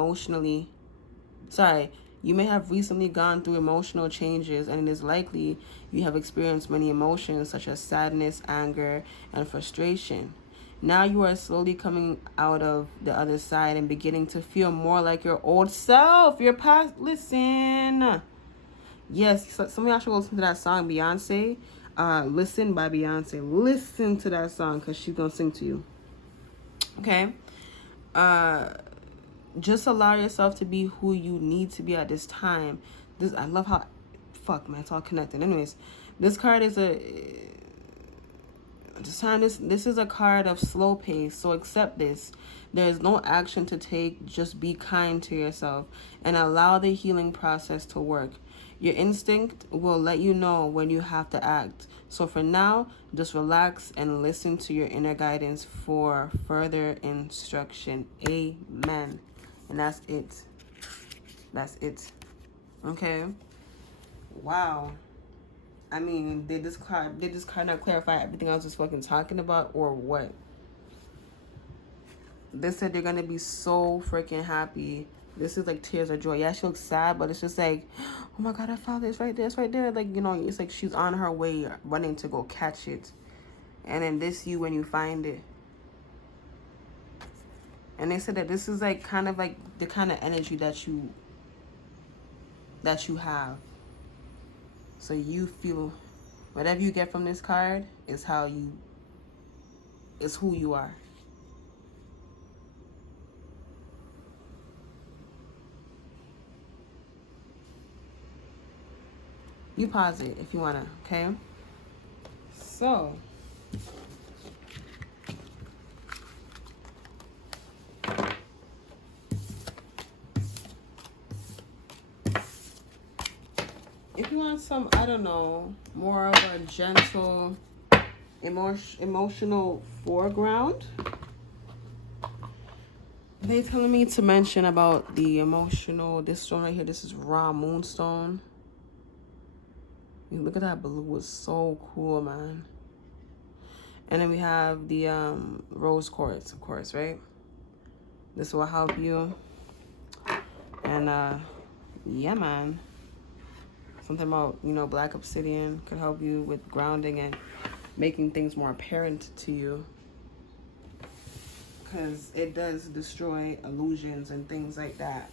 emotional changes, and it is likely you have experienced many emotions such as sadness, anger, and frustration. Now you are slowly coming out of the other side and beginning to feel more like your old self. Your past. Listen. Yes, some of y'all should listen to that song, Beyonce. Listen by Beyonce. Listen to that song because she's going to sing to you. Okay? Just allow yourself to be who you need to be at this time. I love how... Fuck, man. It's all connected. Anyways, this card is this is a card of slow pace, so accept this. There is no action to take. Just be kind to yourself and allow the healing process to work. Your instinct will let you know when you have to act. So for now, just relax and listen to your inner guidance for further instruction. Amen. And that's it. That's it. Okay? Wow. I mean, did this card not clarify everything I was just fucking talking about, or what? They said they're gonna be so freaking happy. This is like tears of joy. Yeah, she looks sad, but it's just like, oh my God, I found it. It's right there. It's right there. Like, you know, it's like she's on her way running to go catch it. And then when you find it. And they said that this is like kind of like the kind of energy that you have. So you feel whatever you get from this card is who you are. You pause it if you wanna, okay? So if you want some, I don't know, more of a gentle, emotional foreground, they telling me to mention about the emotional, this stone right here, this is raw moonstone. Look at that blue, it's so cool, man. And then we have the rose quartz, of course, right? This will help you. And yeah, man. Something about, you know, black obsidian could help you with grounding and making things more apparent to you. Because it does destroy illusions and things like that.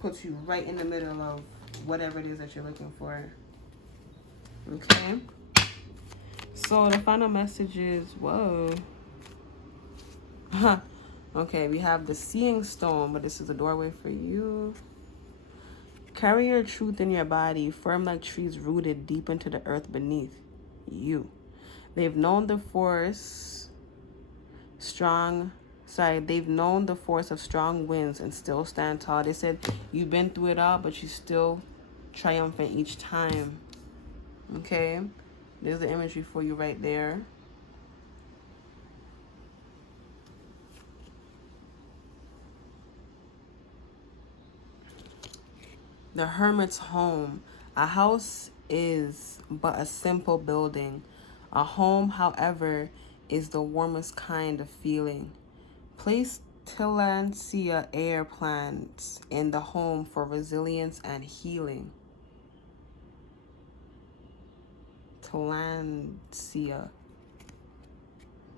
Puts you right in the middle of whatever it is that you're looking for. Okay? So the final message is, whoa. Okay, we have the seeing stone, but this is a doorway for you. Carry your truth in your body, firm like trees rooted deep into the earth beneath you. They've known the force of strong winds and still stand tall. They said you've been through it all, but you still triumphant each time. Okay? There's the imagery for you right there. The hermit's home. A house is but a simple building. A home, however, is the warmest kind of feeling. Place Tillandsia air plants in the home for resilience and healing. Tillandsia.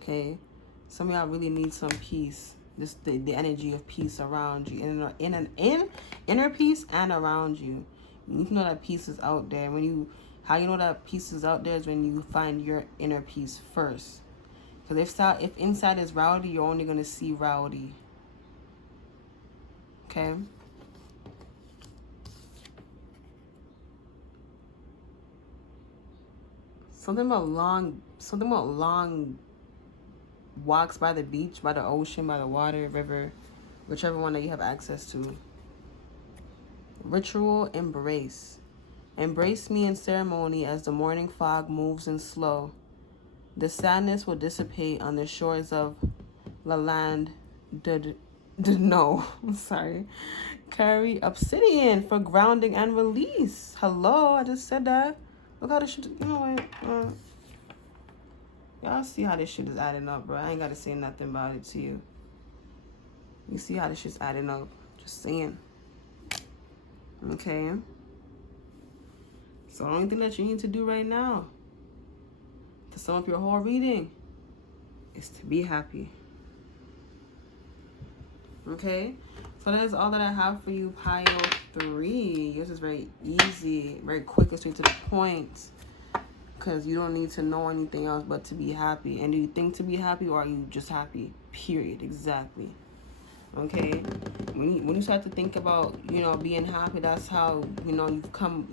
Okay? Some of y'all really need some peace. Just the energy of peace around you, inner peace and around you. You need to know that peace is out there. How you know that peace is out there is when you find your inner peace first. Because if inside is rowdy, you're only gonna see rowdy. Okay. Something about long walks by the beach, by the ocean, by the water, river, whichever one that you have access to. Ritual embrace. Embrace me in ceremony as the morning fog moves in slow. The sadness will dissipate on the shores of La Land no, sorry. Carry obsidian for grounding and release. Hello, I just said that. Look how this shit, you know what? Y'all see how this shit is adding up, bro. I ain't gotta say nothing about it to you. You see how this shit's adding up. Just saying. Okay. So the only thing that you need to do right now to sum up your whole reading is to be happy. Okay, so that is all that I have for you, pile 3. Yours is very easy, very quick and straight to the point, because you don't need to know anything else but to be happy. And do you think to be happy, or are you just happy? Period. Exactly. Okay, when you start to think about, you know, being happy, that's how, you know,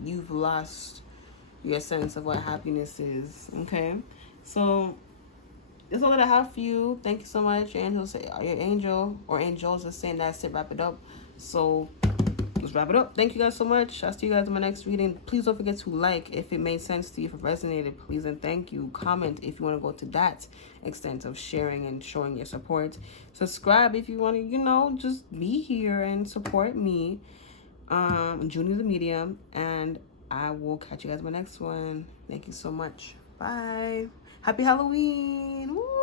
you've lost your sense of what happiness is. Okay, so that's all that I have for you. Thank you so much. Your angel or angels are saying that's it. Wrap it up. So let's wrap it up. Thank you guys so much. I'll see you guys in my next reading. Please don't forget to like if it made sense to you, if it resonated, please and thank you. Comment if you want to go to that extent of sharing and showing your support. Subscribe if you want to, you know, just be here and support me. Junior the Medium, and I will catch you guys in my next one. Thank you so much. Bye. Happy Halloween. Woo.